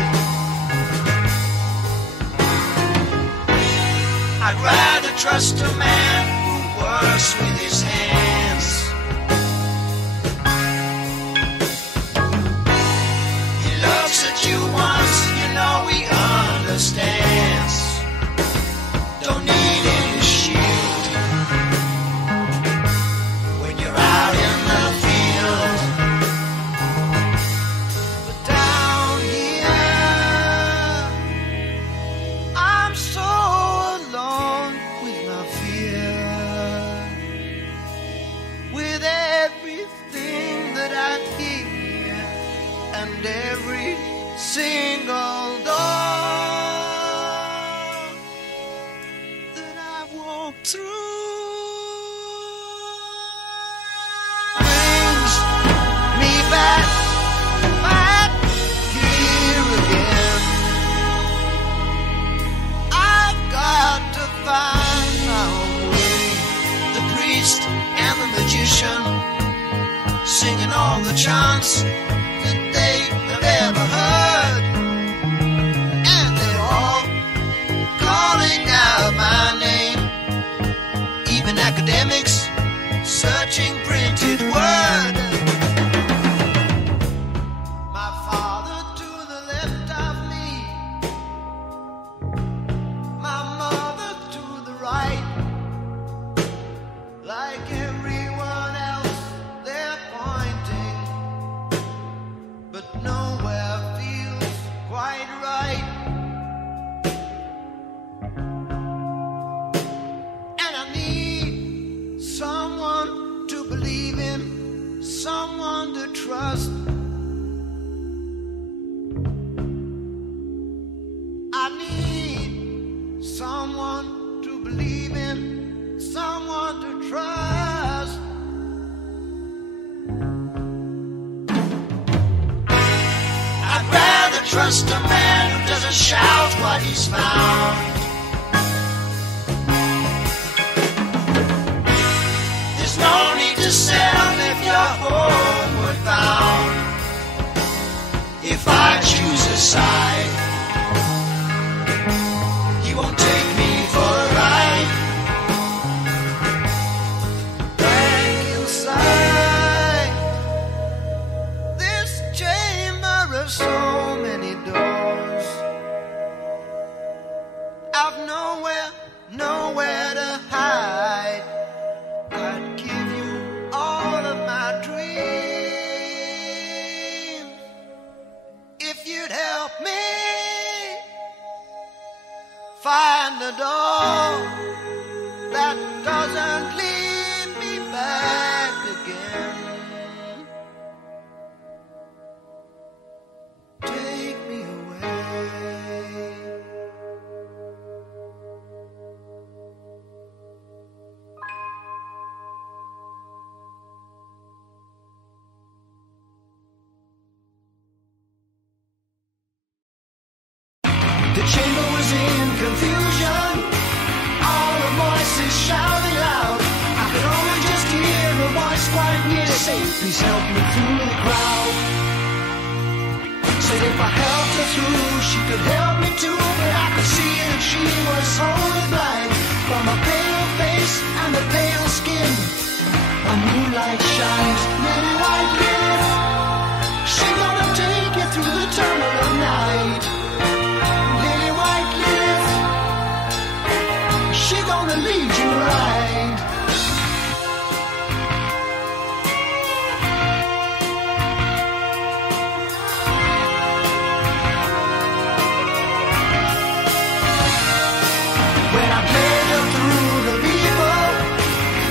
I'd rather trust a man who works with his hands. He looks at you once, you know he understands. Don't need any shield when you're out in the field. But down here, I'm so alone with my fear, with everything that I hear and every single door that I've walked through. Brings me back here again. I've got to find my own way. The priest and the magician singing all the chants that they have ever heard, and they're all calling out my name. Even academics searching printed word. My father to the left of me, my mother to the right. Like everyone else, they're pointing, but nowhere feels quite right. And I need someone to believe in, someone to trust. I need someone to believe in, someone to trust. I'd rather trust a man who doesn't shout what he's found. There's no need to sell if you're homeward bound. If I choose a side, he won't take me for a ride. Back inside this chamber of so many doors, I've nowhere to hide. I'd give you all of my dreams if you'd help me find a door that doesn't lead me back again. Take me away. The chamber was in confusion, all the voices shouting loud. I could only just hear a voice quite near say, please help me through the crowd. Said if I helped her through, she could help me too, but I could see that she was wholly blind. From her pale face and her pale skin, a moonlight shines, lily white lips. She gonna take you through the tunnel of night. Lily white lips, she gonna lead you right. When I led her through the people,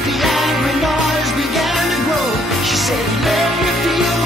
the angry noise began to grow. She said, let me feel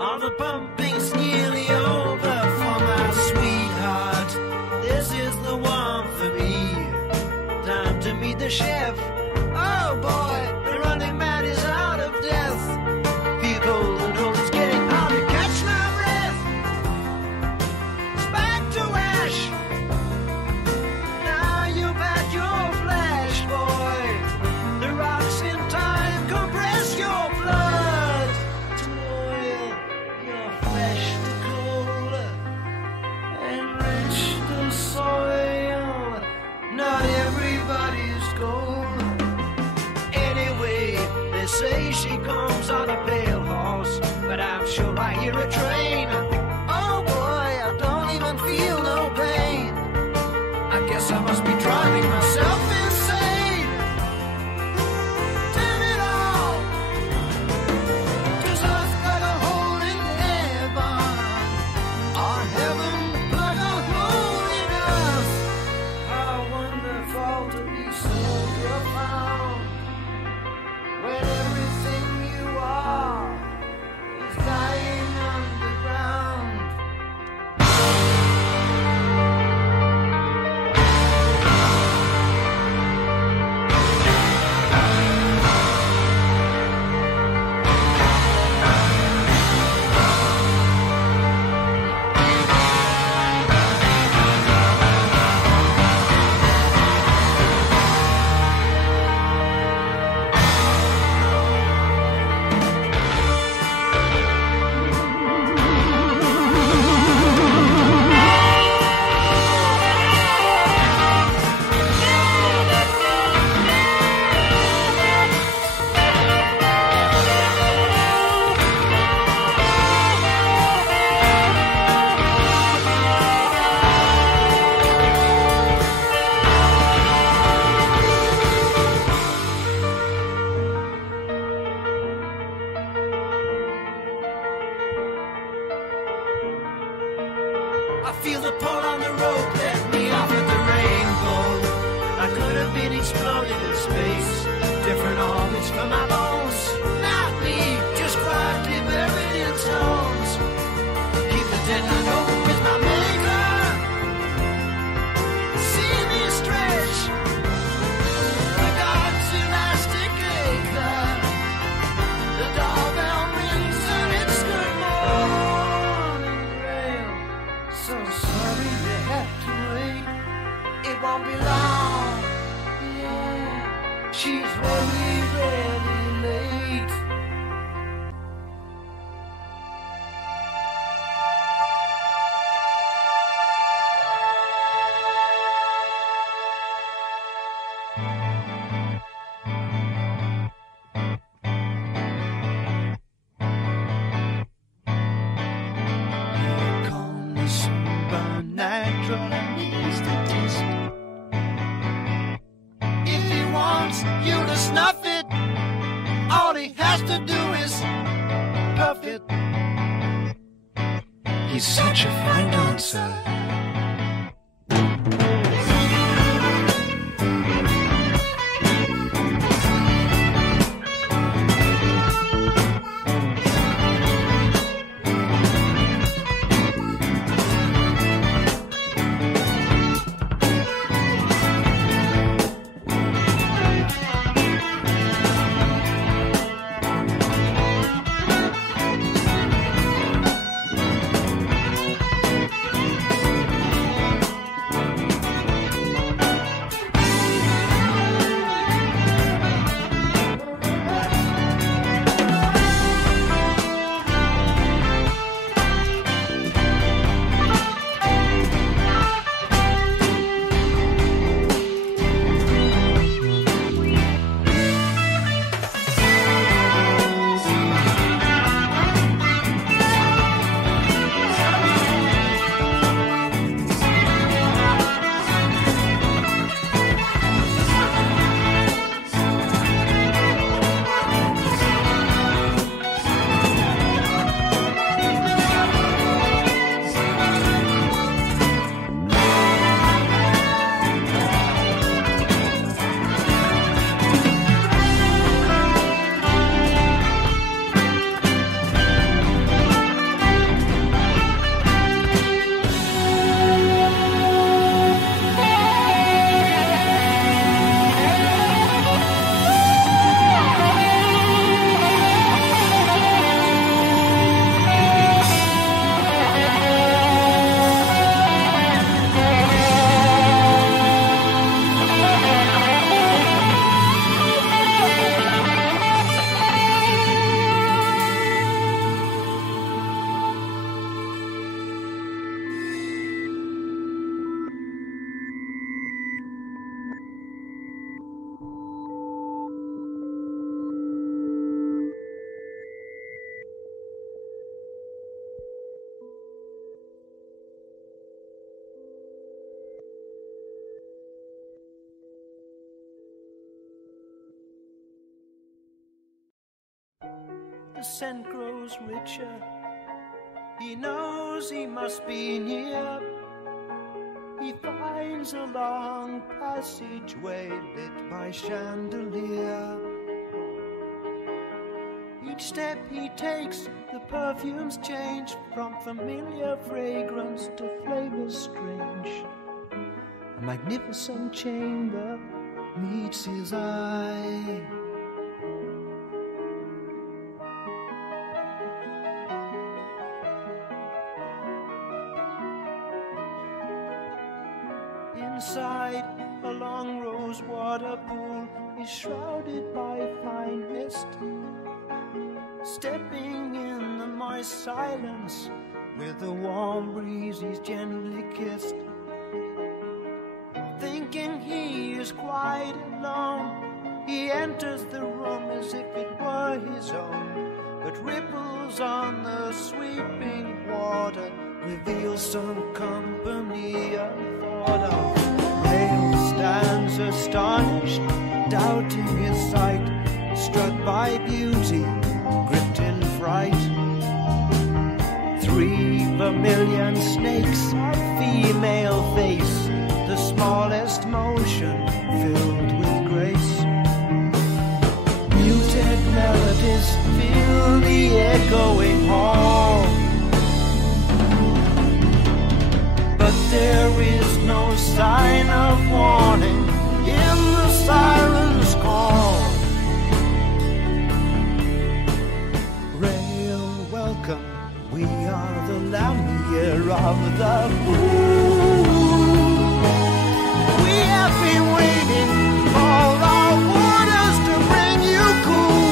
All the pumping's nearly over for my sweetheart. This is the one for me. Time to meet the chef. Oh boy, the running man is out of death. People know it's getting hard to catch my breath. It's back to ash. Now you've had your flash, boy. The rocks in time compress your blood to oil your flesh to coal and rich the soil. Not everybody's gold. Anyway, they say she comes on a pale horse, but I'm sure I hear a train. Oh boy, I don't even feel no pain. I guess I must be driving myself insane. Damn it all, 'cause I've got a hole in heaven, or heaven plug a hole in earth. How wonderful to be so profound, when everything you are is dying underground. I feel the pull on the rope, let me off at the rainbow. I could have been exploded in space, different orbits for my bones. Not me, just quietly buried in stones. Keep the deadline open with my maker. See me stretch the God's elastic acre. The doorbell rings and it's good morning, Grail. So sorry you have to wait. It won't be long. Yeah, she's very, very late. Calm the supernatural and he's the test. If he wants you to snuff it, all he has to do is puff it. He's such a fine dancer. the scent grows richer. He knows he must be near. He finds a long passageway lit by chandelier. Each step he takes, the perfumes change from familiar fragrance to flavors strange. A magnificent chamber meets his eye. Inside, a long rose water pool is shrouded by fine mist. Stepping in the moist silence, with the warm breeze he's gently kissed. Thinking he is quite alone, he enters the room as if it were his own. But ripples on the sweeping water reveal some company unthought of. Rail stands astonished, doubting his sight, struck by beauty, gripped in fright. 3 vermilion snakes of female face, the smallest motion filled with grace. Muted melodies fill the echoing hall, but there is no sign of warning in the siren's call. Rail, welcome, we are the Lamia of the moon. We have been waiting for our waters to bring you cool.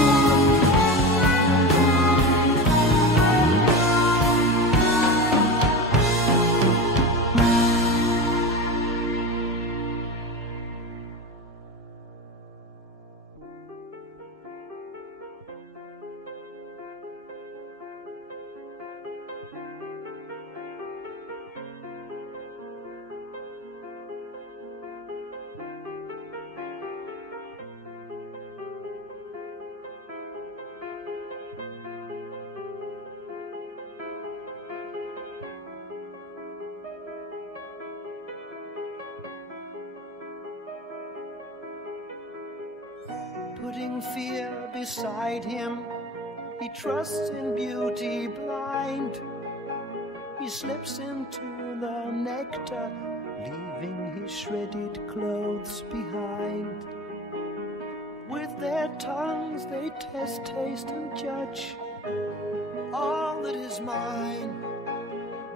Putting fear beside him, he trusts in beauty blind. He slips into the nectar, leaving his shredded clothes behind. With their tongues they test, taste, and judge all that is mine.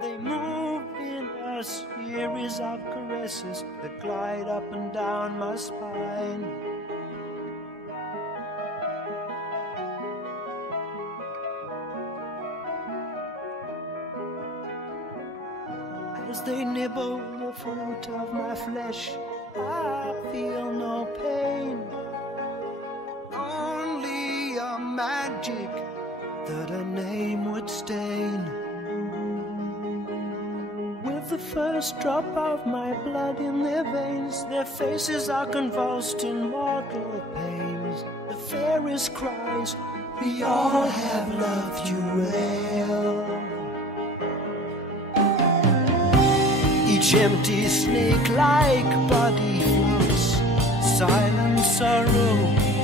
They move in a series of caresses that glide up and down my spine. As they nibble the fruit of my flesh, I feel no pain, only a magic that a name would stain. With the first drop of my blood in their veins, their faces are convulsed in mortal pains. The fairest cries, we all have loved you well. Each empty snake-like body floats, silent sorrow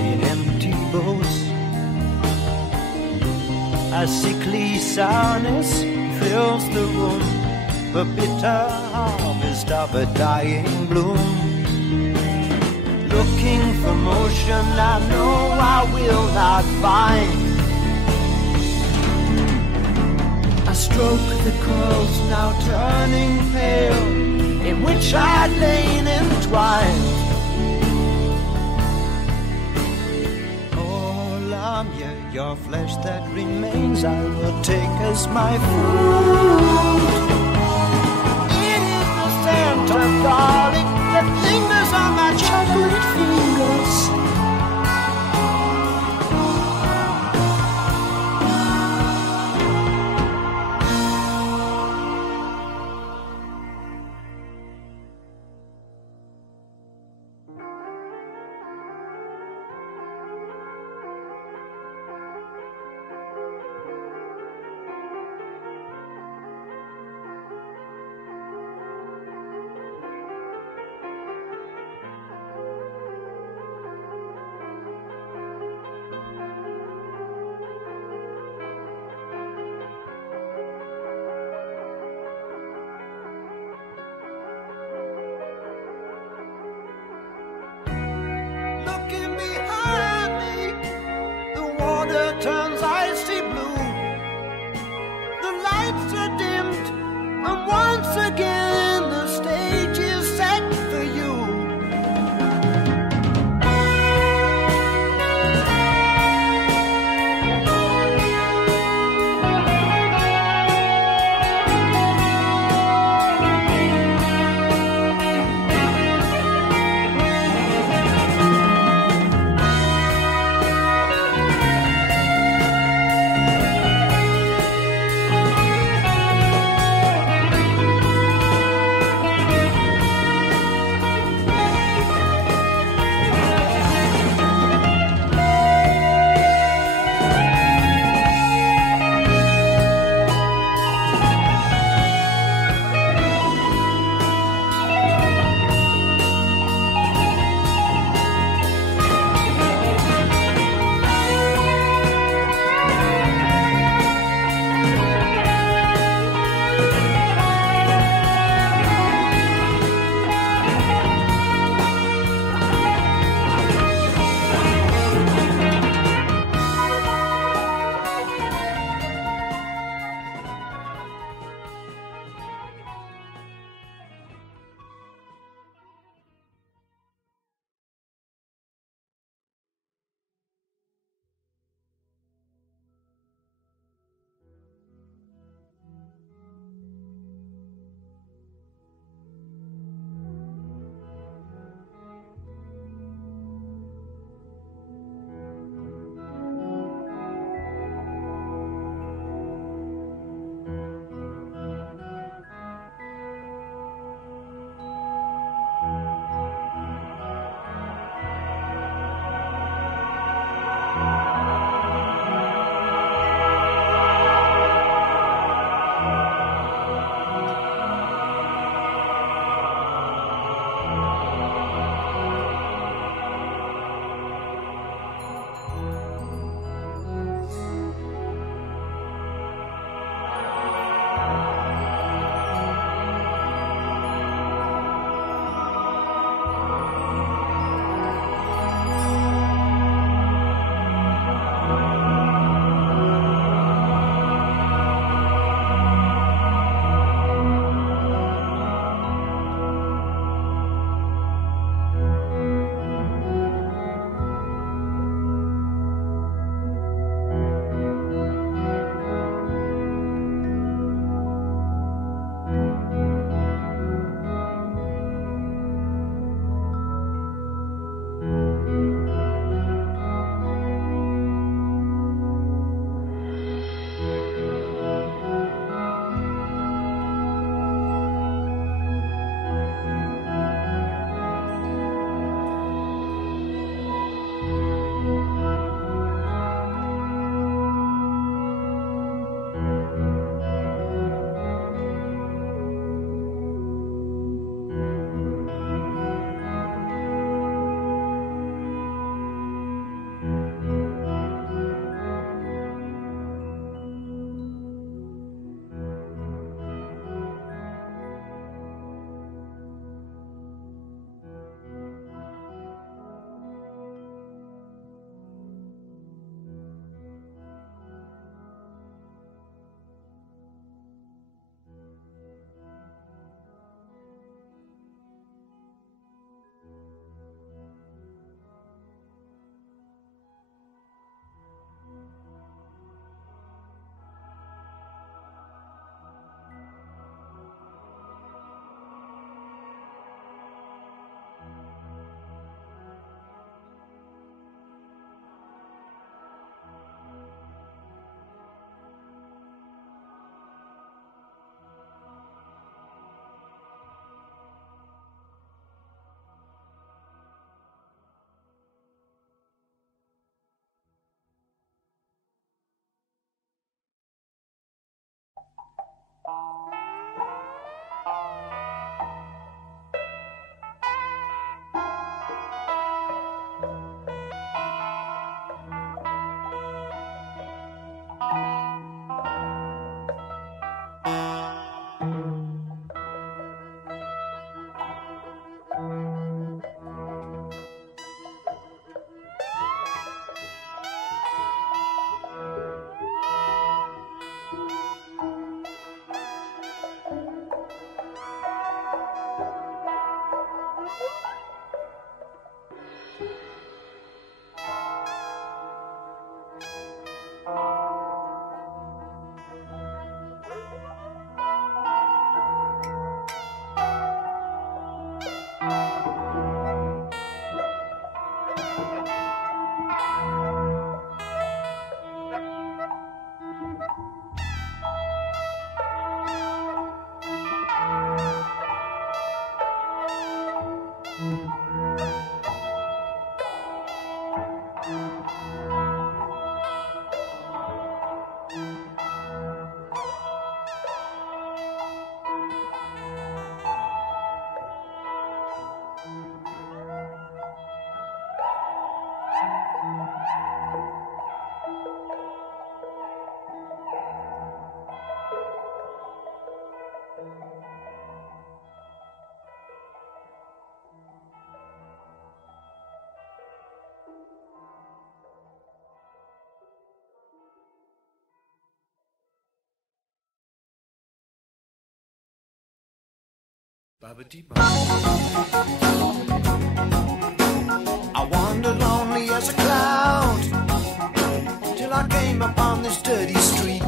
in empty boats. A sickly sourness fills the room, a bitter harvest of a dying bloom. Looking for motion I know I will not find. I stroke the curls now turning pale, in which I'd lain entwined. Oh, Lamia, your flesh that remains I will take as my food. It is the scent of garlic that lingers on my chocolate fingers. I wandered lonely as a cloud till I came upon this dirty street.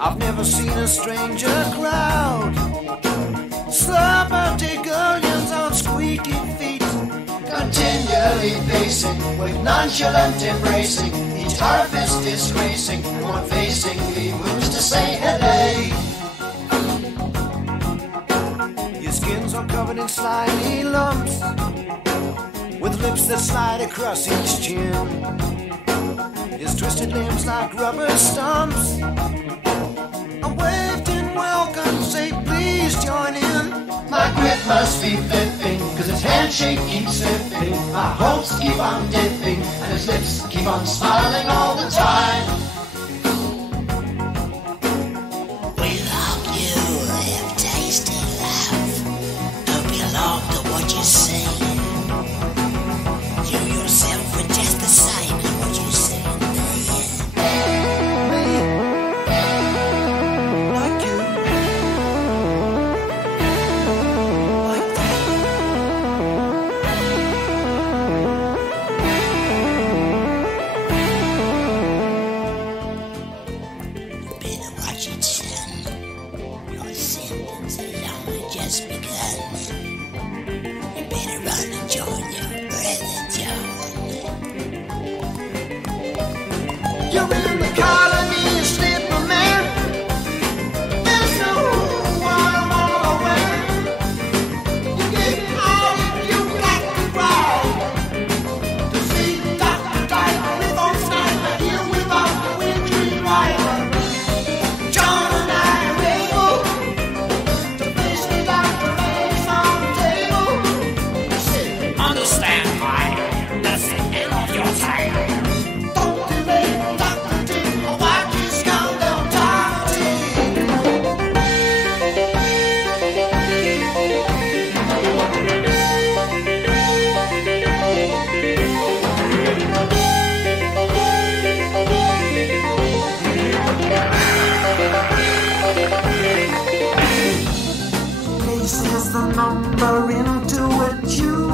I've never seen a stranger crowd, celebrity girls on squeaky feet, continually pacing with nonchalant embracing, each orifice disgracing, one facing the moves to say hello. Your skin's all covered in slimy lumps, with lips that slide across each chin. His twisted limbs like rubber stumps. I waved in welcome, say please join in. My grip must be flipping, cause his handshake keeps slipping. My hopes keep on dipping, and his lips keep on smiling all the time. We love you, have tasted love. Don't belong to what you say. You yourself were just the same as what you said like you. Like that. Better watch it, son. Your sentence has only just begun. You better run and join your brother John. You're in the colony, sleeping man. There's no one all away. You get out if you got to cry. To see Dr. Dyke with old Sniper here without the wintry wire. John and I are able to face the doctor face on the table. Understand, Mike. That's the end of your time. Don't delay, Dr. Dick, or watch his countdown time tick. Places the number into a tube.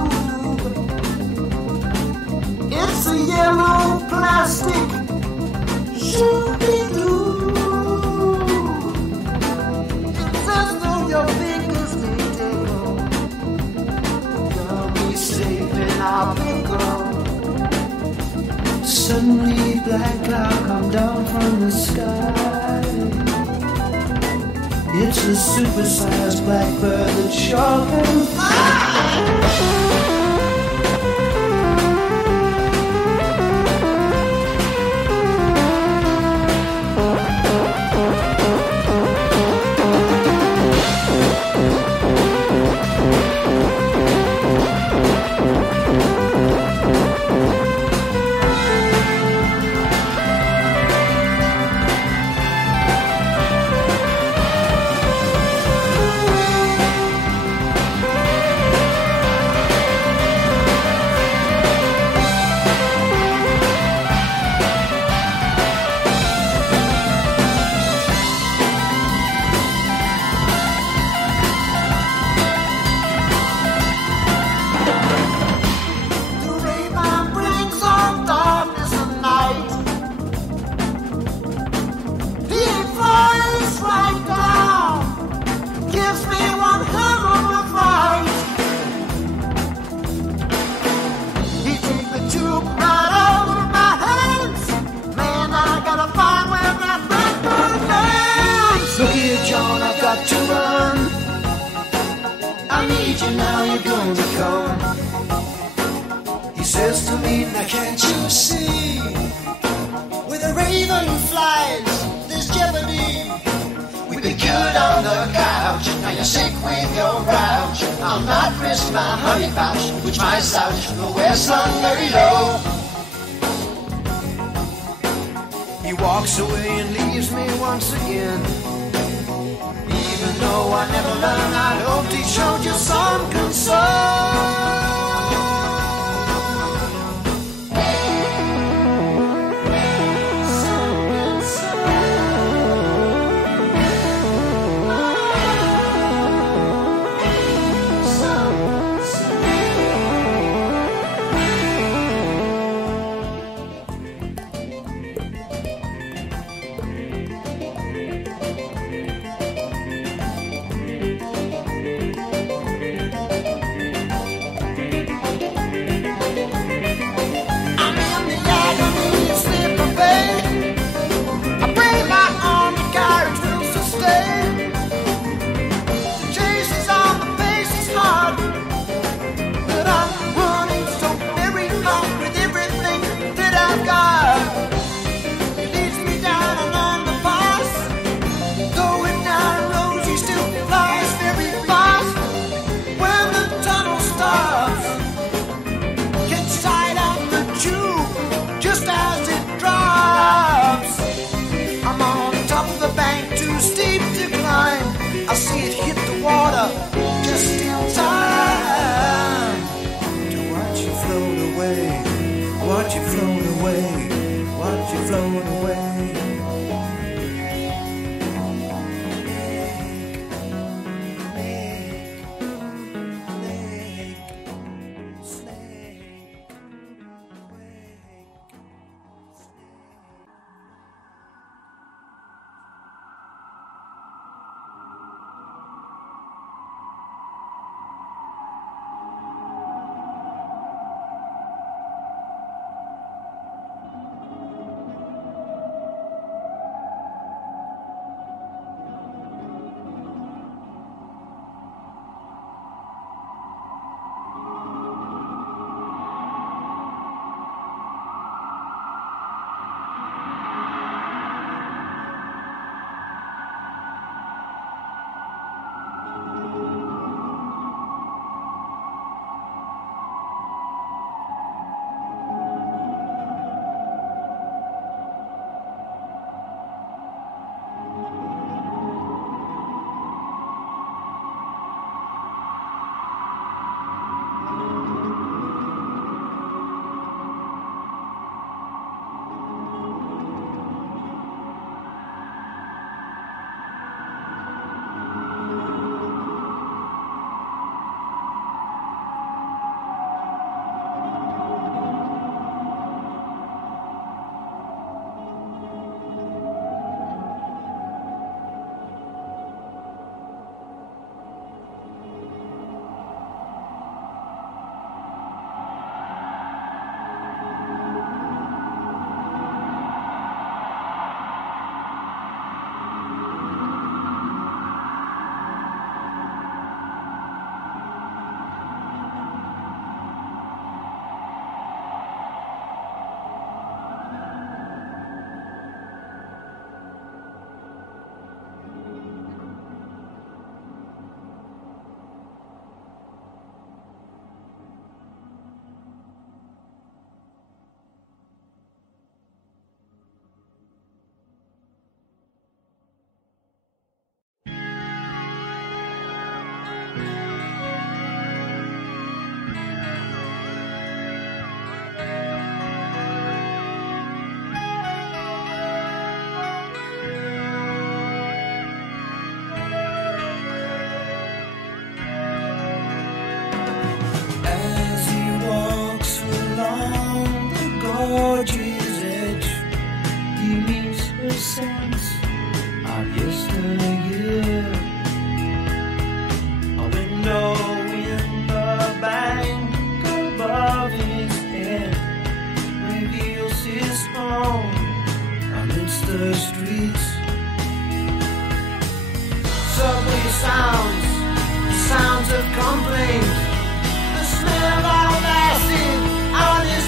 It's a yellow plastic Shooby-Doo. It's as though your fingers they tingle. Got me safe in our bingo. Suddenly black cloud come down from the sky. It's a supersized blackbird that sure can fly. just to me. Now can't you see? Where the raven flies, there's jeopardy. We've been cured on the couch, now you're sick with your grouch. I'll not risk my honey pouch, which my slouch, nowhere slung very low. He walks away and leaves me once again. Even though I never learned, I hoped he showed you some concern. I see it hit the water just in time to watch you float away, watch you float away, watch you float away. Sounds of complaint, the smell of acid on his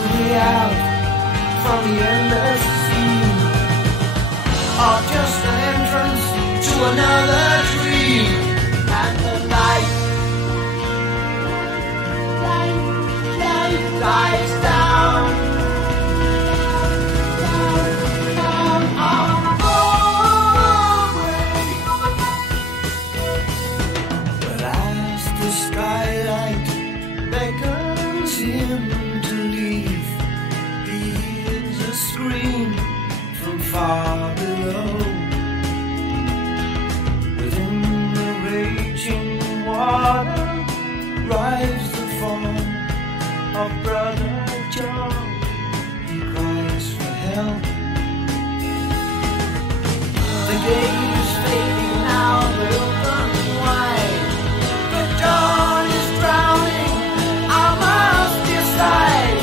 way out from the endless sea, or just an entrance to another dream. And the light dies down, down on Broadway. But as the skylight beckons him to leave, he hears a scream from far below. Within the raging water rises the form of Brother John. He cries for help. The gate is fading now, open wide. The dawn is drowning. I must decide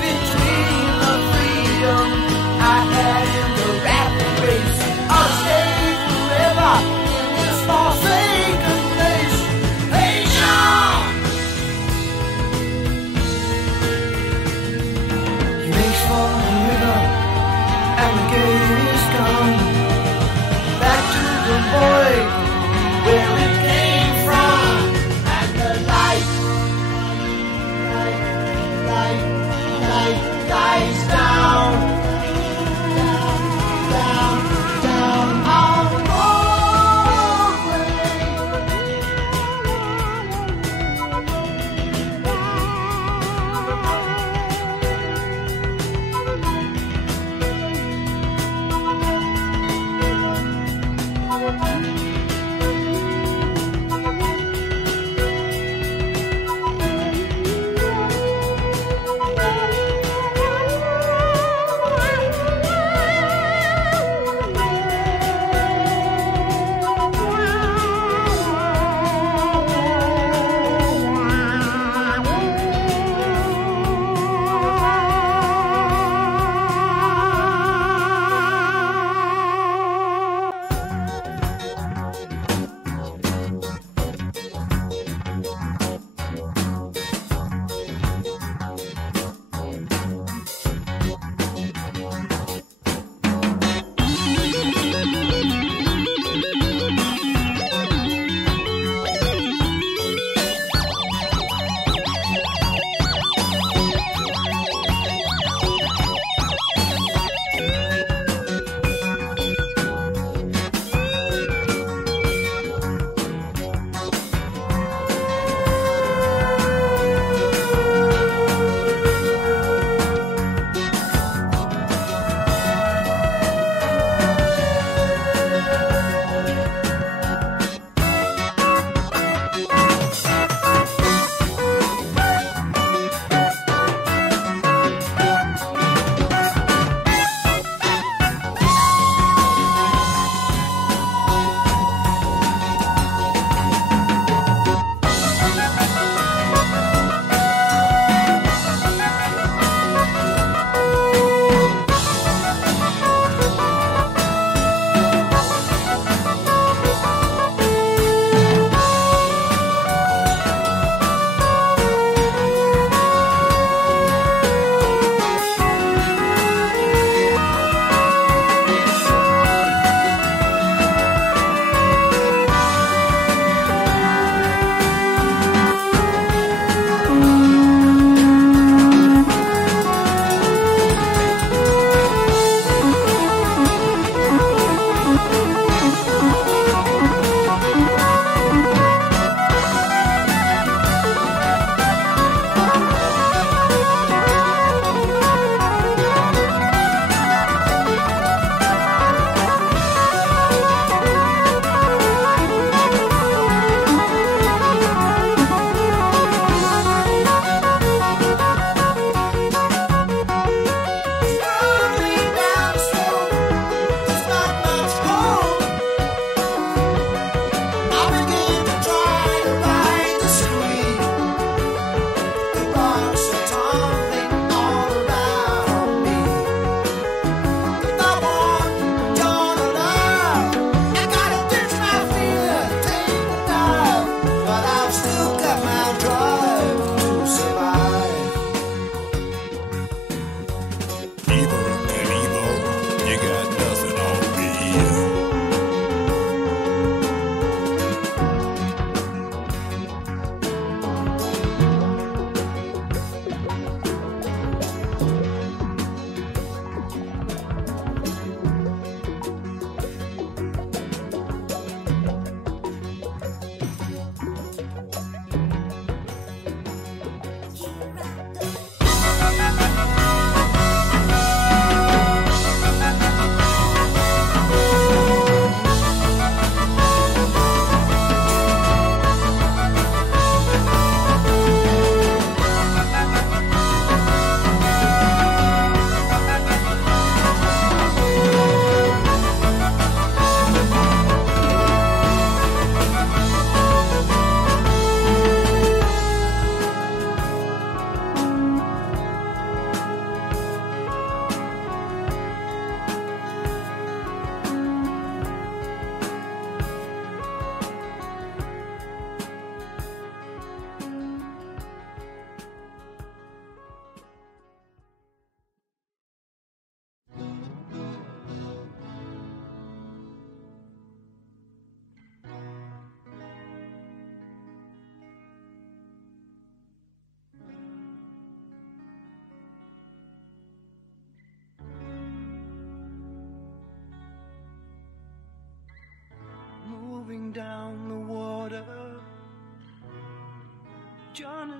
between the freedom I had in the rapid race, or stay forever in this forsaken place. Hey, John! He makes for the river, and the gate is gone. Back to the boy where it came from. And the light dies down, down, down on Broadway.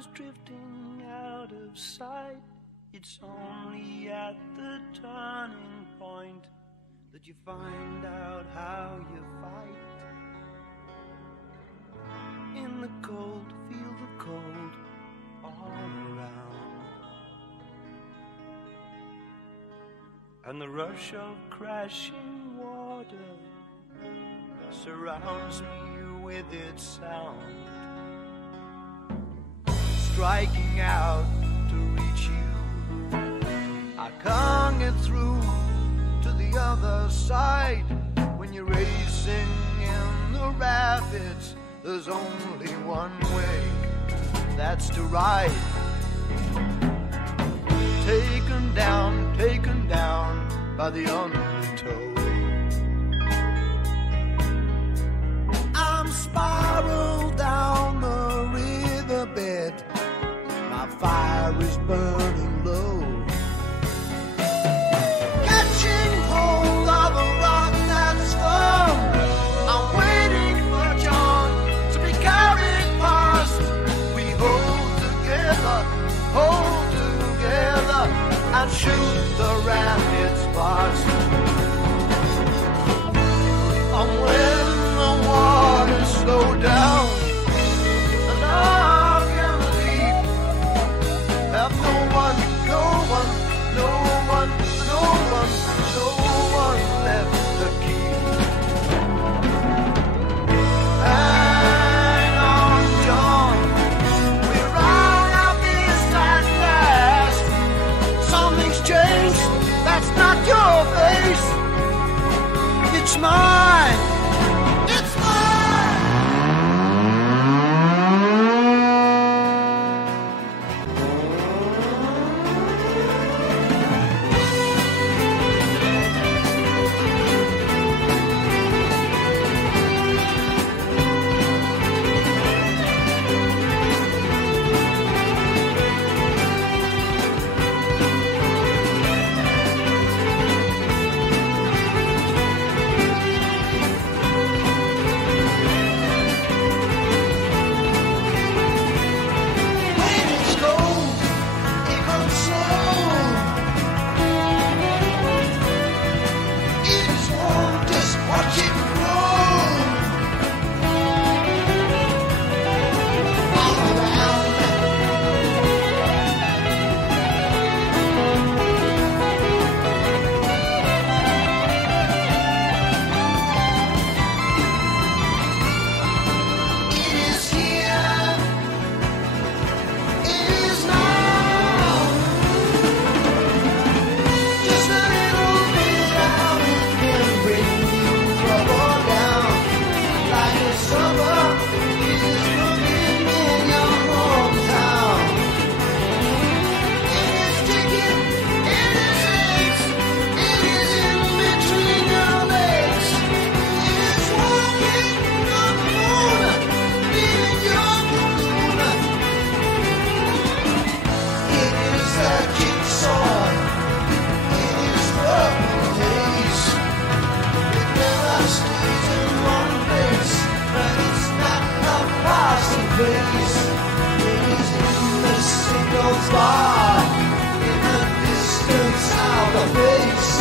is drifting out of sight. It's only at the turning point that you find out how you fight. In the cold, feel the cold all around, and the rush of crashing water surrounds me with its sound, striking out to reach you. I can't get through to the other side. When you're racing in the rapids, there's only one way, that's to ride. Taken down by the undertow. I'm spiraled down the riverbed. My fire is burning low, catching hold of a rock that's firm. I'm waiting for John to be carried past. We hold together, and shoot the rapids past. And when the waters slow down, and I can leave, have no one left to keep. Hang on, John, we're out of this at last. Something's changed, that's not your face. It's mine. It's mine. Far in the distance, out of face.